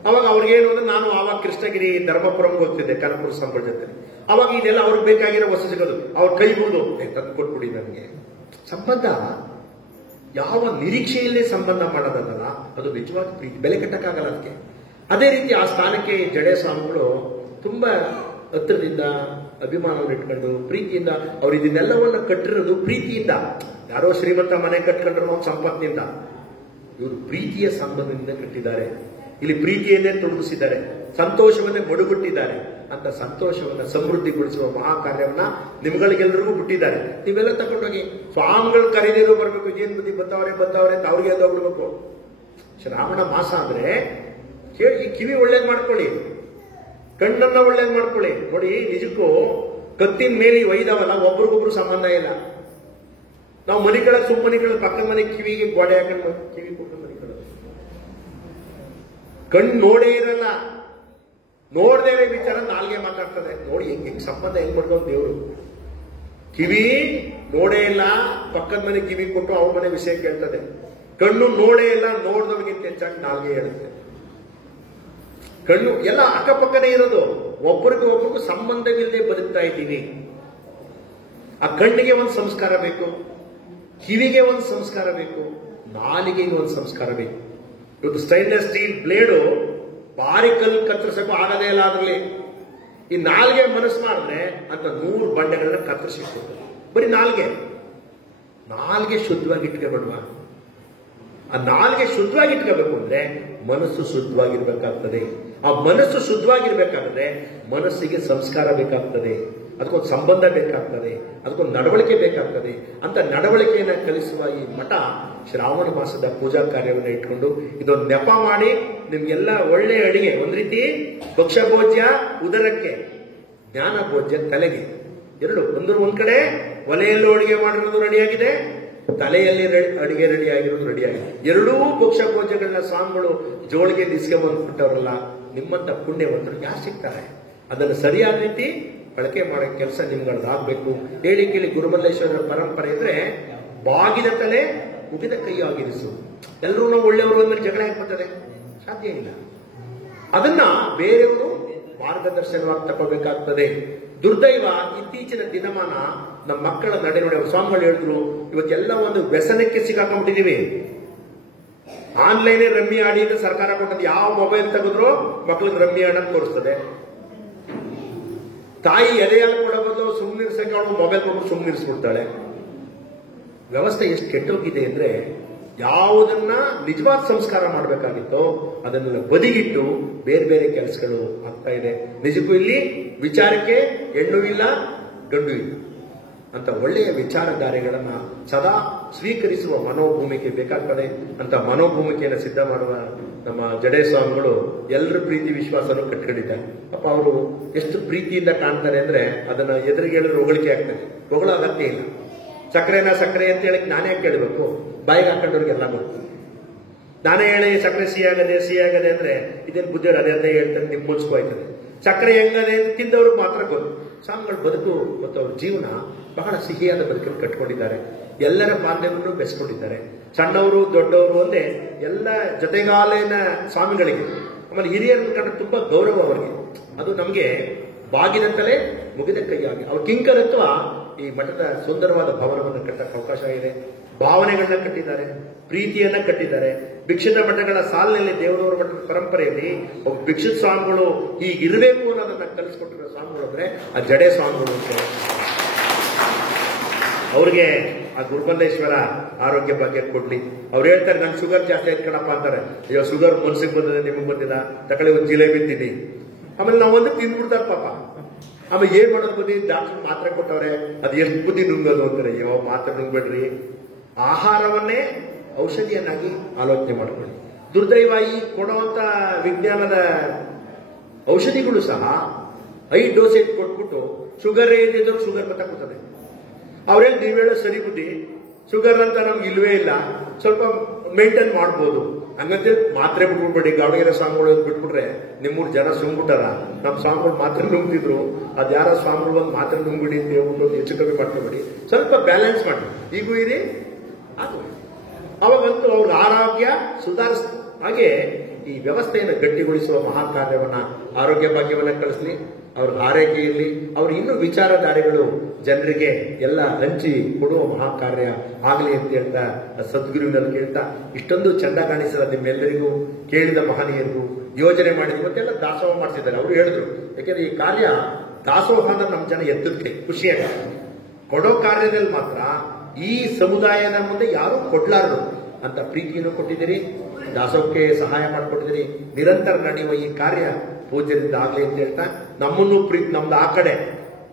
ಅವಾಗ ಅವ್ರಿಗೇನು ಅಂದ್ರೆ, ನಾನು ಆವಾಗ ಕೃಷ್ಣಗಿರಿ ಧರ್ಮಪುರಂ ಹೋಗ್ತಿದ್ದೆ ಕನಕಪುರ ಸಂಬಳ ಜೊತೆ. ಅವಾಗ ಇದೆಲ್ಲ ಅವ್ರಿಗೆ ಬೇಕಾಗಿರೋ ವಸ್ತು ಸಿಗೋದು. ಅವ್ರ ಕೈ ಮುಗಿದು ತಂದು ಕೊಟ್ಬಿಡಿ ನನಗೆ. ಸಂಬಂಧ ಯಾವ ನಿರೀಕ್ಷೆಯಲ್ಲೇ ಸಂಬಂಧ ಮಾಡೋದಲ್ಲ, ಅದು ನಿಜವಾದ ಪ್ರೀತಿ, ಬೆಲೆ ಕಟ್ಟಕ್ಕಾಗಲ್ಲ ಅದಕ್ಕೆ. ಅದೇ ರೀತಿ ಆ ಸ್ಥಾನಕ್ಕೆ ಜಡೆ ಸ್ವಾಮಿಗಳು ತುಂಬಾ ಹತ್ತಿರದಿಂದ ಅಭಿಮಾನವನ್ನು ಇಟ್ಕೊಂಡು ಪ್ರೀತಿಯಿಂದ ಅವ್ರು ಇದನ್ನೆಲ್ಲವನ್ನ ಕಟ್ಟಿರೋದು ಪ್ರೀತಿಯಿಂದ. ಯಾರೋ ಶ್ರೀಮಂತ ಮನೆ ಕಟ್ಕೊಂಡ್ರು ಸಂಪತ್ತಿನಿಂದ, ಇವರು ಪ್ರೀತಿಯ ಸಂಬಂಧದಿಂದ ಕಟ್ಟಿದ್ದಾರೆ. ಇಲ್ಲಿ ಪ್ರೀತಿಯನ್ನೇ ತೊಡಗಿಸಿದ್ದಾರೆ, ಸಂತೋಷವನ್ನೇ ಮಡುಗಟ್ಟಿದ್ದಾರೆ. ಅಂತ ಸಂತೋಷವನ್ನ ಸಮೃದ್ಧಿಗೊಳಿಸುವ ಮಹಾಕಾರ್ಯವನ್ನ ನಿಮ್ಗಳಿಗೆಲ್ಲರಿಗೂ ಬಿಟ್ಟಿದ್ದಾರೆ. ನೀವೆಲ್ಲ ತಗೊಂಡೋಗಿ ಸ್ವಾಮಿಗಳು ಕರೀದಿರೋ ಬರ್ಬೇಕು. ಏನ್ ಬುದ್ಧಿ ಬರ್ತಾವ್ರೆ ಅಂತ ಅವ್ರಿಗೆ ಎಲ್ಲ ಹೋಗ್ಬಿಡ್ಬೇಕು. ಶ್ರಾವಣ ಮಾಸ ಅಂದ್ರೆ ಕೇಳಿ, ಕಿವಿ ಒಳ್ಳೇದ್ ಮಾಡ್ಕೊಳ್ಳಿ, ಕಣ್ಣನ್ನ ಒಳ್ಳೇದ್ ಮಾಡ್ಕೊಳ್ಳಿ. ನೋಡಿ, ನಿಜಕ್ಕೂ ಕತ್ತಿನ ಮೇಲೆ ಒಯ್ದವಲ್ಲ, ಒಬ್ರಿಗೊಬ್ರು ಸಂಬಂಧ ಇಲ್ಲ. ನಾವು ಮನೆಗಳ ಸುಮ್ಮನಿಗಳ ಪಕ್ಕದ ಮನೆ ಕಿವಿಗೆ ಗೋಡೆ ಹಾಕೊಂಡು ಕಿವಿ ಕೊಟ್ಟು ಮನೆಗಳು ಕಣ್ಣು ನೋಡೇ ಇರಲ್ಲ. ನೋಡ್ದೇವೆ ವಿಚಾರ ನಾಲ್ಗೆ ಮಾತಾಡ್ತದೆ. ನೋಡಿ ಹೆಂಗ್ ಸಂಬಂಧ ಹೆಂಗ್ ಮಾಡ್ಕೊಂಡು ದೇವರು. ಕಿವಿ ನೋಡೇ ಇಲ್ಲ, ಪಕ್ಕದ ಮನೆ ಕಿವಿ ಕೊಟ್ಟು ಅವ್ರ ಮನೆ ವಿಷಯ ಕೇಳ್ತದೆ. ಕಣ್ಣು ನೋಡೇ ಇಲ್ಲ, ನೋಡ್ದವನಿಗಿಂತ ಹೆಚ್ಚಾಗಿ ನಾಲ್ಗೆ ಹೇಳುತ್ತೆ. ಕಣ್ಣು ಎಲ್ಲ ಅಕ್ಕಪಕ್ಕನೇ ಇರೋದು, ಒಬ್ಬರಿಗೂ ಸಂಬಂಧವಿಲ್ಲದೆ ಬದುಕ್ತಾ ಇದ್ದೀನಿ. ಆ ಕಣ್ಣಿಗೆ ಒಂದು ಸಂಸ್ಕಾರ ಬೇಕು, ಕಿವಿಗೆ ಒಂದು ಸಂಸ್ಕಾರ ಬೇಕು, ನಾಲಿಗೆಗೆ ಒಂದು ಸಂಸ್ಕಾರ ಬೇಕು. ಇವತ್ತು ಸ್ಟೈನ್ಲೆಸ್ ಸ್ಟೀಲ್ ಬ್ಲೇಡು ಭಾರಿ ಕಲ್ಲು ಕತ್ತರಿಸಕ್ಕೂ ಆಗದೇ ಇಲ್ಲ. ಅದರಲ್ಲಿ ಈ ನಾಲ್ಗೆ ಮನಸ್ಸು ಮಾಡಿದ್ರೆ ಅಂತ 100 ಬಂಡೆಗಳನ್ನ ಕತ್ತರಿಸಿಕೊಡ್ತದೆ. ಬರೀ ನಾಲ್ಗೆ ಶುದ್ಧವಾಗಿ ಇಟ್ಕೋಬೇಡವಾ? ಆ ನಾಲ್ಗೆ ಶುದ್ಧವಾಗಿ ಇಟ್ಕೋಬೇಕು ಅಂದ್ರೆ ಮನಸ್ಸು ಶುದ್ಧವಾಗಿರ್ಬೇಕಾಗ್ತದೆ. ಆ ಮನಸ್ಸು ಶುದ್ಧವಾಗಿರ್ಬೇಕಾದ್ರೆ ಮನಸ್ಸಿಗೆ ಸಂಸ್ಕಾರ ಬೇಕಾಗ್ತದೆ, ಅದಕ್ಕೊಂದು ಸಂಬಂಧ ಬೇಕಾಗ್ತದೆ, ಅದಕ್ಕೊಂದು ನಡವಳಿಕೆ ಬೇಕಾಗ್ತದೆ. ಅಂತ ನಡವಳಿಕೆಯನ್ನು ಕಲಿಸುವ ಈ ಮಠ ಶ್ರಾವಣ ಮಾಸದ ಪೂಜಾ ಕಾರ್ಯವನ್ನು ಇಟ್ಕೊಂಡು ಇದೊಂದು ನೆಪ ಮಾಡಿ ನಿಮ್ಗೆಲ್ಲ ಒಳ್ಳೆ ಅಡಿಗೆ, ಒಂದ್ ರೀತಿ ಭಕ್ಷ್ಯಭೋಜ್ಯ ಉದರಕ್ಕೆ, ಜ್ಞಾನ ಭೋಜ್ಯ ತಲೆಗೆ, ಎರಡು. ಒಂದ್ ಕಡೆ ಒಲೆಯಲ್ಲೂ ಅಡಿಗೆ ಮಾಡಿರೋದು ರೆಡಿಯಾಗಿದೆ, ತಲೆಯಲ್ಲಿ ಅಡಿಗೆ ರೆಡಿಯಾಗಿರೋದು ರೆಡಿಯಾಗಿದೆ. ಎರಡೂ ಭಕ್ಷ್ಯಭೋಜ್ಯಗಳನ್ನ ಸ್ವಾಮಿಗಳು ಜೋಳಿಗೆ ಇಸ್ಕೊಂಡ್ಬಂದ್ಬಿಟ್ಟವರಲ್ಲ, ನಿಮ್ಮಂತ ಪುಣ್ಯವಂತರು ಯಾರು ಸಿಗ್ತಾರೆ? ಅದನ್ನು ಸರಿಯಾದ ರೀತಿ ಬಳಕೆ ಮಾಡೋ ಕೆಲಸ ನಿಮ್ಗಳದಾಗಬೇಕು. ಹೇಳಿ ಕೇಳಿ ಗುರುಮಲ್ಲೇಶ್ವರರ ಪರಂಪರೆ ಇದ್ರೆ ಬಾಗಿದ ತಲೆ ಮುಗಿದ ಕೈ ಆಗಿರಿಸು. ಎಲ್ಲರೂ ನಾವು ಒಳ್ಳೆಯವರು ಅಂದ್ಮೇಲೆ ಜಗಳ ಬರ್ತದೆ, ಸಾಧ್ಯ ಇಲ್ಲ. ಅದನ್ನ ಬೇರೆಯವರು ಮಾರ್ಗದರ್ಶನವಾಗಿ ತಗೋಬೇಕಾಗ್ತದೆ. ದುರ್ದೈವ ಇತ್ತೀಚಿನ ದಿನಮಾನ ನಮ್ಮ ಮಕ್ಕಳ ನಡೆ ನೋಡಿ, ಸ್ವಾಮಿಗಳು ಹೇಳಿದ್ರು, ಇವತ್ತೆಲ್ಲ ಒಂದು ವ್ಯಸನಕ್ಕೆ ಸಿಕ್ಕಾಕೊಂಡ್ಬಿಟ್ಟಿದೀವಿ. ಆನ್ಲೈನ್ ರಮ್ಮಿ ಆಡಿ ಅಂತ ಸರ್ಕಾರ ಕೊಟ್ಟದ್ದು, ಯಾವ ಮೊಬೈಲ್ ತೆಗೆದ್ರು ಮಕ್ಕಳಿಗೆ ರಮ್ಮಿ ಆಡೋದು ತೋರಿಸ್ತದೆ. ತಾಯಿ ಎದೆಯಲ್ಲಿ ಕೊಡೋ ಬದಲು ಸುಮ್ಮನಿರ್ಸಕ್ಕೆ ಅವಳು ಮೊಬೈಲ್ ಕೊಟ್ಟು ಸುಮ್ಮನಿರಿಸ್ಬಿಡ್ತಾಳೆ. ವ್ಯವಸ್ಥೆ ಎಷ್ಟು ಕೆಟ್ಟೋಗಿದೆ ಅಂದ್ರೆ, ಯಾವುದನ್ನ ನಿಜವಾದ ಸಂಸ್ಕಾರ ಮಾಡಬೇಕಾಗಿತ್ತೋ ಅದನ್ನೆಲ್ಲ ಬದಿಗಿಟ್ಟು ಬೇರೆ ಬೇರೆ ಕೆಲಸಗಳು ಆಗ್ತಾ ಇದೆ. ನಿಜಕ್ಕೂ ಇಲ್ಲಿ ವಿಚಾರಕ್ಕೆ ಹೆಣ್ಣು ಇಲ್ಲ ಗಂಡು ಇಲ್ಲ ಅಂತ ಒಳ್ಳೆಯ ವಿಚಾರಧಾರೆಗಳನ್ನ ಸದಾ ಸ್ವೀಕರಿಸುವ ಮನೋಭೂಮಿಕೆ ಬೇಕಾಗ್ತದೆ. ಅಂತ ಮನೋಭೂಮಿಕೆಯನ್ನು ಸಿದ್ಧ ಮಾಡುವ ನಮ್ಮ ಜಡೇ ಸ್ವಾಮಿಗಳು ಎಲ್ಲರ ಪ್ರೀತಿ ವಿಶ್ವಾಸನೂ ಕಟ್ಕೊಂಡಿದ್ದಾರೆ. ಪಾಪ ಅವರು ಎಷ್ಟು ಪ್ರೀತಿಯಿಂದ ಕಾಣ್ತಾರೆ ಅಂದ್ರೆ ಅದನ್ನ ಎದುರಿಗೆ ಹೇಳಿದ್ರೆ ಹೊಗಳಿಕೆ ಆಗ್ತದೆ, ಹೊಗಳೋ ಅಗತ್ಯ ಇಲ್ಲ. ಸಕ್ಕರೆನ ಸಕ್ಕರೆ ಅಂತ ಹೇಳಕ್ ನಾನೇ ಕೇಳಬೇಕು, ಬಾಯಿಗೆ ಹಾಕೊಂಡವ್ರಿಗೆಲ್ಲ ಗೊತ್ತು. ನಾನೇ ಹೇಳಿ ಸಕ್ಕರೆ ಸಿಹಿಯಾಗದೆ ಅಂದ್ರೆ ಇದೇನು ಬುದ್ಧಿಯವ್ರು ಅದೇ ಅಂತ ಹೇಳ್ತಾರೆ, ನಿಮ್ ಮುನ್ಸ್ಕೋಯ್ತದೆ. ಸಕ್ಕರೆ ಹೆಂಗದೆ ಅಂತ ತಿಂದವ್ರಿಗೆ ಮಾತ್ರ ಗೊತ್ತು. ಸ್ವಾಮಿಗಳ ಬದುಕು ಮತ್ತು ಅವ್ರ ಜೀವನ ಬಹಳ ಸಿಹಿಯಾದ ಬದುಕನ್ನು ಕಟ್ಕೊಂಡಿದ್ದಾರೆ. ಎಲ್ಲರ ಬಾಂಧವ್ಯವನ್ನು ಬೆಳೆಸ್ಕೊಂಡಿದ್ದಾರೆ. ಸಣ್ಣವರು ದೊಡ್ಡವರು ಒಂದೇ ಎಲ್ಲ ಜೊತೆಗಾಲಿನ ಸ್ವಾಮಿಗಳಿಗೆ, ಆಮೇಲೆ ಹಿರಿಯರನ್ನು ಕಂಡ್ರೆ ತುಂಬಾ ಗೌರವ ಅವರಿಗೆ. ಅದು ನಮಗೆ ಬಾಗಿದಂತಲೇ ಮುಗಿದ ಕೈಯಾಗಿ ಅವ್ರ ಕಿಂಕರತ್ವ ಈ ಮಠದ ಸುಂದರವಾದ ಭವನವನ್ನು ಕಟ್ಟಕ್ಕೆ ಅವಕಾಶ ಇದೆ. ಭಾವನೆಗಳನ್ನ ಕಟ್ಟಿದ್ದಾರೆ, ಪ್ರೀತಿಯನ್ನ ಕಟ್ಟಿದ್ದಾರೆ. ಭಿಕ್ಷುತ ಮಠಗಳ ಸಾಲಿನಲ್ಲಿ ದೇವರವರ ಮಠದ ಪರಂಪರೆಯಲ್ಲಿ ಒಬ್ಬ ಭಿಕ್ಷುತ ಸ್ವಾಮಿಗಳು ಹೀಗಿರಬೇಕು ಅನ್ನೋದನ್ನ ಕಲಿಸ್ಕೊಟ್ಟಿರೋ ಸ್ವಾಮಿಗಳು ಅಂದ್ರೆ ಆ ಜಡೆ ಸ್ವಾಮಿಗಳು ಅಂತ. ಅವ್ರಿಗೆ ಆ ಗುರುಮಲ್ಲೇಶ್ವರ ಆರೋಗ್ಯ ಭಾಗ್ಯ ಕೊಡ್ಲಿ. ಅವ್ರು ಹೇಳ್ತಾರೆ, ನನ್ ಶುಗರ್ ಜಾಸ್ತಿ ಆಯ್ತು ಕಣಪ್ಪ ಅಂತಾರೆ. ಅಯ್ಯೋ, ಶುಗರ್ ಮನ್ಸಿಗೆ ಬಂದಿದೆ, ನಿಮಗೆ ಬಂದಿಲ್ಲ, ತಕಳೆ ಒಂದು ಜಿಲೇಬಿ ತಿನ್ನಿ. ಆಮೇಲೆ ನಾವೊಂದು ತಿಂದ್ಬಿಡ್ತಾರೆ ಪಾಪ. ಆಮೇಲೆ ಏನ್ ಮಾಡೋದು ಬುದ್ಧಿ, ಡಾಕ್ಟರ್ ಮಾತ್ರೆ ಕೊಟ್ಟವ್ರೆ, ಅದು ಎಷ್ಟು ಬುದ್ಧಿ ನುಂಗೋದು ಅಂತಾರೆ. ಅಯ್ಯೋ, ಮಾತ್ರೆ ನುಂಗ್ಬೇಡ್ರಿ, ಆಹಾರವನ್ನೇ ಔಷಧಿಯನ್ನಾಗಿ ಆಲೋಚನೆ ಮಾಡ್ಕೊಳ್ಳಿ. ದುರ್ದೈವ ಈ ಕೊಡುವಂತ ವಿಜ್ಞಾನದ ಔಷಧಿಗಳು ಸಹ 5 ಡೋಸೇಜ್ ಕೊಟ್ಬಿಟ್ಟು ಶುಗರ್ ಏನಿದ್ರು ಶುಗರ್ ಗೊತ್ತಾಗ್ತದೆ. ಅವ್ರೇನು ನೀವು ಹೇಳೋ ಸರಿ ಬುದ್ಧಿ, ಶುಗರ್ ಅಂತ ನಮ್ಗೆ ಇಲ್ವೇ ಇಲ್ಲ, ಸ್ವಲ್ಪ ಮೇಂಟೈನ್ ಮಾಡ್ಬೋದು ಹಂಗಂತೇಳಿ ಮಾತ್ರೆ ಬಿಟ್ಬಿಡ್ಬೇಡಿ. ಗಾವಣಗೆರೆ ಸ್ವಾಮಿಗಳು ಬಿಟ್ಬಿಟ್ರೆ ನಿಮ್ಮೂರು ಜನ ಸುಮ್ಬಿಟ್ಟಾರ. ನಮ್ಮ ಸ್ವಾಮಿಗಳು ಮಾತ್ರೆ ನುಂಗ್ತಿದ್ರು, ಅದ್ಯಾರ ಸ್ವಾಮಿಗಳು ಒಂದು ಮಾತ್ರೆ ನುಂಗ್ಬಿಡಿ ಅಂತ ಹೇಳ್ಬಿಟ್ಟು ಹೆಚ್ಚು ಕಮ್ಮಿ ಮಾಡ್ಕೊಬೇಡಿ, ಸ್ವಲ್ಪ ಬ್ಯಾಲೆನ್ಸ್ ಮಾಡಿ. ಈಗೂ ಇರಿ ಅದು ಅವಾಗಂತೂ ಅವ್ರ ಆರೋಗ್ಯ ಸುಧಾರಿಸ್ತು. ಹಾಗೆ ಈ ವ್ಯವಸ್ಥೆಯನ್ನು ಗಟ್ಟಿಗೊಳಿಸುವ ಮಹಾ ಕಾರ್ಯವನ್ನ, ಆರೋಗ್ಯ ಭಾಗ್ಯವನ್ನ ಕಳಿಸ್ಲಿ, ಅವ್ರ ಆರೈಕೆ ಇರಲಿ. ಅವ್ರ ಇನ್ನೂ ವಿಚಾರಧಾರೆಗಳು ಜನರಿಗೆ ಎಲ್ಲ ಹಂಚಿ ಕೊಡುವ ಮಹಾ ಕಾರ್ಯ ಆಗಲಿ ಅಂತ ಹೇಳ್ತಾ ಸದ್ಗುರುವಿನಲ್ಲಿ ಕೇಳ್ತಾ, ಇಷ್ಟೊಂದು ಚಂದ ಕಾಣಿಸಲ್ಲ ನಿಮ್ಮೆಲ್ಲರಿಗೂ, ಕೇಳಿದ ಮಹನೀಯರಿಗೂ, ಯೋಜನೆ ಮಾಡಿದ್ವಿ ಮತ್ತೆಲ್ಲ ದಾಸೋಹ ಮಾಡ್ತಿದ್ದಾರೆ. ಅವರು ಹೇಳಿದ್ರು, ಯಾಕೆಂದ್ರೆ ಈ ಕಾರ್ಯ ದಾಸೋಹ ಅಂದ್ರೆ ನಮ್ಮ ಜನ ಎತ್ತದಕ್ಕೆ ಖುಷಿಯಾಗ ಕೊಡೋ ಕಾರ್ಯದಲ್ಲಿ ಮಾತ್ರ ಈ ಸಮುದಾಯದ ಮುಂದೆ ಯಾರು ಕೊಡ್ಲಾರದು ಅಂತ ಪ್ರೀತಿಯನ್ನು ಕೊಟ್ಟಿದ್ದೀರಿ, ದಾಸೋಹಕ್ಕೆ ಸಹಾಯ ಮಾಡಿಕೊಟ್ಟಿದ್ದೀರಿ. ನಿರಂತರ ನಡೆಯುವ ಈ ಕಾರ್ಯ ಪೂಜ್ಯರಿಂದ ಆಗ್ಲಿ ಅಂತ ಹೇಳ್ತಾ, ನಮ್ಮನ್ನು ಪ್ರೀತಿ, ನಮ್ದು ಆ ಕಡೆ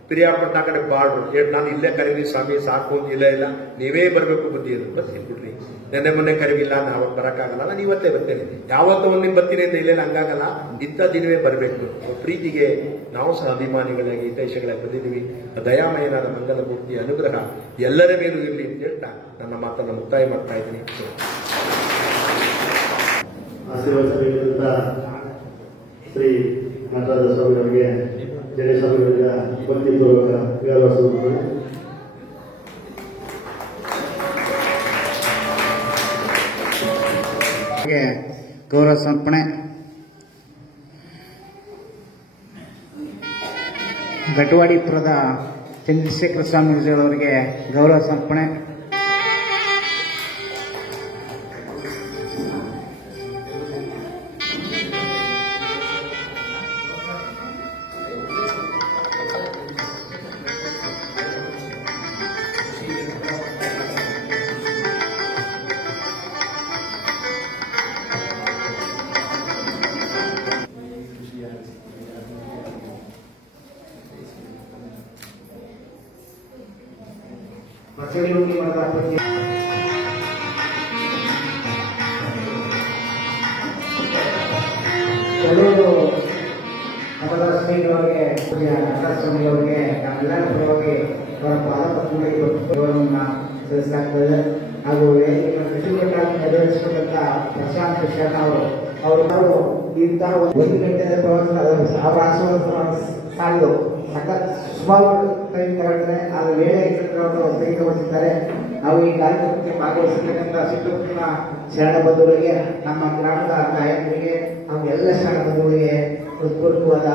ಪಿರಿಯಾಪಟ್ಟಣ ಆ ಕಡೆ ಬಾರ್ಡ್ರು ನಾನು ಇಲ್ಲೇ ಕರೀವಿ ಸ್ವಾಮಿ ಸಾಕು, ಇಲ್ಲ ನೀವೇ ಬರಬೇಕು ಬುದ್ಧಿ ಅಂತ ಬರ್ತೀನಿ ಬಿಡ್ರಿ. ನೆನ್ನೆ ಮೊನ್ನೆ ಕರೀವಿಲ್ಲ, ನಾವು ಬರೋಕ್ಕಾಗಲ್ಲ, ನಾನು ಇವತ್ತೇ ಬರ್ತೇನೆ. ಯಾವತ್ತೂ ಒಂದಿನ ಬರ್ತೀನಿ ಅಂತ ಇಲ್ಲೇನು ಹಂಗಾಗಲ್ಲ, ಇಂಥ ದಿನವೇ ಬರಬೇಕು. ಪ್ರೀತಿಗೆ ನಾವು ಸಹ ಅಭಿಮಾನಿಗಳಾಗಿ ಹಿತೈಷಿಗಳಾಗಿ ಬಂದಿದ್ದೀವಿ. ದಯಾಮಯನಾದ ಮಂಗಲ ಮೂರ್ತಿಯ ಅನುಗ್ರಹ ಎಲ್ಲರ ಮೇಲೂ ಇರಲಿ ಅಂತ ಹೇಳ್ತಾ ನನ್ನ ಮಾತನ್ನು ಮುಕ್ತಾಯ ಮಾಡ್ತಾ ಇದ್ದೀನಿ. ಆಶೀರ್ವಾದ ಶ್ರೀ ನಟರಾಜ ಸ್ವಾಮಿಯವರಿಗೆ ಜಡೆ ಸ್ವಾಮಿಯವರ ಭಕ್ತಿಪೂರ್ವಕ ಗೌರವ ಸಮರ್ಪಣೆ. ಗೌರವ ಸಮರ್ಪಣೆ. ಗಟವಾಡಿಪುರದ ಚಂದ್ರಶೇಖರ ಸ್ವಾಮೀಜಿಯವರಿಗೆ ಗೌರವ ಸಮರ್ಪಣೆ. ಕೆಲವರು ನಮ್ಮದ ಸ್ನೇಹಿತರಿಗೆ ಸ್ವಾಮಿಯವರಿಗೆ ನಮ್ಮೆಲ್ಲರ ಪರವಾಗಿ ಅವರ ಪಾದಪತ್ನಿಗಳಿಗೆ ಗೌರವವನ್ನು ಸಲ್ಲಿಸಲಾಗ್ತದೆ. ಹಾಗೂ ಕೃಷಿಕಟ್ಟಾಗಿ ನೆರವೇರಿಸಿಕೊಂಡಂತ ಪ್ರಶಾಂತ್ ಶರಣ ಅವರು ಇಂತಹ 1 ಗಂಟೆಯ ಪ್ರವಾಸ ಸಾಗಿದು ಸಖತ್ ಸುಮಾರು ಆ ವೇಳೆ ಸ್ಥಗಿತಗೊಳಿಸಿದ್ದಾರೆ. ನಾವು ಈ ಕಾರ್ಯಕ್ರಮಕ್ಕೆ ಭಾಗವಹಿಸಿರ್ತಕ್ಕಂಥ ಸುತ್ತಮುತ್ತಲಿನ ಶರಣ ಬಂಧುಗಳಿಗೆ, ನಮ್ಮ ಗ್ರಾಮದ ನಾಯಕರಿಗೆ ಹಾಗೂ ಎಲ್ಲ ಶರಣ ಬಂಧುಗಳಿಗೆ ಹೃತ್ಪೂರ್ವಕವಾದ